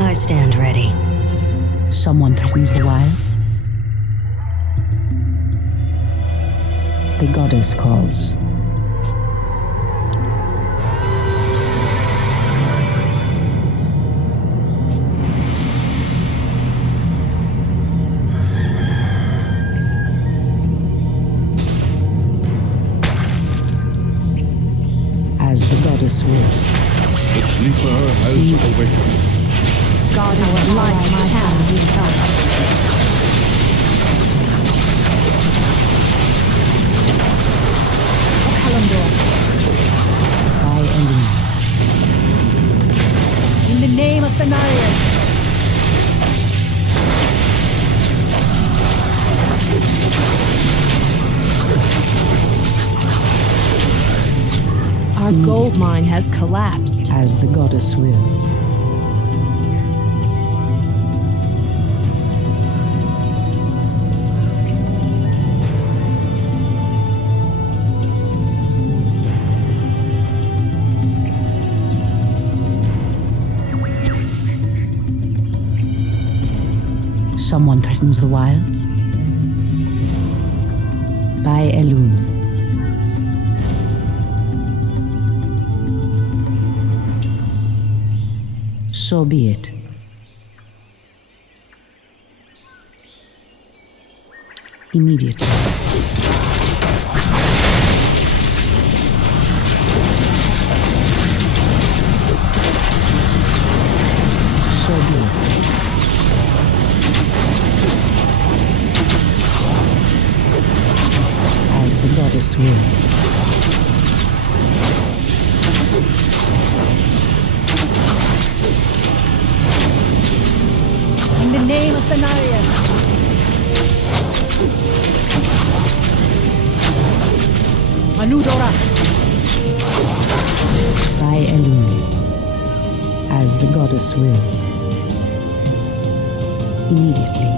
I stand ready. Someone threatens the wilds. The goddess calls. As the goddess wills. The sleeper has awakened. Goddess light town needs help. Kalimdor. By Elune. In the name of Cenarius. Our gold mine has collapsed. As the goddess wills. Someone threatens the wilds. By Elune. So be it. Immediately. So be it. As the goddess wills. In the name of Cenarius. Manudora. By Elune. As the goddess wills. Immediately.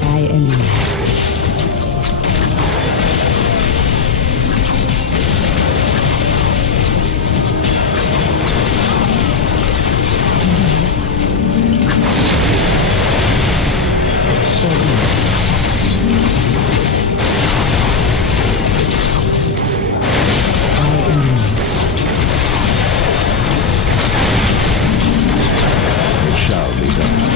By Elune. It shall be done.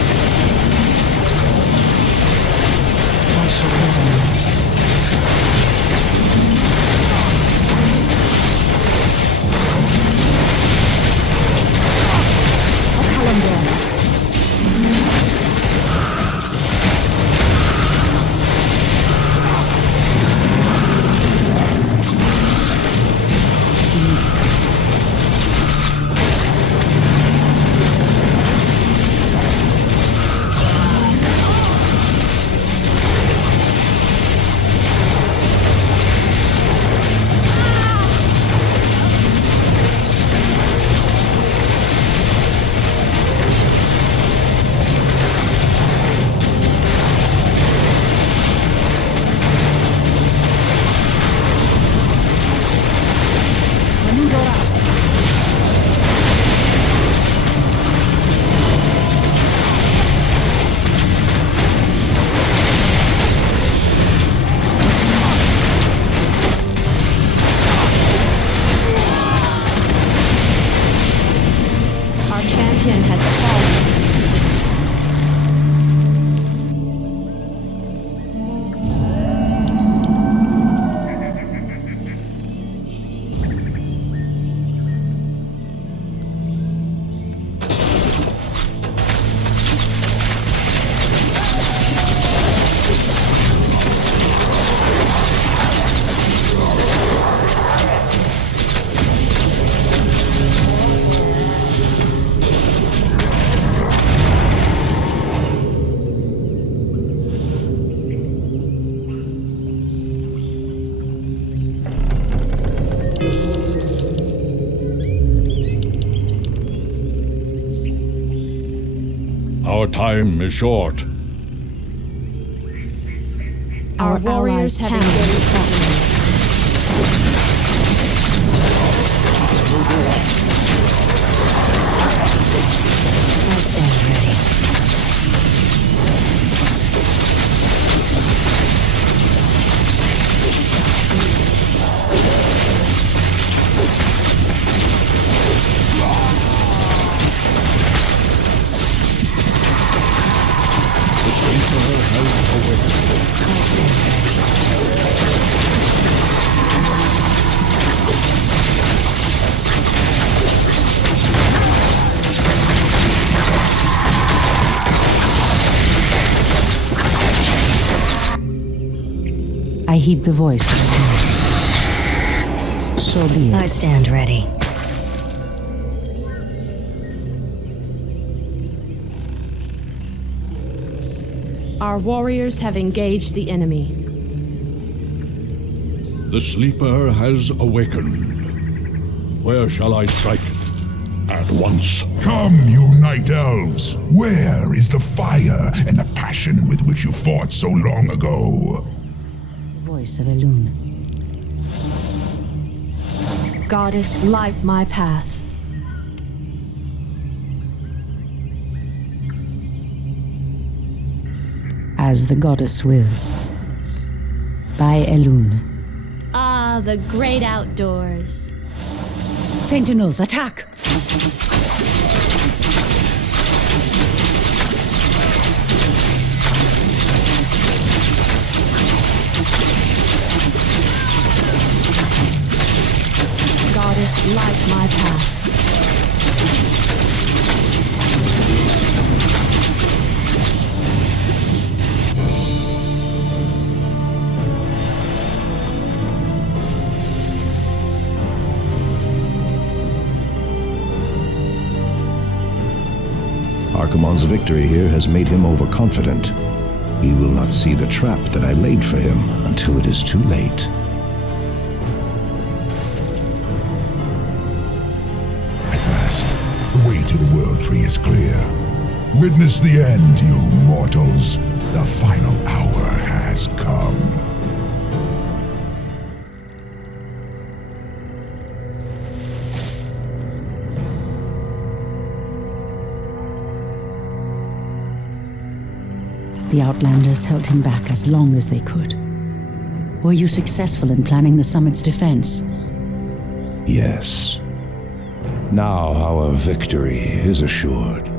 Our time is short. Our warriors have engaged the enemy. I stand ready. The Sleeper has awakened. I stand ready. I heed the voice of the king. So be it. I stand ready. Our warriors have engaged the enemy. The Sleeper has awakened. Where shall I strike? At once. Come, you night elves! Where is the fire and the passion with which you fought so long ago? The voice of Elune. Goddess, light my path. As the goddess wills. By Elune. Ah, the great outdoors. Sentinels, attack! Goddess, light my path. Archimonde's victory here has made him overconfident. He will not see the trap that I laid for him until it is too late. At last, the way to the World Tree is clear. Witness the end, you mortals. The final hour has come. The Outlanders held him back as long as they could. Were you successful in planning the summit's defense? Yes. Now our victory is assured.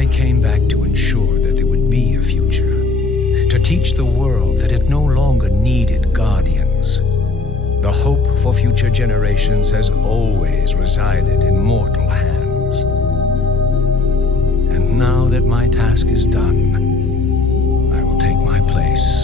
I came back to ensure that there would be a future, to teach the world that it no longer needed guardians. The hope for future generations has always resided in mortal hands. And now that my task is done, I will take my place